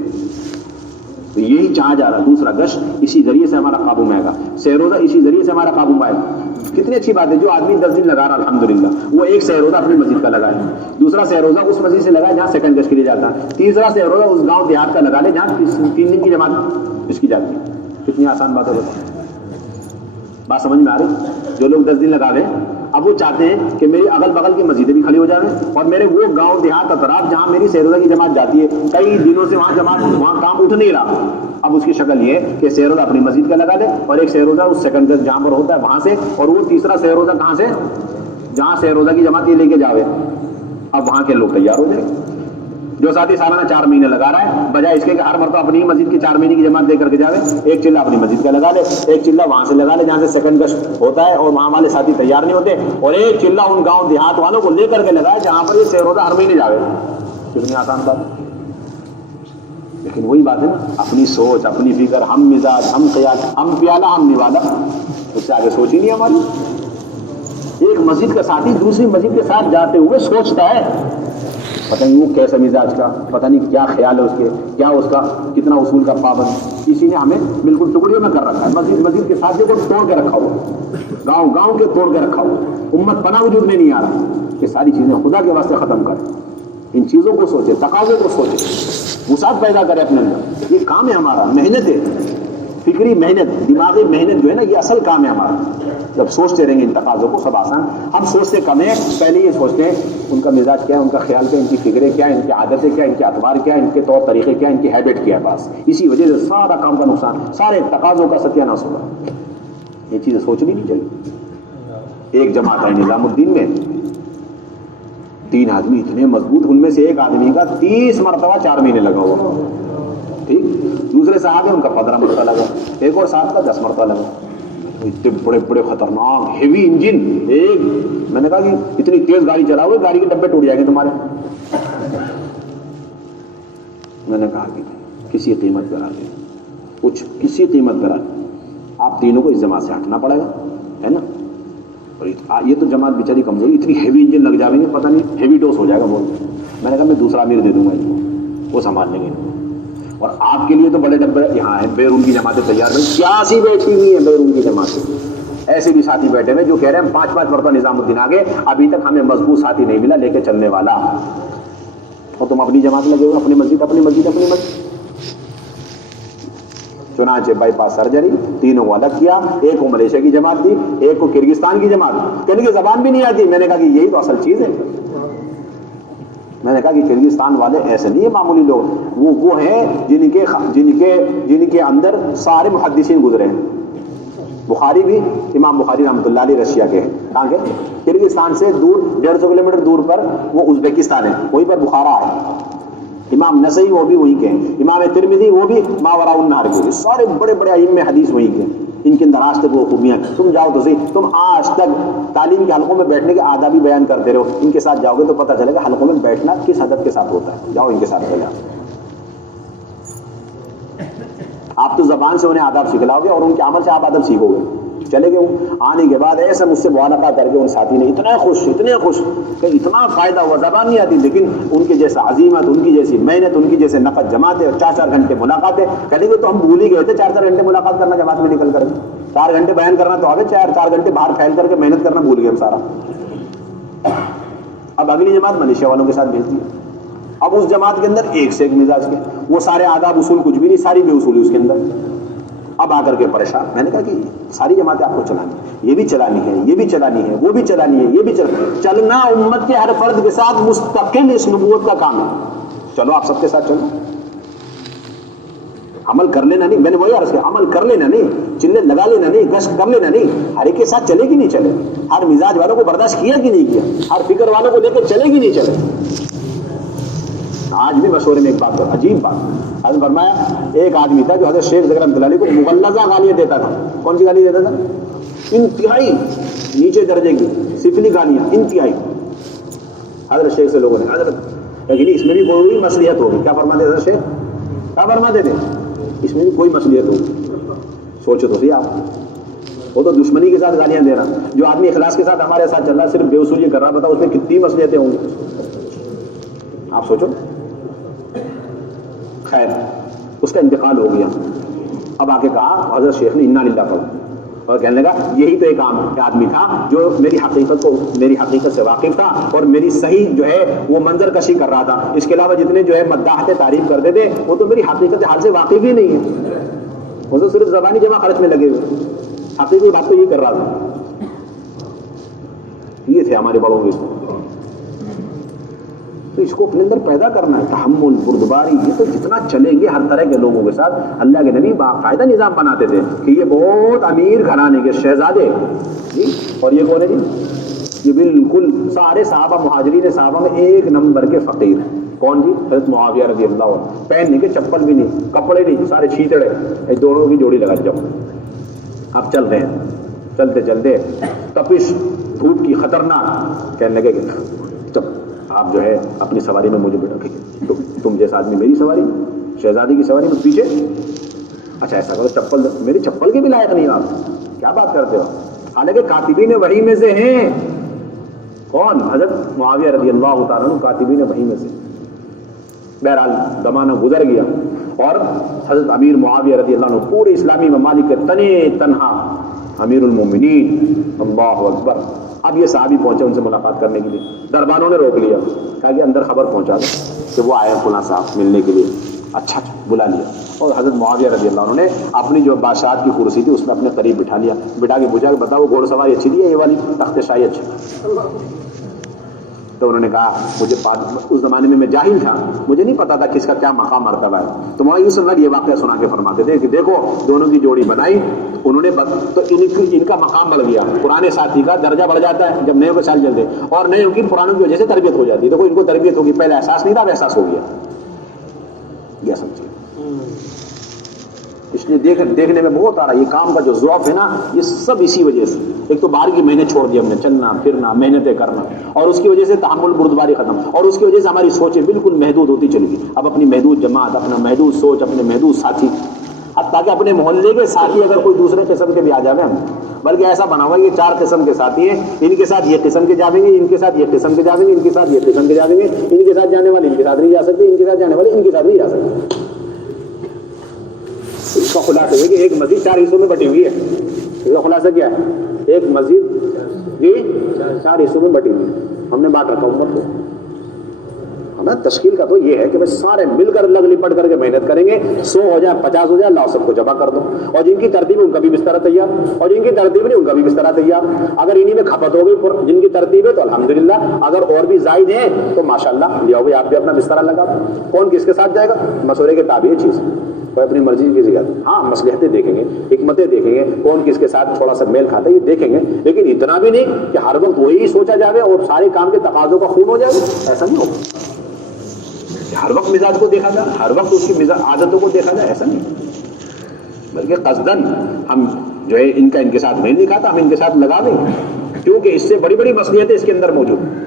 تو یہی چاہا جا رہا ہے، دوسرا گشت اسی ذریعے سے ہمارا قابو میں آئے گا، سہ روزہ اسی ذریعے سے ہمارا قابو میں آئے گا۔ کتنی اچھی بات ہے، جو آدمی 10 دن لگا رہا الحمدللہ، وہ ایک سہ روزہ اپنی مسجد کا لگائے، دوسرا سہ روزہ اس مسجد سے لگائے جہاں سیکنڈ گشت کے لیے جاتا ہے، تیسرا سہ روزہ اس گاؤں دیہات کا لگا لے جہاں 3 دن کی جماعت اس کی جاتی ہے۔ کتنی آسان بات ہے، بات سمجھ میں آ رہی؟ جو لوگ 10 دن لگا رہے ہیں اب وہ چاہتے ہیں کہ میری اگل بغل کی مسجدیں بھی کھڑی ہو جائیں اور میرے وہ گاؤں دیہات اطراف جہاں میری سہ روزہ کی جماعت جاتی ہے، کئی دنوں سے وہاں کام اٹھ نہیں رہا، اب اس کی شکل یہ ہے کہ سہ روزہ اپنی مسجد کا لگا لے اور ایک سہ روزہ اس سیکنڈ گشت جہاں پر ہوتا ہے وہاں سے، اور وہ تیسرا سہ روزہ کہاں سے؟ جہاں سہ روزہ کی جماعت یہ لے کے جاوے۔ اب وہاں کے لوگ تیار ہو جائیں، جو ساتھی سالانہ 4 مہینے لگا رہا ہے، بجائے اس کے کہ ہر مرتبہ اپنی مسجد کی 4 مہینے کی جماعت دے کر کے جاوے، ایک چلہ اپنی مسجد کا لگا لے، ایک چلہ وہاں سے لگا لے جہاں سے سیکنڈ گشت ہوتا ہے اور وہاں والے ساتھی تیار نہیں ہوتے، اور ایک چلہ ان گاؤں دیہات والوں کو لے کر کے لگائے جہاں پر یہ سہ روزہ ہر مہینے جاوے۔ کتنی آسان بات ہے، لیکن وہی بات ہے نا، اپنی سوچ، اپنی فکر، ہم مزاج، ہم خیال، ہم پیالہ ہم نوالا، اس سے آگے سوچ ہی نہیں ہماری۔ ایک مسجد کا ساتھی دوسری مسجد کے ساتھ جاتے ہوئے سوچتا ہے پتہ نہیں وہ کیسا مزاج کا، پتہ نہیں کیا خیال ہے اس کے، کیا اس کا کتنا اصول کا پابند، اسی نے ہمیں بالکل ٹکڑیوں میں کر رکھا ہے۔ مسجد کے ساتھ کو توڑ کے رکھا ہوا، گاؤں کے توڑ کے رکھا ہوا، امت پناہ وجود میں نہیں آ رہا۔ یہ ساری چیزیں خدا کے واسطے ختم کریں، ان چیزوں کو سوچے، تقاضے کو سوچے، وسعت پیدا کرے اپنے اندر۔ یہ کام ہے ہمارا، محنت ہے، فکری محنت، دماغی محنت جو ہے نا، یہ اصل کام ہے ہمارا۔ جب سوچتے رہیں گے ان تقاضوں کو، سب آسان۔ ہم سوچتے کم ہیں، پہلے یہ سوچتے ہیں ان کا مزاج کیا ہے، ان کا خیال کیا ہے، ان کی فکریں کیا ہیں، ان کی عادتیں کیا ہیں، ان کے اعتبار کیا ہے، ان کے طور طریقے کیا ہیں، ان کی ہیبٹ کیا ہے، بس اسی وجہ سے سارا کام کا نقصان، سارے تقاضوں کا ستیہ ناش ہوگا۔ یہ چیزیں سوچنی نہیں چاہیے۔ ایک جماعت ہے نظام الدین میں، 3 آدمی اتنے مضبوط، ان میں سے ایک آدمی کا 30 مرتبہ 4 مہینے لگا ہوا، ٹھیک، دوسرے صحابہ ان کا 15 مرتبہ لگا، ایک اور صاحب کا 10 مرتبہ لگا۔ اتنے بڑے خطرناک ہیوی انجن، ایک میں نے کہا کہ اتنی تیز گاڑی چلاؤ گے گاڑی کے ڈبے ٹوٹ جائیں گے تمہارے۔ میں نے کہا کہ کسی قیمت کرا دیں، کچھ کسی قیمت کرا دیں، آپ تینوں کو اس جماعت سے ہٹنا پڑے گا، ہے نا۔ اور یہ تو جماعت بیچاری کمزوری، اتنی ہیوی انجن لگ جائیں گے، پتہ نہیں ہیوی ڈوز ہو جائے گا بہت۔ میں نے کہا میں دوسرا امیر دے دوں گا ان کو، وہ سنبھال لیں گے۔ اور آپ کے لیے تو بڑے ڈبے یہاں ہیں، بیرون کی جماعتیں تیار ہیں، 81 بیٹھی ہوئی ہیں بیرون کی جماعتیں۔ ایسے بھی ساتھی بیٹھے ہیں جو کہہ رہے ہیں 5 مرتبہ نظام الدین آگے، ابھی تک ہمیں مضبوط ساتھی نہیں ملا لے کے چلنے والا، اور تم اپنی جماعت لگے ہوئے، اپنی مسجد۔ چنانچہ بائی پاس سرجری، تینوں کو الگ کیا، ایک کو ملیشیا کی جماعت دی، ایک کو کرگستان کی جماعت۔ کہنے کی زبان بھی نہیں آتی، میں نے کہا کہ یہی تو اصل چیز ہے۔ میں نے کہا کہ کرگستان والے ایسے نہیں ہیں معمولی لوگ، وہ ہیں جن کے اندر سارے محدثین گزرے ہیں، بخاری بھی امام بخاری رحمۃ اللہ علیہ رشیا کے ہیں. کہاں کے؟ کرگستان سے دور 150 کلومیٹر دور پر وہ ازبیکستان ہے, وہیں پر بخارا ہے. امام نسائی وہ بھی وہیں کے ہیں. امام ترمذی وہ بھی ماوراء النہر کے. سارے بڑے بڑے ائمہ حدیث وہیں کے ہیں. ان کے اندر آج تک وہ خوبیاں. تم جاؤ تو صحیح, تم آج تک تعلیم کے حلقوں میں بیٹھنے کے آداب بھی بیان کرتے رہو, ان کے ساتھ جاؤ گے تو پتہ چلے گا حلقوں میں بیٹھنا کس حدت کے ساتھ ہوتا ہے. جاؤ ان کے ساتھ ہو جاؤ. آپ تو زبان سے انہیں آداب سکھلاؤ گے اور ان کے عمل سے آپ ادب سیکھو گے. چلے گئے آنے کے بعد ایسا مجھ سے معانقہ کر کے ان ساتھی نے اتنے خوش کہ اتنا فائدہ ہوا. زبان نہیں آتی لیکن ان کے جیسا عزیمت, ان کی جیسی محنت, ان کی جیسے نفت جماعتیں اور 4-4 گھنٹے ملاقاتیں. کہتے تو ہم بھول ہی گئے تھے 4-4 گھنٹے ملاقات کرنا جماعت میں نکل کر. 4 گھنٹے بیان کرنا تو آگے 4 گھنٹے باہر پھیل کر کے محنت کرنا بھول گئے ہم سارا. اب اگلی جماعت ملیشیا والوں کے ساتھ بھیج دی. اب اس جماعت کے اندر ایک سے ایک مزاج کے, وہ سارے آداب اصول کچھ بھی نہیں, ساری بے اصولی اس کے اندر. اب آ کر کے پریشان. میں نے کہا کہ ساری جماعتیں آپ کو چلانی ہے, یہ بھی چلانی ہے, یہ بھی چلانی ہے, وہ بھی چلانی ہے, یہ بھی چلنا امت کے ہر فرد کے ساتھ مستقل اس نبوت کا کام ہے. چلو آپ سب کے ساتھ چلو, عمل کر لینا نہیں. میں نے وہی عرض کیا, عمل کر لینا نہیں, چلے لگا لینا نہیں, گشت کر لینا نہیں. ہر ایک کے ساتھ چلے گی نہیں چلے, ہر مزاج والوں کو برداشت کیا کہ نہیں کیا, ہر فکر والوں کو لے کے چلے گی نہیں چلے. آج بھی مشورے میں ایک بات عجیب بات حضرت فرمایا, ایک آدمی تھا جو حضرت شیخ ذکر رحمۃ اللہ علیہ کو مغلظہ گالیاں دیتا تھا. کون سی گالی دیتا تھا؟ انتہائی نیچے درجے کی سفلی گالیاں, انتہائی. حضرت شیخ سے لوگوں نے حضرت لیکن اس میں بھی کوئی مصلحت ہوگی. کیا فرماتے حضرت شیخ؟ کیا فرماتے تھے؟ اس میں بھی کوئی مصلحت ہوگی. سوچو تو صحیح آپ, وہ تو دشمنی کے ساتھ گالیاں دے رہا, جو آدمی اخلاص کے ساتھ ہمارے ساتھ چل رہا ہے صرف بے اصولی کر رہا, بتاؤ اس میں کتنی مصلحتیں ہوں گی. آپ سوچو. خیر, اس کا انتقال ہو گیا. اب آ کے کہا حضرت شیخ نے انا للہ پڑھا, اور کہنے لگا یہی تو ایک عام آدمی تھا جو میری حقیقت سے واقف تھا اور میری صحیح جو ہے وہ منظر کشی کر رہا تھا. اس کے علاوہ جتنے جو ہے مداح کے تعریف کرتے تھے وہ تو میری حقیقت حال سے واقف ہی نہیں ہے, وہ تو صرف زبانی جمع خرچ میں لگے ہوئے. حقیقی بات تو یہ کر رہا تھا. یہ تھے ہمارے بڑوں کے. تو اس کو اپنے اندر پیدا کرنا ہے, تحمل, بردباری. یہ تو جتنا چلیں گے ہر طرح کے لوگوں کے ساتھ. اللہ کے نبی باقاعدہ نظام بناتے تھے کہ یہ بہت امیر گھرانے کے شہزادے جی, اور یہ کون ہے جی, یہ بالکل سارے صحابہ مہاجرین صحابہ میں 1 نمبر کے فقیر. کون جی؟ حضرت معاویہ رضی اللہ عنہ. پہننے کے چپل بھی نہیں, کپڑے نہیں, سارے چھیتڑے, دونوں کی جوڑی لگا جاؤ. اب چل رہے ہیں, چلتے چلتے تپش دھوپ کی خطرناک. کہنے لگے کہ جب آپ جو ہے اپنی سواری میں مجھے بٹھا کے, تم جیسا آدمی میری سواری, شہزادی کی سواری میں پیچھے. اچھا ایسا کرو, چپل میری چپل کے بھی لائق نہیں آپ, کیا بات کرتے ہو. حالانکہ کاتبین وحی میں سے ہیں. کون؟ حضرت معاویہ رضی اللہ تعالیٰ عنہ کاتبین وحی میں سے. بہرحال زمانہ گزر گیا اور حضرت امیر معاویہ رضی اللہ عنہ پورے اسلامی ممالک کے تنے تنہا امیر المومنین. اللہ اکبر. اب یہ صحابی پہنچے ان سے ملاقات کرنے کے لیے. دربانوں نے روک لیا, کہا کہ اندر خبر پہنچا دو کہ وہ آئے فلاں صاحب ملنے کے لیے. اچھا بلا لیا, اور حضرت معاویہ رضی اللہ عنہ نے اپنی جو بادشاہت کی کرسی تھی اس میں اپنے قریب بٹھا لیا. بٹھا کے پوچھا کہ بتاؤ گھوڑ سواری اچھی تھی یا یہ والی تخت شاہی اچھی؟ تو انہوں نے کہا مجھے اس زمانے میں جاہل تھا, مجھے نہیں پتا تھا کس کا کیا مقام مرتبہ ہے. تو مولانا یوسف نگر یہ واقعہ سنا کے فرماتے تھے کہ دیکھو دونوں کی جوڑی بنائی انہوں نے, تو ان کا مقام بڑھ گیا. پرانے ساتھی کا درجہ بڑھ جاتا ہے جب نئے کو چل جلتے, اور نئے کی پرانوں کی وجہ سے تربیت ہو جاتی ہے. دیکھو ان کو تربیت ہوگی, پہلے احساس نہیں تھا, اب احساس ہو گیا. یہ سمجھیے. اس لیے دیکھنے میں بہت آ رہا ہے یہ کام کا جو ذوق ہے نا, یہ سب اسی وجہ سے. ایک تو باہر کی محنت چھوڑ دی ہم نے, چلنا پھرنا, محنتیں کرنا, اور اس کی وجہ سے تحمل بردباری ختم, اور اس کی وجہ سے ہماری سوچیں بالکل محدود ہوتی چلی گئی. اب اپنی محدود جماعت, اپنا محدود سوچ, اپنے محدود ساتھی, حتیٰ کہ اپنے محلے کے ساتھی اگر کوئی دوسرے قسم کے بھی آ جائے ہم, بلکہ ایسا بنا ہوا یہ 4 قسم کے ساتھی ہیں, ان کے ساتھ یہ قسم کے جاویں گے, ان کے ساتھ یہ قسم کے جاویں گے, ان کے ساتھ یہ قسم کے جاویں گے, ان کے ساتھ جانے والے ان کے ساتھ نہیں جا سکتے, ان کے ساتھ جانے والے ان کے ساتھ نہیں جا سکتے. اس کا خلاصہ ہے کہ ایک مسجد 4 حصوں میں بٹی ہوئی ہے. اس کا خلاصہ کیا ہے؟ ایک مسجد جی 4 حصوں میں بٹی ہوئی ہے. ہم نے بات رکھا امت کو. ہمیں تشکیل کا تو یہ ہے کہ بھائی سارے مل کر لگ لپٹ کر کے محنت کریں گے. 100 ہو جائے 50 ہو جائے, اللہ سب کو جمع کر دو. اور جن کی ترتیب ہے ان کا بھی بستر تیار, اور جن کی ترتیب نہیں ان کا بھی بستر تیار. اگر انہی میں کھپت ہو گئی جن کی ترتیب ہے تو الحمدللہ, اگر اور بھی زائد ہیں تو ماشاءاللہ لے آؤ بھائی آپ بھی اپنا بستر لگا. کون کس کے ساتھ جائے گا, مشورے کے تابع چیز. کوئی اپنی مرضی کی ذات. ہاں مصلحتیں دیکھیں گے, حکمتیں دیکھیں گے, کون کس کے ساتھ تھوڑا سا میل کھاتا ہے یہ دیکھیں گے, لیکن اتنا بھی نہیں کہ ہر وقت وہی سوچا جاوے اور سارے کام کے تقاضوں کا خون ہو جائے. ایسا نہیں ہوگا. ہر وقت مزاج کو دیکھا جائے, ہر وقت اس کی عادتوں کو دیکھا جائے, ایسا نہیں. بلکہ قصدن ہم جو ہے ان کا ان کے ساتھ نہیں دکھاتا, ہم ان کے ساتھ لگا دیں, کیونکہ اس سے بڑی بڑی مصلحتیں اس کے اندر موجود ہیں.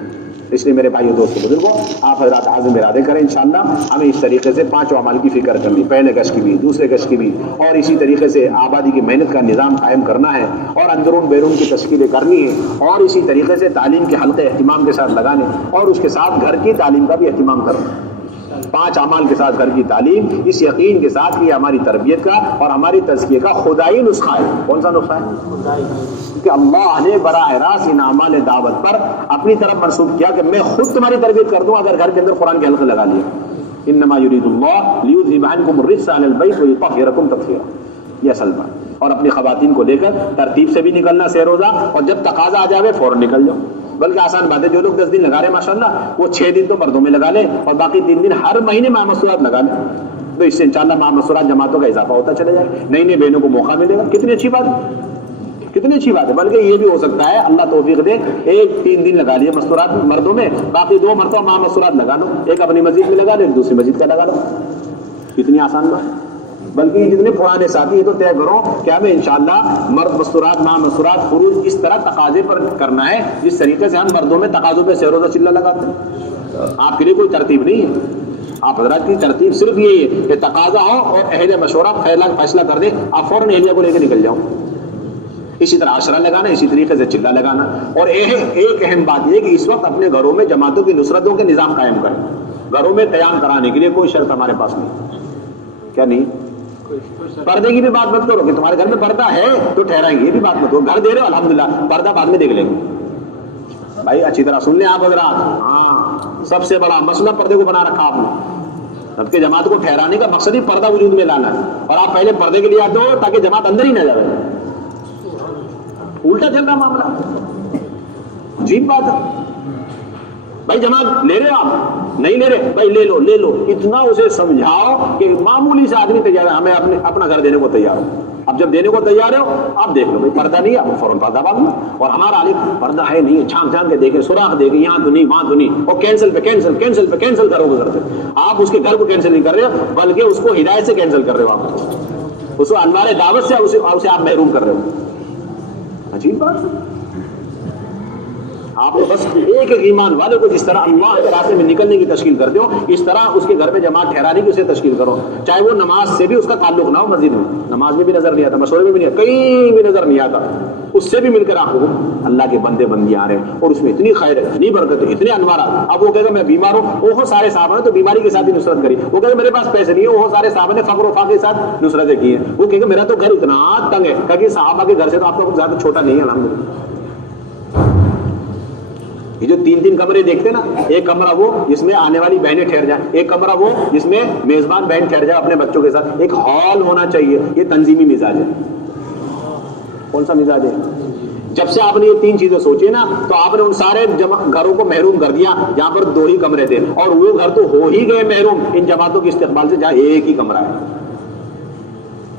اس لیے میرے بھائیوں دوستوں بزرگوں, آپ حضرات عزم ارادے کریں انشاءاللہ ہمیں اس طریقے سے 5 اعمال کی فکر کرنی, پہلے گز کی بھی, دوسرے گز کی بھی, اور اسی طریقے سے آبادی کی محنت کا نظام قائم کرنا ہے, اور اندرون بیرون کی تشکیلیں کرنی ہے, اور اسی طریقے سے تعلیم کے حلقے اہتمام کے ساتھ لگانے, اور اس کے ساتھ گھر کی تعلیم کا بھی اہتمام کرنا. 5 اعمال کے ساتھ گھر کی تعلیم, اس یقین کے ساتھ کہ یہ ہماری تربیت کا اور ہماری تزکیے کا خدائی نسخہ ہے. کون سا نسخہ ہے؟ کہ اللہ نے براہ راست ان اعمال دعوت پر اپنی طرف منسوب کیا کہ میں خود تمہاری تربیت کر دوں اگر گھر کے اندر قرآن کے حلقے لگا لیے. انما یرید اللہ لیذھب عنکم الرجس علی البیت ویطہرکم تطہیرا. یہ اصل بات. اور اپنی خواتین کو لے کر ترتیب سے بھی نکلنا سہ روزہ, اور جب تقاضا آ جاوے فوراً نکل جاؤ. بلکہ آسان بات ہے, جو لوگ 10 دن لگا رہے ہیں ماشاءاللہ, وہ 6 دن تو مردوں میں لگا لیں اور باقی 3 دن ہر مہینے ماہ مسورات لگا لیں. تو اس سے انشاءاللہ ماہ مسورات جماعتوں کا اضافہ ہوتا چلا جائے, نئی نئی بہنوں کو موقع ملے گا. کتنی اچھی بات ہے, کتنی اچھی بات ہے. بلکہ یہ بھی ہو سکتا ہے, اللہ توفیق دے, 3 دن لگا لیے مسورات مردوں میں, باقی 2 مرتبہ ماہ مسورات لگا لو. ایک اپنی مسجد میں لگا لو, ایک دوسری مسجد کا لگا لو. کتنی آسان بات. بلکہ جتنے پرانے ساتھی یہ تو طے کرو کہ ہمیں انشاءاللہ مرد مستورات ماہ مستورات فروض اس طرح تقاضے پر کرنا ہے جس طریقے سے ہم مردوں میں تقاضوں پہ سہ روزہ چلہ لگاتے ہیں. آپ کے لیے کوئی ترتیب نہیں ہے, آپ حضرات کی ترتیب صرف یہی ہے کہ تقاضا ہو اور اہل مشورہ فیصلہ کر دے, آپ فوراً اہلیہ کو لے کے نکل جاؤ. اسی طرح عشرہ لگانا, اسی طریقے سے چلہ لگانا. اور ایک اہم بات یہ کہ اس وقت اپنے گھروں میں جماعتوں کی نصرتوں کے نظام قائم کریں. گھروں میں قیام کرانے کے لیے کوئی شرط ہمارے پاس نہیں. کیا نہیں؟ پردے کی بھی بات مت کرو کہ تمہارے گھر میں پردہ ہے تو ٹھہرائیں گے, یہ بھی بات مت کرو. گھر دے رہے ہو الحمدللہ, پردہ بعد میں دیکھ لیں گے. بھائی اچھی طرح سن لیں آپ حضرات. ہاں, سب سے بڑا مسئلہ پردے کو بنا رکھا آپ نے. اب کے جماعت کو ٹھہرانے کا مقصد ہی پردہ وجود میں لانا ہے, اور آپ پہلے پردے کے لیے آتے ہو تاکہ جماعت اندر ہی نہ جائے. الٹا چل رہا معاملہ, عجیب بات ہے. بھائی جماعت لے رہے ہو آپ, نہیں لے رہے بھائی لے لو. اتنا اسے سمجھاؤ کہ معمولی سے آدمی تیار ہے, ہمیں اپنا گھر دینے کو تیار ہو. اب جب دینے کو تیار ہو آپ دیکھ لو, بھائی پردہ نہیں ہے آپ فوراً پردہ باندھ لو. اور ہمارا عالم پردہ ہے نہیں, چھانک چھانک کے دیکھیں, سوراخ دیکھیں, یہاں تو نہیں وہاں تو نہیں, اور کینسل پہ کینسل کرو گزرتے. آپ اس کے گھر کو کینسل نہیں کر رہے ہو بلکہ اس کو ہدایت سے کینسل کر رہے ہو. آپ اس کو انوار دعوت سے اسے آپ محروم کر رہے ہو. عجیب بات. آپ نے بس ایک ایمان والے کو جس طرح اللہ کے راستے میں نکلنے کی تشکیل کرتے ہو, اس طرح اس کے گھر میں جماعت ٹھہرانے کی اسے تشکیل کرو. چاہے وہ نماز سے بھی اس کا تعلق نہ ہو, مسجد میں نماز میں بھی نظر نہیں آتا, مشورے میں بھی نہیں آتا, کہیں بھی نظر نہیں آتا, اس سے بھی مل کر آپ کو اللہ کے بندے بندی آ رہے ہیں اور اس میں اتنی خیر ہے, اتنی برکت ہے, اتنے انوارات. اب وہ کہے گا میں بیمار ہوں, وہ سارے صحابہ نے تو بیماری کے ساتھ ہی نصرت کری. وہ کہے گا میرے پاس پیسے نہیں ہے, وہ سارے صحابہ نے فقر و فاقے کے ساتھ نصرتیں کی ہیں. وہ کہے گا میرا تو گھر اتنا تنگ ہے, کہ صحابہ کے گھر سے تو آپ کا کچھ زیادہ چھوٹا نہیں ہے الحمدللہ. یہ جو 3 کمرے دیکھتے نا, ایک کمرہ وہ جس میں آنے والی بہنیں ٹھہر جائیں, ایک کمرہ وہ جس میں میزبان بہن ٹھہر جائے اپنے بچوں کے ساتھ, ایک ہال ہونا چاہیے. یہ تنظیمی مزاج ہے. کون سا مزاج ہے؟ جب سے آپ نے یہ 3 چیزیں سوچی نا تو آپ نے ان سارے گھروں کو محروم کر دیا جہاں پر 2 ہی کمرے تھے, اور وہ گھر تو ہو ہی گئے محروم ان جماعتوں کے استقبال سے جہاں ایک ہی کمرہ ہے.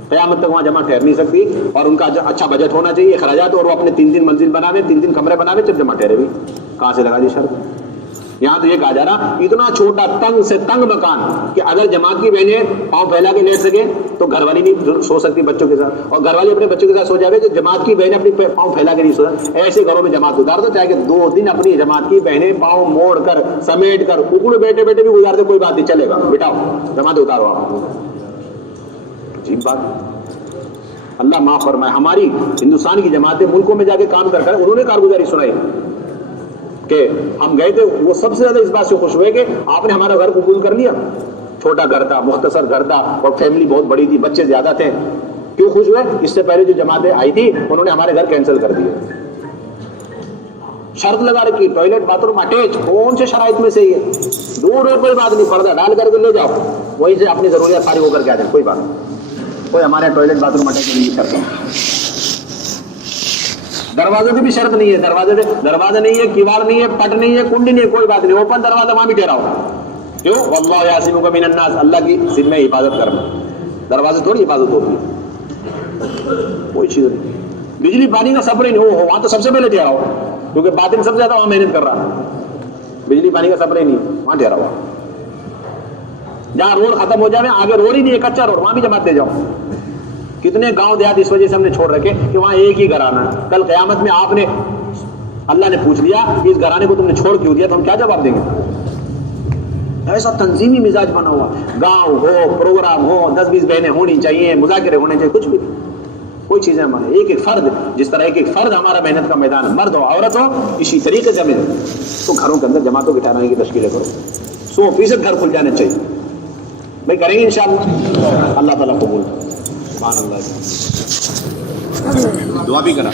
قیامت تک وہاں جمع ٹھہر نہیں سکتی, اور ان کا اچھا بجٹ ہونا چاہیے, اخراجات, اور وہ اپنے 3 منزل بناوے, 3 کمرے بناوے, جب جمع ٹھہرے بھی. کہاں سے لگا دی شرط؟ یہاں تو یہ کہا جا رہا اتنا چھوٹا تنگ سے تنگ مکان کہ اگر جماعت کی بہنیں پاؤں پھیلا کے لیٹ سکے تو گھر والی نہیں سو سکتی بچوں کے ساتھ, اور گھر والی اپنے بچوں کے ساتھ سو جائے, جو جماعت کی بہنیں اپنی پاؤں پھیلا کے نہیں سو سکتی. ایسے گھروں میں جماعت اتار دو, چاہے کہ 2 دن اپنی جماعت کی بہنیں پاؤں موڑ کر سمیٹ کر اکڑ بیٹھے بیٹھے بھی گزار دے, کوئی بات نہیں, چلے گا, بٹھاؤ جماعت اتارو آپ. عجیب بات. اللہ معاف فرمائے. ہماری ہندوستان کی جماعتیں ملکوں میں جا کے کام کر انہوں نے کارگزاری سنائی کہ ہم گئے تھے, وہ سب سے زیادہ اس بات سے خوش ہوئے کہ آپ نے ہمارا گھر قبول کر لیا. چھوٹا گھر تھا, مختصر گھر تھا, اور فیملی بہت بڑی تھی, بچے زیادہ تھے. کیوں خوش ہوئے؟ اس سے پہلے جو جماعتیں آئی تھی انہوں نے ہمارے گھر کینسل کر دیے. شرط لگا رکھی ٹوائلٹ باتھ روم اٹیچ. کون سے شرائط میں سے یہ دور ہے, کوئی بات نہیں, پردہ ڈال کر کے لے جاؤ, وہیں سے اپنی ضروریات فارغ ہو کر کے آ جائیں, کوئی بات نہیں. کوئی ہمارے ٹوائلٹ باتھ روم اٹیچ نہیں شرط. دروازے کی بھی شرط نہیں ہے, دروازہ نہیں ہے, کیوار نہیں ہے, پٹ نہیں ہے, کنڈی نہیں ہے, کوئی بات نہیں, اوپن دروازہ وہاں بھی ٹھہرا ہو. کیوں؟ واللہ یعصمک من الناس, اللہ کی ذمہ حفاظت کرنا. دروازے تھوڑی حفاظت ہوتی ہے، کوئی چیز نہیں. بجلی پانی کا سپلائی نہیں ہو وہاں تو سب سے پہلے ٹھہرا ہو، کیونکہ باطن سب سے زیادہ وہاں محنت کر رہا ہے. بجلی پانی کا سپلائی نہیں وہاں ٹھہرا ہوا. جہاں روڈ ختم ہو جائے آگے روڈ ہی نہیں ہے، کچا روڈ، وہاں بھی جماعت دے جاؤ. کتنے گاؤں دیہات اس وجہ سے ہم نے چھوڑ رکھے کہ وہاں ایک ہی گھرانہ ہے. کل قیامت میں آپ نے اللہ نے پوچھ لیا کہ اس گھرانے کو تم نے چھوڑ کیوں دیا، تو ہم کیا جواب دیں گے؟ ایسا تنظیمی مزاج بنا ہوا، گاؤں ہو، پروگرام ہو، 10-20 بہنیں ہونی چاہیے، مذاکرے ہونے چاہیے، کچھ بھی کوئی چیزیں ہمارے ایک ایک فرد، جس طرح ایک ایک فرد ہمارا محنت کا میدان ہے، مرد ہو عورت ہو، اسی طریقے سے ہمیں تو گھروں کے اندر جماعتوں کے ٹھہرانے کی تشکیلیں کرو. 100% گھر کھل جانے چاہیے. بھائی کریں گے انشاءاللہ. اللہ تعالیٰ قبول. سبحان اللہ. دعا بھی کرا.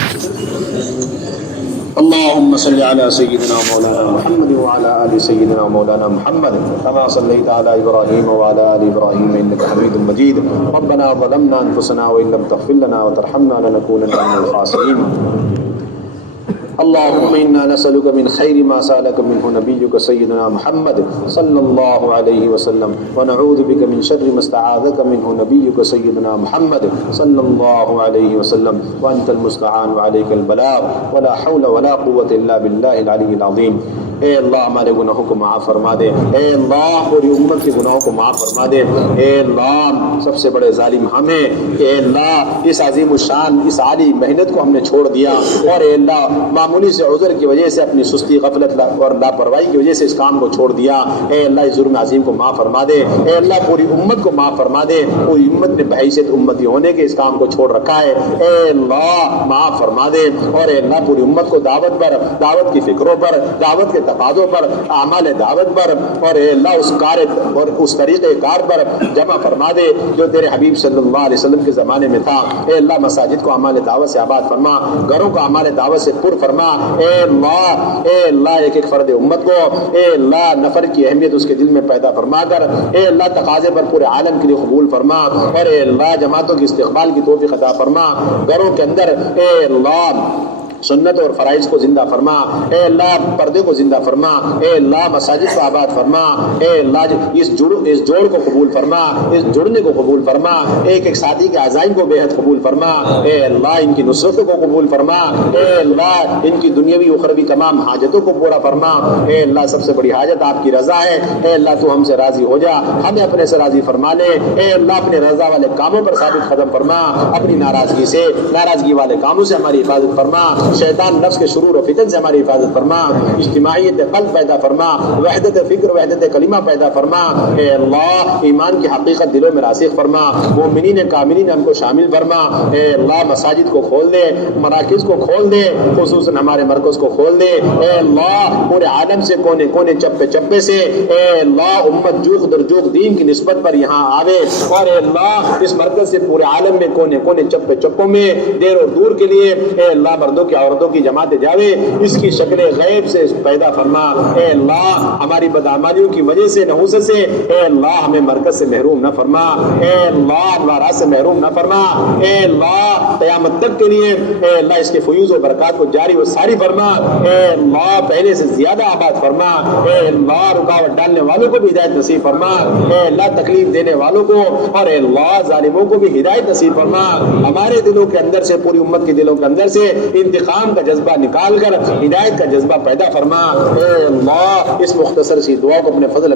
اللهم صل على سيدنا مولانا محمد وعلى آل سيدنا مولانا محمد كما صليت على إبراهيم وعلى آل إبراهيم إنك حميد مجيد. ربنا ظلمنا أنفسنا وإن لم تغفر لنا وترحمنا لنكونن من الخاسرين. اللهم إنا نسألك من خير ما سألك منه نبيك سيدنا محمد صلى الله عليه وسلم ونعوذ بك من شر ما استعاذك منه نبيك سيدنا محمد صلى الله عليه وسلم وأنت المستعان وعليك البلاغ ولا حول ولا قوة إلا بالله العلي العظيم. اے اللہ ہمارے گناہوں کو معاف فرما دے. اے اللہ پوری امت کے گناہوں کو معاف فرما دے. اے اللہ سب سے بڑے ظالم ہمیں. اے اللہ اس عظیم الشان اس عالی محنت کو ہم نے چھوڑ دیا، اور اے اللہ معمولی سے عذر کی وجہ سے اپنی سستی غفلت اور لاپرواہی کی وجہ سے اس کام کو چھوڑ دیا. اے اللہ اس جرم عظیم کو معاف فرما دے. اے اللہ پوری امت کو معاف فرما دے. پوری امت نے بحیثیت امتی ہونے کے اس کام کو چھوڑ رکھا ہے. اے اللہ معاف فرما دے. اور اے اللہ پوری امت کو دعوت پر، دعوت کی فکروں پر، دعوت کے تقاضوں پر، اعمال دعوت پر، اور اے اللہ اس کار اور اس طریقے کار پر جمع فرما دے جو تیرے حبیب صلی اللہ علیہ وسلم کے زمانے میں تھا. اے اللہ مساجد کو اعمال دعوت سے آباد فرما، گھروں کو اعمال دعوت سے پر فرما. اے اللہ ایک ایک فرد امت کو اے اللہ نفر کی اہمیت اس کے دل میں پیدا فرما کر اے اللہ تقاضے پر پورے عالم کے لیے قبول فرما. اور اے اللہ جماعتوں کی استقبال کی توفیق عطا فرما. گھروں کے اندر اے اللہ سنت اور فرائض کو زندہ فرما. اے اللہ پردے کو زندہ فرما. اے اللہ مساجد کو آباد فرما. اے اللہ اس جوڑ کو قبول فرما، اس جڑنے کو قبول فرما. ایک ایک ساتھی کے عزائم کو بے حد قبول فرما. اے اللہ ان کی نصرتوں کو قبول فرما. اے اللہ ان کی دنیاوی اخروی تمام حاجتوں کو پورا فرما. اے اللہ سب سے بڑی حاجت آپ کی رضا ہے. اے اللہ تو ہم سے راضی ہو جا، ہمیں اپنے سے راضی فرما لے. اے اللہ اپنے رضا والے کاموں پر ثابت قدم فرما، اپنی ناراضگی والے کاموں سے ہماری حفاظت فرما. شیطان نفس کے شرور و فتن سے ہماری حفاظت فرما. اجتماعیت قلب پیدا فرما، وحدت فکر، وحدت کلمہ پیدا فرما. اے اللہ ایمان کی حقیقت دلوں میں راسخ فرما. مومنین کاملین ہم کو شامل فرما. اے اللہ مساجد کو کھول دے، مراکز کو کھول دے، خصوصاً ہمارے مرکز کو کھول دے. اے اللہ پورے عالم سے کونے کونے چپے چپے سے اے اللہ امت جوخ در جوخ دین کی نسبت پر یہاں آوے. اور اے اللہ اس مرکز سے پورے عالم میں کونے کونے چپے چپوں میں دیر اور دور کے لیے اے اللہ مردوں کی عورتوں کی جماعت جاوے. اس کی شکل غیب سے پیدا فرما. اے اللہ ہماری بدعمالیوں کی وجہ سے نحوست سے اے اللہ ہمیں مرکز سے محروم نہ فرما. اے اللہ انوارات سے محروم نہ فرما. اے اللہ قیامت تک کے لیے اے اللہ اس کے فیوز و برکات کو جاری و ساری فرما. اے اللہ پہلے سے زیادہ آباد فرما. اے اللہ رکاوٹ ڈالنے والوں کو بھی ہدایت نصیب فرما. اے اللہ تکلیف دینے والوں کو اور اے اللہ ظالموں کو بھی ہدایت نصیب فرما. ہمارے دلوں کے اندر سے، پوری امت کے دلوں کے اندر سے انتقام کا جذبہ نکال کر ہدایت کا جذبہ پیدا فرما. اے اللہ اس مختصر سی دعا کو اپنے فضل